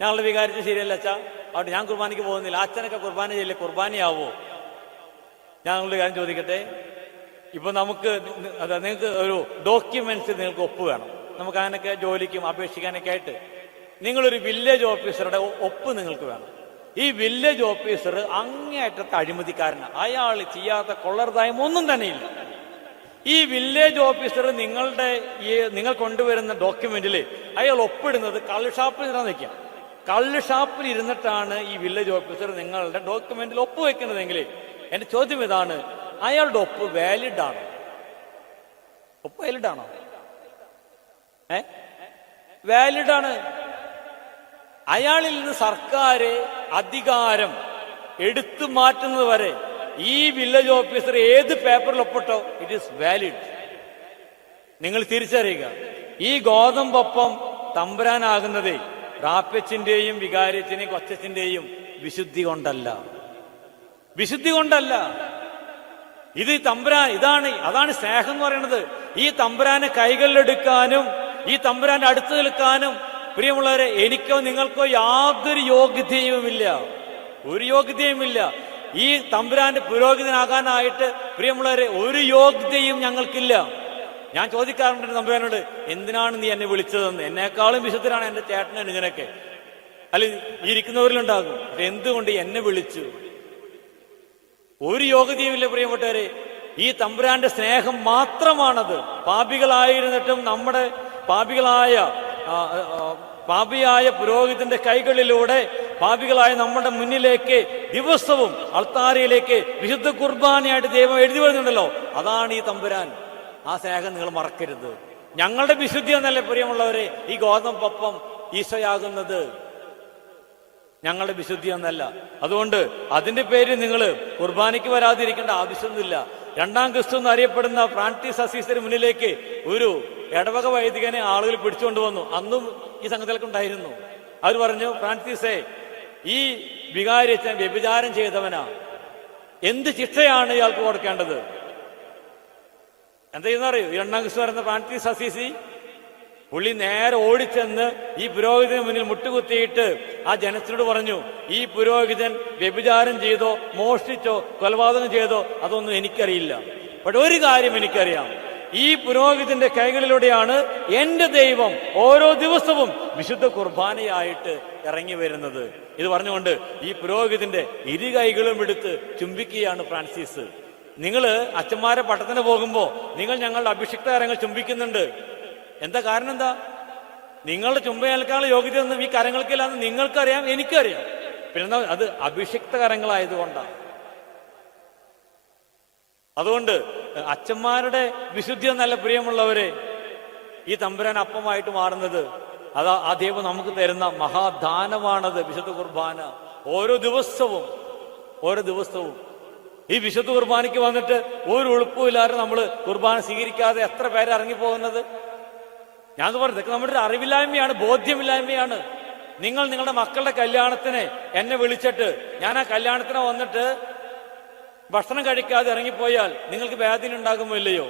ഞങ്ങളുടെ വികാരത്തിൽ ശരിയല്ല അച്ഛാ, അതുകൊണ്ട് ഞാൻ കുർബാനയ്ക്ക് പോകുന്നില്ല. അച്ഛനൊക്കെ കുർബാന ചെയ്യില്ല, കുർബാനയാവോ? ഞങ്ങളുടെ കാര്യം ചോദിക്കട്ടെ. ഇപ്പൊ നിങ്ങൾക്ക് ഒരു ഡോക്യുമെന്റ്സ് നിങ്ങൾക്ക് ഒപ്പ് വേണം. നമുക്ക് അങ്ങനെയൊക്കെ ജോലിക്കും അപേക്ഷിക്കാനൊക്കെ ആയിട്ട് നിങ്ങളൊരു വില്ലേജ് ഓഫീസറുടെ ഒപ്പ് നിങ്ങൾക്ക് വേണം. ഈ വില്ലേജ് ഓഫീസർ അങ്ങേയറ്റത്തെ അഴിമതിക്കാരനാണ്. അയാൾ ചെയ്യാത്ത കൊള്ളരുതായ്മ ഒന്നും തന്നെയില്ല. ഈ വില്ലേജ് ഓഫീസർ നിങ്ങൾ കൊണ്ടുവരുന്ന ഡോക്യുമെന്റിൽ അയാൾ ഒപ്പിടുന്നത് കള്ള് ഷാപ്പിൽ ഇരുന്ന് നിൽക്കാം. കള്ള് ഷാപ്പിൽ ഇരുന്നിട്ടാണ് ഈ വില്ലേജ് ഓഫീസർ നിങ്ങളുടെ ഡോക്യുമെന്റിൽ ഒപ്പുവെക്കുന്നതെങ്കിൽ എന്റെ ചോദ്യം ഇതാണ്, അയാളുടെ ഒപ്പ് വാലിഡ് ആണോ? ഒപ്പ് വാലിഡ് ആണോ? വാലിഡ് ആണ്. അയാളിൽ നിന്ന് സർക്കാർ അധികാരം എടുത്തു മാറ്റുന്നത് വരെ ഈ വില്ലേജ് ഓഫീസർ ഏത് പേപ്പറിൽ ഒപ്പിട്ടോ ഇറ്റ് ഈസ് വാലിഡ്. നിങ്ങൾ തിരിച്ചറിയുക, ഈ ഗോതമ്പപ്പം തമ്പുരാനാകുന്നതേ റാപ്പച്ചിന്റെയും വികാരത്തിന്റെയും കൊച്ചത്തിന്റെയും വിശുദ്ധി കൊണ്ടല്ല, വിശുദ്ധി കൊണ്ടല്ല. ഇത് തമ്പുരാൻ, അതാണ് സ്നേഹം എന്ന് പറയുന്നത്. ഈ തമ്പുരാനെ കൈകളിലെടുക്കാനും ഈ തമ്പുരാന്റെ അടുത്ത് നിൽക്കാനും പ്രിയമുള്ളവരെ, എനിക്കോ നിങ്ങൾക്കോ യാതൊരു യോഗ്യതയുമില്ല, ഒരു യോഗ്യതയുമില്ല. ഈ തമ്പുരാന്റെ പുരോഹിതനാകാനായിട്ട് പ്രിയമുള്ളവരെ ഒരു യോഗ്യതയും ഞങ്ങൾക്കില്ല. ഞാൻ ചോദിക്കാറുണ്ട് തമ്പുരാനോട്, എന്തിനാണ് നീ എന്നെ വിളിച്ചതെന്ന്. എന്നെക്കാളും വിശുദ്ധരാണ് എന്റെ ചേട്ടനും ഇങ്ങനെയൊക്കെ, അല്ലെങ്കിൽ ഇരിക്കുന്നവരിലുണ്ടാകും. എന്തുകൊണ്ട് എന്നെ വിളിച്ചു? ഒരു യോഗ്യതയുമില്ല പ്രിയപ്പെട്ടവരെ. ഈ തമ്പുരാന്റെ സ്നേഹം മാത്രമാണത്. പാപികളായിരുന്നിട്ടും നമ്മുടെ പാപിയായ പുരോഹിതന്റെ കൈകളിലൂടെ പാപികളായ നമ്മുടെ മുന്നിലേക്ക് ദിവസവും അൾത്താരയിലേക്ക് വിശുദ്ധ കുർബാനയായിട്ട് ദൈവം എഴുതി വരുന്നുണ്ടല്ലോ. അതാണ് ഈ തമ്പുരാൻ. ആ സ്നേഹം നിങ്ങൾ മറക്കരുത്. ഞങ്ങളുടെ വിശുദ്ധി എന്നല്ലേ പ്രിയമുള്ളവരെ ഈ ഗോതമ്പപ്പം ഈശോയാകുന്നത്, ഞങ്ങളുടെ വിശുദ്ധി എന്നല്ല. അതുകൊണ്ട് അതിന്റെ പേര് നിങ്ങൾ കുർബാനയ്ക്ക് വരാതിരിക്കേണ്ട ആവശ്യമൊന്നുമില്ല. രണ്ടാം ക്രിസ്തു എന്നറിയപ്പെടുന്ന ഫ്രാൻസിസ് അസീസിന് മുന്നിലേക്ക് ഒരു ഇടവക വൈദികനെ ആളുകൾ പിടിച്ചുകൊണ്ടുവന്നു. അന്നും ഈ സംഗതികൾക്ക് ഉണ്ടായിരുന്നു. അവർ പറഞ്ഞു, ഫ്രാൻസിസേ, ഈ വികാരിച്ചൻ വ്യഭിചാരം ചെയ്തവനാ, എന്ത് ശിക്ഷയാണ് ഇയാൾക്ക് കൊടുക്കേണ്ടത്? എന്താ ചെയ്യുന്നറിയോ? രണ്ടാം ക്രിസ്തു പറയുന്ന ഫ്രാൻസിസ് അസീസി പുള്ളി നേരെ ഓടിച്ചെന്ന് ഈ പുരോഹിതന് മുന്നിൽ മുട്ടുകുത്തിയിട്ട് ആ ജനത്തിനോട് പറഞ്ഞു, ഈ പുരോഹിതൻ വ്യഭിചാരം ചെയ്തോ മോഷ്ടിച്ചോ കൊലപാതകം ചെയ്തോ അതൊന്നും എനിക്കറിയില്ല. പക്ഷെ ഒരു കാര്യം എനിക്കറിയാം, ഈ പുരോഹിതന്റെ കൈകളിലൂടെയാണ് എന്റെ ദൈവം ഓരോ ദിവസവും വിശുദ്ധ കുർബാനയായിട്ട് ഇറങ്ങി വരുന്നത്. ഇത് പറഞ്ഞുകൊണ്ട് ഈ പുരോഹിതന്റെ ഇരു കൈകളും എടുത്ത് ചുംബിക്കുകയാണ് ഫ്രാൻസിസ്. നിങ്ങൾ അച്ഛന്മാരെ പട്ടത്തിന് പോകുമ്പോ നിങ്ങൾ ഞങ്ങളുടെ അഭിഷിക്ത കരങ്ങൾ ചുംബിക്കുന്നുണ്ട്. എന്താ കാരണം? എന്താ? നിങ്ങളുടെ ചുംബനേൽക്കാനുള്ള യോഗ്യത ഒന്നും ഈ കരങ്ങൾക്കില്ലാന്ന് നിങ്ങൾക്കറിയാം, എനിക്കറിയാം. പിന്നെ അത് അഭിഷിക്ത കരങ്ങളായതുകൊണ്ടാണ്. അതുകൊണ്ട് അച്ഛന്മാരുടെ വിശുദ്ധി എന്നല്ല പ്രിയമുള്ളവരെ ഈ തമ്പുരാൻ അപ്പമായിട്ട് മാറുന്നത്. അതാ ആ ദൈവം നമുക്ക് തരുന്ന മഹാദാനമാണത് വിശുദ്ധ കുർബാന. ഓരോ ദിവസവും ഈ വിശുദ്ധ കുർബാനയ്ക്ക് വന്നിട്ട് ഒരു ഉളുപ്പുമില്ലാതെ നമ്മൾ കുർബാന സ്വീകരിക്കാതെ എത്ര പേര് ഇറങ്ങിപ്പോകുന്നത്. ഞാൻ പറഞ്ഞു, ഇതൊക്കെ നമ്മുടെ ഒരു അറിവില്ലായ്മയാണ്, ബോധ്യമില്ലായ്മയാണ്. നിങ്ങൾ നിങ്ങളുടെ മക്കളുടെ കല്യാണത്തിന് എന്നെ വിളിച്ചിട്ട് ഞാൻ ആ കല്യാണത്തിന് വന്നിട്ട് ഭക്ഷണം കഴിക്കാതെ ഇറങ്ങിപ്പോയാൽ നിങ്ങൾക്ക് വേദന ഉണ്ടാകുമോ ഇല്ലയോ?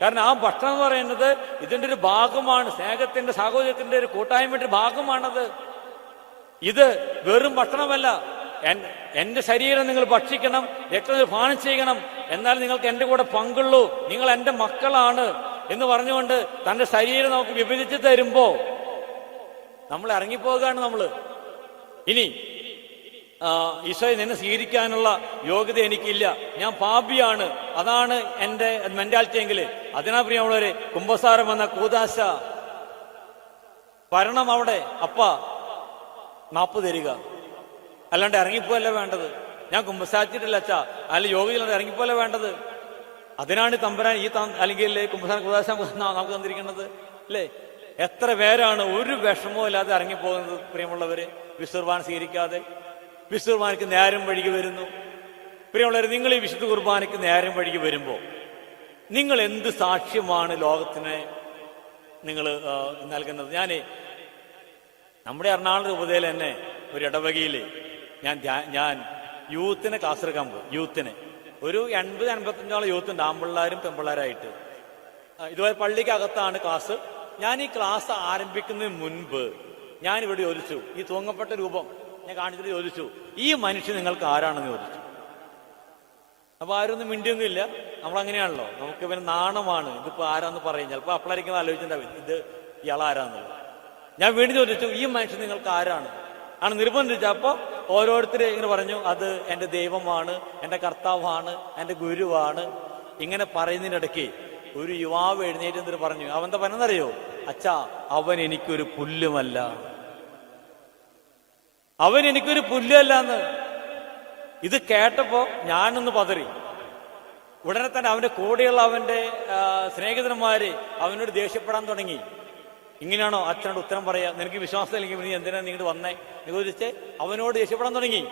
കാരണം ആ ഭക്ഷണം എന്ന് പറയുന്നത് ഇതിന്റെ ഒരു ഭാഗമാണ്, സ്നേഹത്തിന്റെ സാഹോദര്യത്തിന്റെ ഒരു കൂട്ടായ്മയുടെ ഭാഗമാണത്. ഇത് വെറും ഭക്ഷണമല്ല. എന്റെ ശരീരം നിങ്ങൾ ഭക്ഷിക്കണം, രക്തം പാനം ചെയ്യണം, എന്നാൽ നിങ്ങൾക്ക് എന്റെ കൂടെ പങ്കുള്ളൂ, നിങ്ങൾ എന്റെ മക്കളാണ് എന്ന് പറഞ്ഞുകൊണ്ട് തന്റെ ശരീരം നമുക്ക് വിഭജിച്ച് തരുമ്പോ നമ്മൾ ഇറങ്ങിപ്പോവുകയാണ്. നമ്മള് ഇനി ഈശോയെ നിന്നെ സ്വീകരിക്കാനുള്ള യോഗ്യത എനിക്കില്ല, ഞാൻ പാപിയാണ്, അതാണ് എന്റെ മെന്റാലിറ്റി എങ്കിൽ അതിനാ പ്രിയമുള്ളവരെ കുമ്പസാരം എന്ന കൂദാശ ഭരണം അവിടെ അപ്പ മാപ്പ് തരിക. അല്ലാണ്ട് ഇറങ്ങിപ്പോയല്ല വേണ്ടത്. ഞാൻ കുമ്പസാരിച്ചിട്ടില്ല അച്ഛാ, അല്ല യോഗ്യത ഇറങ്ങിപ്പോയല്ല വേണ്ടത്. അതിനാണ് തമ്പുരാൻ ഈ അല്ലെങ്കിൽ കുമ്പസാര കൂദാശ നമുക്ക് തന്നിരിക്കുന്നത് അല്ലേ? എത്ര പേരാണ് ഒരു വിഷമവും ഇല്ലാതെ ഇറങ്ങിപ്പോകുന്നത് പ്രിയമുള്ളവര്, വിശുദ്ധ സ്വീകരിക്കാതെ. വിശുദ്ധ കുർബാനയ്ക്ക് നേരം വഴികി വരുന്നു. പ്രിയമുള്ളവർ, നിങ്ങൾ ഈ വിശുദ്ധ കുർബാനയ്ക്ക് നേരം വഴികി വരുമ്പോൾ നിങ്ങൾ എന്ത് സാക്ഷ്യമാണ് ലോകത്തിന് നിങ്ങൾ നൽകുന്നത്? നമ്മുടെ എറണാകുളം രൂപതയിൽ തന്നെ ഒരു ഇടവകയിൽ ഞാൻ യൂത്തിനെ ക്ലാസ് എടുക്കാൻ പോകും. യൂത്തിന് ഒരു 80-85 യൂത്തുണ്ട്, ആൺപിള്ളേരും പെൺപിള്ളേരായിട്ട്. ഇതുപോലെ പള്ളിക്കകത്താണ് ക്ലാസ്. ഞാൻ ഈ ക്ലാസ് ആരംഭിക്കുന്നതിന് മുൻപ് ഞാൻ ഇവിടെ ചോദിച്ചു, ഈ തൂങ്ങപ്പെട്ട രൂപം ഞാൻ കാണിച്ചിട്ട് ചോദിച്ചു, ഈ മനുഷ്യൻ നിങ്ങൾക്ക് ആരാണെന്ന് ചോദിച്ചു. അപ്പൊ ആരൊന്നും മിണ്ടിയൊന്നും ഇല്ല. നമ്മളങ്ങനെയാണല്ലോ, നമുക്ക് ഇവന് നാണമാണ്, ഇതിപ്പോ ആരാന്ന് പറയും. ചിലപ്പോ അപ്പോഴായിരിക്കും ആലോചിച്ചിട്ടുണ്ടാവും ഇത് ഇയാളാരാന്നുള്ളത്. ഞാൻ വീണ്ടും ചോദിച്ചു, ഈ മനുഷ്യൻ നിങ്ങൾക്ക് ആരാണ്? ആണ് നിർബന്ധിച്ച. അപ്പൊ ഓരോരുത്തരും ഇങ്ങനെ പറഞ്ഞു, അത് എന്റെ ദൈവമാണ്, എന്റെ കർത്താവാണ്, എന്റെ ഗുരുവാണ്. ഇങ്ങനെ പറയുന്നതിനിടയ്ക്ക് ഒരു യുവാവ് എഴുന്നേറ്റ് എന്നിട്ട് പറഞ്ഞു, അവന്റെ പറഞ്ഞറിയോ, അച്ഛാ അവൻ എനിക്കൊരു പുല്ലുമല്ല, അവൻ എനിക്കൊരു പുല്ലല്ലാന്ന്. ഇത് കേട്ടപ്പോ ഞാനൊന്ന് പതറി. ഉടനെ തന്നെ അവന്റെ കൂടെയുള്ള അവന്റെ സ്നേഹിതന്മാര് അവനോട് ദേഷ്യപ്പെടാൻ തുടങ്ങി. ഇങ്ങനെയാണോ അച്ഛനോട് ഉത്തരം പറയാ? നിനക്ക് വിശ്വാസം ഇല്ലെങ്കിൽ നീ എന്തിനാ നിങ്ങോട്ട് വന്നേ ചോദിച്ചേ? അവനോട് ദേഷ്യപ്പെടാൻ തുടങ്ങി.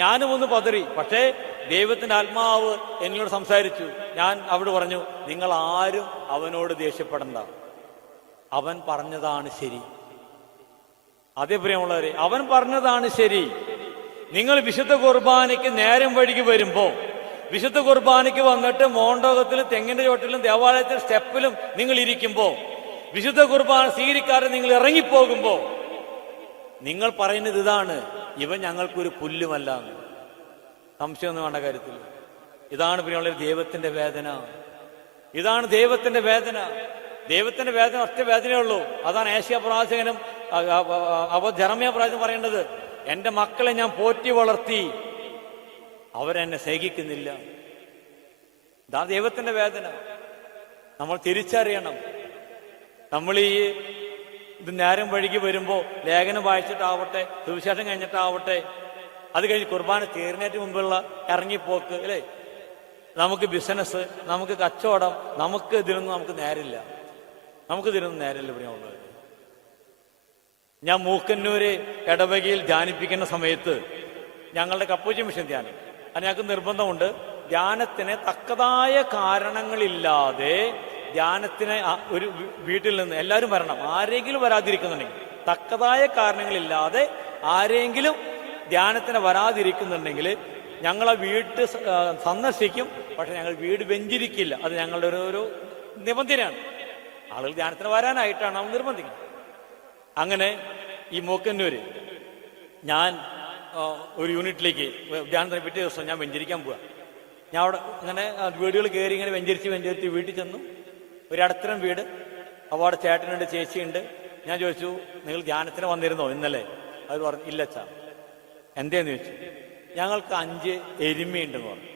ഞാനും ഒന്ന് പതറി. പക്ഷേ ദൈവത്തിന്റെ ആത്മാവ് എന്നോട് സംസാരിച്ചു. ഞാൻ അവിടെ പറഞ്ഞു, നിങ്ങൾ ആരും അവനോട് ദേഷ്യപ്പെടണ്ട, അവൻ പറഞ്ഞതാണ് ശരി. അതേ പ്രിയമുള്ളവരെ, അവൻ പറഞ്ഞതാണ് ശരി. നിങ്ങൾ വിശുദ്ധ കുർബാനയ്ക്ക് നേരം വഴികി വരുമ്പോ, വിശുദ്ധ കുർബാനയ്ക്ക് വന്നിട്ട് മോണ്ടോകത്തിലും തെങ്ങിന്റെ ചോട്ടിലും ദേവാലയത്തിലും സ്റ്റെപ്പിലും നിങ്ങൾ ഇരിക്കുമ്പോ, വിശുദ്ധ കുർബാന സ്വീകരിക്കാതെ നിങ്ങൾ ഇറങ്ങിപ്പോകുമ്പോ നിങ്ങൾ പറയുന്നത് ഇതാണ്, ഇവൻ ഞങ്ങൾക്കൊരു പുല്ലുമല്ല. സംശയമൊന്നും വേണ്ട കാര്യത്തിൽ. ഇതാണ് പ്രിയമുള്ള ദൈവത്തിന്റെ വേദന. ഇതാണ് ദൈവത്തിന്റെ വേദന. ദൈവത്തിന്റെ വേദന ഒറ്റ വേദനയുള്ളൂ. അതാണ് ഏഷ്യ പ്രവാചകനും ജെറമ്യ പ്രവാചകനും പറയേണ്ടത്. എന്റെ മക്കളെ ഞാൻ പോറ്റി വളർത്തി, അവരെന്നെ സ്നേഹിക്കുന്നില്ല. ഇതാണ് ദൈവത്തിന്റെ വേദന. നമ്മൾ തിരിച്ചറിയണം. നമ്മൾ ഈ ഇത് നേരം വഴുകി വരുമ്പോൾ ലേഖനം വായിച്ചിട്ടാവട്ടെ, സുവിശേഷം കഴിഞ്ഞിട്ടാവട്ടെ, അത് കഴിഞ്ഞ് കുർബാന തീർന്നേറ്റ് മുമ്പുള്ള ഇറങ്ങിപ്പോക്ക്, അല്ലേ, നമുക്ക് ബിസിനസ്, നമുക്ക് കച്ചവടം, നമുക്ക് ഇതിനൊന്നും നേരില്ല. പ്രിയമുള്ളവർ, ഞാൻ മൂക്കന്നൂര് ഇടവകയിൽ ധ്യാനിപ്പിക്കുന്ന സമയത്ത് ഞങ്ങളുടെ കപ്പൂച്ചി മിഷൻ ധ്യാനം, അത് ഞങ്ങൾക്ക് നിർബന്ധമുണ്ട്. ധ്യാനത്തിന് തക്കതായ കാരണങ്ങളില്ലാതെ ധ്യാനത്തിന് ഒരു വീട്ടിൽ നിന്ന് എല്ലാവരും വരണം. ആരെങ്കിലും വരാതിരിക്കുന്നുണ്ടെങ്കിൽ, തക്കതായ കാരണങ്ങളില്ലാതെ ആരെങ്കിലും ധ്യാനത്തിന് വരാതിരിക്കുന്നുണ്ടെങ്കിൽ ഞങ്ങൾ ആ വീട്ട് സന്ദർശിക്കും. പക്ഷെ ഞങ്ങൾ വീട് വെഞ്ചിരിക്കില്ല. അത് ഞങ്ങളുടെ ഒരു നിബന്ധനയാണ്. ആളുകൾ ധ്യാനത്തിന് വരാനായിട്ടാണ് നമ്മൾ നിർബന്ധിക്കുന്നത്. അങ്ങനെ ഈ മൂക്കന്നൂര് ഞാൻ ഒരു യൂണിറ്റിലേക്ക് ധ്യാനത്തിന് പിറ്റേ ദിവസം ഞാൻ വെഞ്ചരിക്കാൻ പോവാ. ഞാൻ അവിടെ ഇങ്ങനെ വീടുകൾ കയറി ഇങ്ങനെ വെഞ്ചരിച്ച് വീട്ടിൽ ചെന്നു. ഒരു അടുത്തരം വീട്, അപ്പോൾ അവിടെ ചേട്ടനുണ്ട്, ചേച്ചിയുണ്ട്. ഞാൻ ചോദിച്ചു, നിങ്ങൾ ധ്യാനത്തിന് വന്നിരുന്നോ ഇന്നലെ? അവർ പറഞ്ഞു, ഇല്ലച്ചാ. എന്തേന്ന് ചോദിച്ചു. ഞങ്ങൾക്ക് 5 എരുമയുണ്ടെന്ന് പറഞ്ഞു.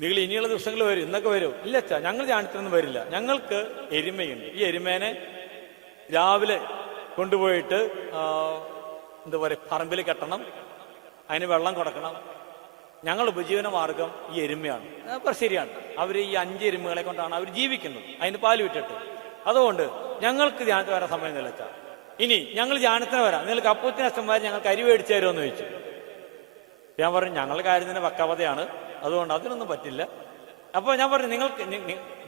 നിങ്ങൾ ഇനിയുള്ള ദിവസങ്ങൾ വരും, ഇന്നൊക്കെ വരും? ഇല്ലച്ചാ, ഞങ്ങൾ ധ്യാനത്തിനൊന്നും വരില്ല, ഞങ്ങൾക്ക് എരുമയുണ്ട്. ഈ എരുമേനെ രാവിലെ കൊണ്ടുപോയിട്ട് എന്താ പറയുക, പറമ്പിൽ കെട്ടണം, അതിന് വെള്ളം കൊടുക്കണം. ഞങ്ങൾ ഉപജീവന മാർഗം ഈ എരുമയാണ്. അപ്പോൾ ശരിയാണ്, അവർ ഈ 5 എരുമകളെ കൊണ്ടാണ് അവർ ജീവിക്കുന്നത്, അതിന് പാല് വിട്ടിട്ട്. അതുകൊണ്ട് ഞങ്ങൾക്ക് ധ്യാനത്തിന് വരാൻ സമയം നിലച്ചാൽ, ഇനി ഞങ്ങൾ ധ്യാനത്തിന് വരാം, നിങ്ങൾക്ക് അപ്പൂത്തിന് അച്ഛന്മാർ ഞങ്ങൾക്ക് അരി മേടിച്ചു തരുമെന്ന് ചോദിച്ചു. ഞാൻ പറഞ്ഞു, ഞങ്ങളുടെ കാര്യത്തിന് പക്കാവതയാണ്, അതുകൊണ്ട് അതിനൊന്നും പറ്റില്ല. അപ്പോൾ ഞാൻ പറഞ്ഞു, നിങ്ങൾക്ക്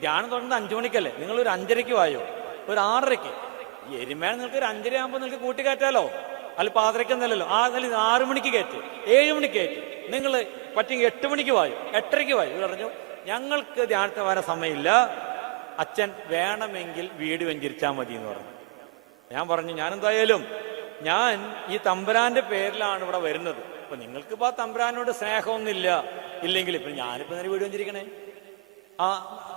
ധ്യാനം തുടങ്ങുന്നത് 5 മണിക്കല്ലേ, നിങ്ങളൊരു 5:30 വായോ, ഒരു 6:30. ഈ എരുമേനെ നിങ്ങൾക്ക് ഒരു 5:30 ആകുമ്പോൾ നിങ്ങൾക്ക് കൂട്ടിക്കയറ്റാലോ, അല്ല പാതിരക്കൊന്നല്ലോ. ആ നില 6 മണിക്ക് കയറ്റി, 7 മണിക്ക് കയറ്റി, നിങ്ങൾ പറ്റുമെങ്കിൽ 8 മണിക്ക് വായോ, 8:30 വായോ. പറഞ്ഞു, ഞങ്ങൾക്ക് ധ്യാനത്തിന് വരാൻ സമയമില്ല, അച്ഛൻ വേണമെങ്കിൽ വീട് വെഞ്ചരിച്ചാൽ മതി എന്ന് പറഞ്ഞു. ഞാൻ പറഞ്ഞു, ഞാനെന്തായാലും ഞാൻ ഈ തമ്പുരാന്റെ പേരിലാണ് ഇവിടെ വരുന്നത്. അപ്പൊ നിങ്ങൾക്കിപ്പോ ആ തമ്പുരാനോട് സ്നേഹമൊന്നുമില്ല, ഇല്ലെങ്കിൽ ഇപ്പൊ ഞാനിപ്പോ നേരെ വീട് വെഞ്ചരിക്കണേ.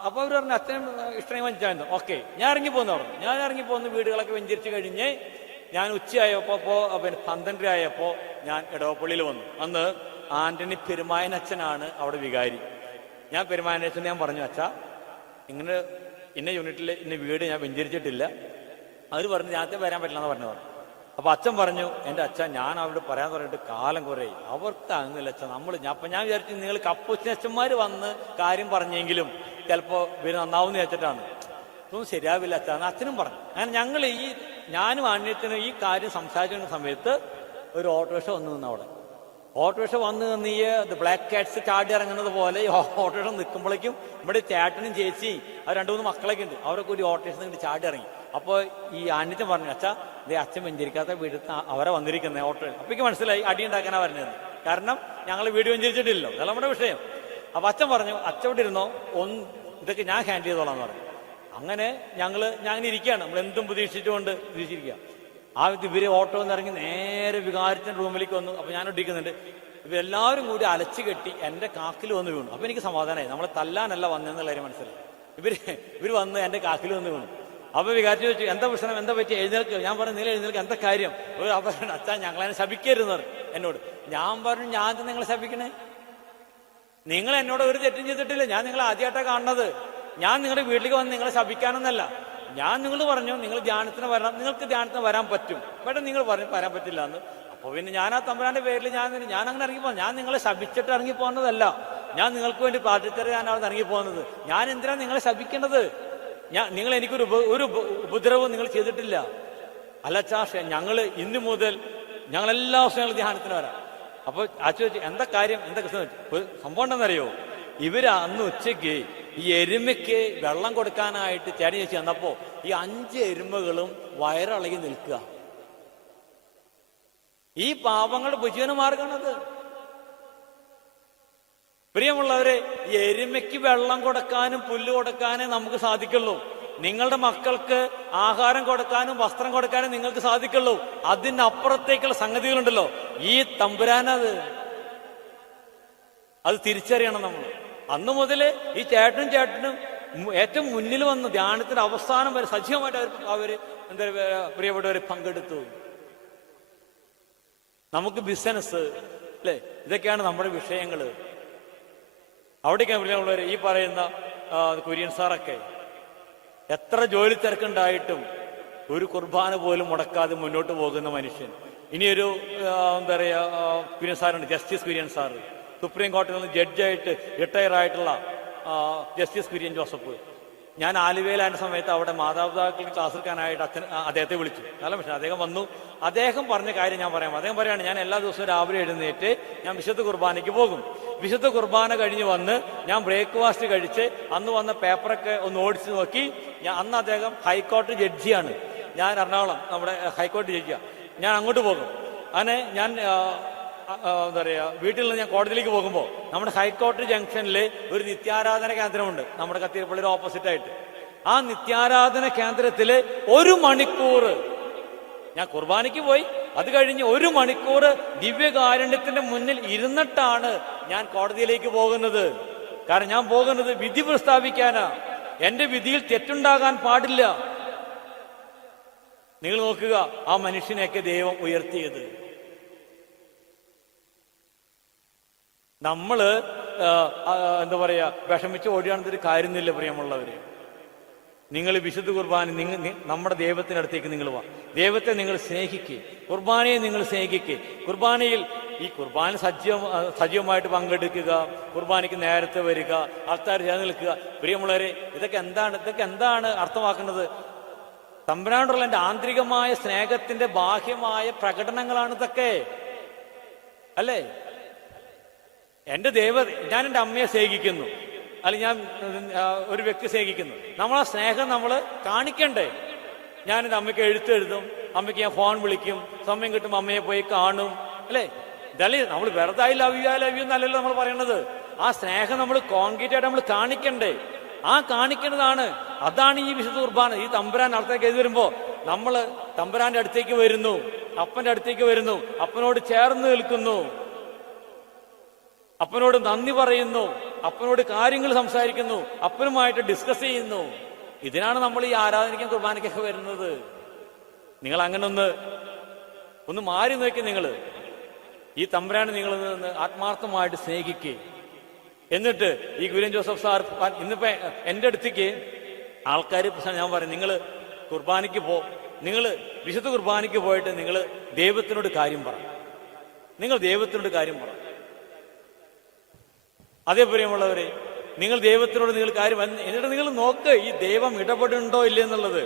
അപ്പൊ അവർ പറഞ്ഞു, അച്ഛൻ ഇഷ്ടം വെഞ്ചായിരുന്നു. ഓക്കെ, ഞാൻ ഇറങ്ങിപ്പോന്ന് പറഞ്ഞു. ഞാൻ ഇറങ്ങിപ്പോന്ന് വീടുകളൊക്കെ വെഞ്ചരിച്ച് കഴിഞ്ഞ് ഞാൻ ഉച്ചയായപ്പോ പിന്നെ 12 ആയപ്പോ ഞാൻ ഇടവപ്പള്ളിയിൽ വന്നു. അന്ന് ആന്റണി പെരുമായനച്ഛനാണ് അവിടെ വികാരി. ഞാൻ പെരുമായനച്ഛൻ ഞാൻ പറഞ്ഞു, അച്ഛാ ഇങ്ങനെ ഇന്ന യൂണിറ്റിൽ ഇന്ന വീട് ഞാൻ വെഞ്ചരിച്ചിട്ടില്ല. അവർ പറഞ്ഞു, ഞാനത്തെ വരാൻ പറ്റില്ല എന്ന് പറഞ്ഞു. അപ്പൊ അച്ഛൻ പറഞ്ഞു, എൻ്റെ അച്ഛൻ ഞാൻ അവരോട് പറയാൻ പറഞ്ഞിട്ട് കാലം കുറേ, അവർക്ക് അങ്ങനെയല്ല അച്ഛൻ. അപ്പൊ ഞാൻ വിചാരിച്ചു നിങ്ങൾ കപ്പൂച്ചന്മാർ വന്ന് കാര്യം പറഞ്ഞെങ്കിലും ചിലപ്പോ ഇവര് നന്നാവുന്ന വെച്ചിട്ടാണ്, ഇതൊന്നും ശരിയാവില്ല അച്ഛൻ. അച്ഛനും പറഞ്ഞു. അങ്ങനെ ഞങ്ങൾ ഞാനും അന്യത്തിനും ഈ കാര്യം സംസാരിക്കുന്ന സമയത്ത് ഒരു ഓട്ടോറിക്ഷ വന്നു നിന്ന് അവിടെ. ഓട്ടോറിക്ഷ വന്നു നിന്ന് ഈ ബ്ലാക്ക് കാറ്റ്സ് ചാടി ഇറങ്ങുന്നത് പോലെ ഈ ഓട്ടോറിക്ഷ നിൽക്കുമ്പോഴേക്കും ഇവിടെ ചേട്ടനും ചേച്ചിയും അവർ 2-3 മക്കളൊക്കെ ഉണ്ട്, അവരൊക്കെ ഒരു ഓട്ടോറിക്ഷ നിന്ന് ചാടി ഇറങ്ങി. അപ്പോൾ ഈ അന്യച്ചൻ പറഞ്ഞു, അച്ഛാ ഇതേ അച്ഛൻ വെഞ്ചരിക്കാത്ത വീട്ടിൽ അവരെ വന്നിരിക്കുന്നത് ഓട്ടോറിക്ഷ. അപ്പൊ എനിക്ക് മനസ്സിലായി അടി ഉണ്ടാക്കാനാ പറഞ്ഞത്, കാരണം ഞങ്ങൾ വീട് വെഞ്ചരിച്ചിട്ടില്ലല്ലോ, അതല്ല നമ്മുടെ വിഷയം. അപ്പൊ അച്ഛൻ പറഞ്ഞു, അച്ഛൻ ഇവിടെ ഇരുന്നോ, ഇതൊക്കെ ഞാൻ ഹാൻഡിൽ ചെയ്തോളാം എന്ന് പറഞ്ഞു. അങ്ങനെ ഞാൻ ഇരിക്കുകയാണ്, നമ്മൾ എന്തും പ്രതീക്ഷിച്ചുകൊണ്ട് ഇരിക്കുക. ഇവര് ഓട്ടോ ഇറങ്ങി നേരെ വികാരത്തിന്റെ റൂമിലേക്ക് വന്നു. അപ്പൊ ഞാൻ ഒട്ടിക്കുന്നുണ്ട്. ഇവരെല്ലാവരും കൂടി അലച്ചു കെട്ടി എന്റെ കാക്കിൽ വന്ന് വീണു. അപ്പൊ എനിക്ക് സമാധാനമായി, നമ്മളെ തല്ലാനല്ല വന്നതെന്നുള്ള കാര്യം മനസ്സിലായി. ഇവര് വന്ന് എന്റെ കാക്കിൽ വന്ന് വീണു. അപ്പൊ വികാരത്തിൽ ചോദിച്ചു, എന്താ പ്രശ്നം, എന്താ പറ്റി, എഴുന്നേൽക്കുക. ഞാൻ പറഞ്ഞു, നീല എഴുന്നേൽക്കുക, എന്താ കാര്യം? അച്ഛാ ഞങ്ങളതിനെ ശപിക്കരുതെന്ന് പറഞ്ഞു എന്നോട്. ഞാൻ പറഞ്ഞു, ഞാൻ നിങ്ങളെ ശപിക്കണേ? നിങ്ങൾ എന്നോട് ഒരു തെറ്റും ചെയ്തിട്ടില്ല, ഞാൻ നിങ്ങളെ ആദ്യമായിട്ടാണ് കാണുന്നത്. ഞാൻ നിങ്ങളുടെ വീട്ടിലേക്ക് വന്ന് നിങ്ങളെ ശപിക്കാനൊന്നല്ല. ഞാൻ നിങ്ങൾ പറഞ്ഞു നിങ്ങൾ ധ്യാനത്തിന് വരണം, നിങ്ങൾക്ക് ധ്യാനത്തിന് വരാൻ പറ്റും, പക്ഷെ നിങ്ങൾ പറഞ്ഞു വരാൻ പറ്റില്ല എന്ന്. അപ്പൊ പിന്നെ ഞാൻ ആ തമ്പുരാന്റെ പേരിൽ ഞാൻ അങ്ങനെ ഇറങ്ങിപ്പോ, ഞാൻ നിങ്ങളെ ശപിച്ചിട്ട് ഇറങ്ങിപ്പോകുന്നതല്ല, ഞാൻ നിങ്ങൾക്ക് വേണ്ടി പ്രാർത്ഥിച്ചിട്ട് ഞാൻ അവിടെ ഇറങ്ങിപ്പോകുന്നത്. ഞാൻ എന്തിനാണ് നിങ്ങളെ ശപിക്കേണ്ടത്? നിങ്ങൾ എനിക്കൊരു ഉപദ്രവവും നിങ്ങൾ ചെയ്തിട്ടില്ല. അല്ലച്ചാ, ഞങ്ങൾ ഇന്നു മുതൽ ഞങ്ങൾ എല്ലാ ദിവസവും ധ്യാനത്തിന് വരാം. അപ്പൊ അച്ഛൻ ചോദിച്ചു, എന്താ കാര്യം, എന്താ സംഭവം ഉണ്ടെന്നറിയോ? ഇവര് അന്ന് ഉച്ചയ്ക്ക് ഈ എരുമയ്ക്ക് വെള്ളം കൊടുക്കാനായിട്ട് ചേട്ടൻ ചേച്ചി വന്നപ്പോ ഈ 5 എരുമകളും വയറിളകി നിൽക്കുക. ഈ പാപങ്ങളുടെ ഉപജീവന മാർഗമാണത്. പ്രിയമുള്ളവരെ, ഈ എരുമയ്ക്ക് വെള്ളം കൊടുക്കാനും പുല്ല് കൊടുക്കാനേ നമുക്ക് സാധിക്കുള്ളൂ. നിങ്ങളുടെ മക്കൾക്ക് ആഹാരം കൊടുക്കാനും വസ്ത്രം കൊടുക്കാനും നിങ്ങൾക്ക് സാധിക്കുള്ളൂ. അതിനപ്പുറത്തേക്കുള്ള സംഗതികളുണ്ടല്ലോ, ഈ തമ്പുരാനത് തിരിച്ചറിയണം നമ്മൾ. അന്ന് മുതല് ഈ ചേട്ടനും ഏറ്റവും മുന്നിൽ വന്ന് ധ്യാനത്തിന്റെ അവസാനം വരെ സജീവമായിട്ട് അവര് എന്താ പ്രിയപ്പെട്ടവരെ പങ്കെടുത്തു. നമുക്ക് ബിസിനസ്, അല്ലെ, ഇതൊക്കെയാണ് നമ്മുടെ വിഷയങ്ങള്. അവിടേക്കാണ് പ്രിയമുള്ളവര് ഈ പറയുന്ന കുര്യൻ സാറൊക്കെ എത്ര ജോലി തിരക്കുണ്ടായിട്ടും ഒരു കുർബാന പോലും മുടക്കാതെ മുന്നോട്ട് പോകുന്ന മനുഷ്യൻ. ഇനിയൊരു എന്താ പറയുക, കുര്യൻ സാറുണ്ട്, ജസ്റ്റിസ് കുര്യൻ സാറ്, സുപ്രീം കോടതിയിൽ നിന്ന് ജഡ്ജായിട്ട് റിട്ടയർ ആയിട്ടുള്ള ജസ്റ്റിസ് കുര്യൻ ജോസഫ്. ഞാൻ ആലുവയിലായ സമയത്ത് അവിടെ മാതാപിതാക്കൾക്ക് ക്ലാസ് എടുക്കാനായിട്ട് അദ്ദേഹത്തെ വിളിച്ചു. നല്ല പക്ഷേ അദ്ദേഹം വന്നു. അദ്ദേഹം പറഞ്ഞ കാര്യം ഞാൻ പറയാം. അദ്ദേഹം പറയാണ്, ഞാൻ എല്ലാ ദിവസവും രാവിലെ എഴുന്നേറ്റ് ഞാൻ വിശുദ്ധ കുർബാനയ്ക്ക് പോകും. വിശുദ്ധ കുർബാന കഴിഞ്ഞ് വന്ന് ഞാൻ ബ്രേക്ക്ഫാസ്റ്റ് കഴിച്ച് അന്ന് വന്ന പേപ്പറൊക്കെ ഒന്ന് ഓടിച്ച് നോക്കി. അന്ന് അദ്ദേഹം ഹൈക്കോടതി ജഡ്ജിയാണ്, ഞാൻ എറണാകുളം നമ്മുടെ ഹൈക്കോടതി ജഡ്ജിയാണ്. ഞാൻ അങ്ങോട്ട് പോകും. അങ്ങനെ ഞാൻ എന്താ പറയുക, വീട്ടിൽ നിന്ന് ഞാൻ കോടതിയിലേക്ക് പോകുമ്പോൾ നമ്മുടെ ഹൈക്കോടതി ജംഗ്ഷനിൽ ഒരു നിത്യാരാധന കേന്ദ്രമുണ്ട്, നമ്മുടെ കത്തിരിപ്പള്ളിയുടെ ഓപ്പോസിറ്റ് ആയിട്ട്. ആ നിത്യാരാധന കേന്ദ്രത്തിൽ 1 മണിക്കൂർ ഞാൻ കുർബാനയ്ക്ക് പോയി. അത് കഴിഞ്ഞ് 1 മണിക്കൂർ ദിവ്യകാരുണ്യത്തിന്റെ മുന്നിൽ ഇരുന്നിട്ടാണ് ഞാൻ കോടതിയിലേക്ക് പോകുന്നത്. കാരണം ഞാൻ പോകുന്നത് വിധി പ്രസ്താവിക്കാനാ. എന്റെ വിധിയിൽ തെറ്റുണ്ടാകാൻ പാടില്ല. നിങ്ങൾ നോക്കുക, ആ മനുഷ്യനെയൊക്കെ ദൈവം ഉയർത്തിയത്. നമ്മള് എന്താ പറയാ, വിഷമിച്ച് ഓടിയാണെന്നൊരു കാര്യമൊന്നുമില്ല പ്രിയമുള്ളവര്. നിങ്ങൾ വിശുദ്ധ കുർബാന നമ്മുടെ ദൈവത്തിനടുത്തേക്ക് നിങ്ങൾ വാ. ദൈവത്തെ നിങ്ങൾ സ്നേഹിക്കുക, കുർബാനയെ നിങ്ങൾ സ്നേഹിക്കുക. കുർബാനയിൽ ഈ കുർബാന സജീവമായിട്ട് പങ്കെടുക്കുക, കുർബാനയ്ക്ക് നേരത്തെ വരിക, ആൾക്കാർ ചേർന്ന് നിൽക്കുക. പ്രിയമുള്ളവരെ, ഇതൊക്കെ എന്താണ് അർത്ഥമാക്കുന്നത്? തമ്പുരാനോടുള്ള എൻ്റെ ആന്തരികമായ സ്നേഹത്തിന്റെ ബാഹ്യമായ പ്രകടനങ്ങളാണ് ഇതൊക്കെ, അല്ലേ? ഞാൻ എൻ്റെ അമ്മയെ സ്നേഹിക്കുന്നു, അല്ലെങ്കിൽ ഞാൻ ഒരു വ്യക്തി സ്നേഹിക്കുന്നു. നമ്മളാ സ്നേഹം നമ്മൾ കാണിക്കണ്ടേ? ഞാനെൻ്റെ അമ്മയ്ക്ക് എഴുത്തും, അമ്മയ്ക്ക് ഞാൻ ഫോൺ വിളിക്കും, സമയം കിട്ടുമ്പോൾ അമ്മയെ പോയി കാണും, അല്ലേ? ഇതല്ലേ നമ്മൾ വെറുതെ ലവ് യു എന്നല്ലല്ലോ നമ്മൾ പറയണത്. ആ സ്നേഹം നമ്മൾ കോൺക്രീറ്റ് ആയിട്ട് നമ്മൾ കാണിക്കണ്ടേ? ആ കാണിക്കേണ്ടതാണ്. അതാണ് ഈ വിശുദ്ധ കുർബാന. ഈ തമ്പുരാൻ അടുത്തേക്ക് എഴുതി വരുമ്പോ നമ്മൾ തമ്പുരാന്റെ അടുത്തേക്ക് വരുന്നു, അപ്പന്റെ അടുത്തേക്ക് വരുന്നു, അപ്പനോട് ചേർന്ന് നിൽക്കുന്നു, അപ്പനോട് നന്ദി പറയുന്നു, അപ്പനോട് കാര്യങ്ങൾ സംസാരിക്കുന്നു, അപ്പനുമായിട്ട് ഡിസ്കസ് ചെയ്യുന്നു. ഇതിനാണ് നമ്മൾ ഈ ആരാധനയ്ക്കും കുർബാനയ്ക്കൊക്കെ വരുന്നത്. നിങ്ങൾ അങ്ങനെ ഒന്ന് മാറി നോക്കി. നിങ്ങൾ ഈ തമ്പുരാനെ നിങ്ങൾ ആത്മാർത്ഥമായിട്ട് സ്നേഹിക്കുക. എന്നിട്ട് ഈ കുര്യൻ ജോസഫ് സാർ ഇന്നിപ്പോ എൻ്റെ അടുത്തേക്ക് ആൾക്കാർ ഞാൻ പറയും, നിങ്ങൾ കുർബാനയ്ക്ക് നിങ്ങൾ വിശുദ്ധ കുർബാനയ്ക്ക് പോയിട്ട് നിങ്ങൾ ദൈവത്തിനോട് കാര്യം പറ. നിങ്ങൾ ദൈവത്തിനോട് കാര്യം പറ. അതേ പ്രിയമുള്ളവരെ, നിങ്ങൾ ദൈവത്തിനോട് നിങ്ങൾ കാര്യം, എന്നിട്ട് നിങ്ങൾ നോക്ക് ഈ ദൈവം ഇടപെടുന്നുണ്ടോ ഇല്ലേ എന്നുള്ളത്.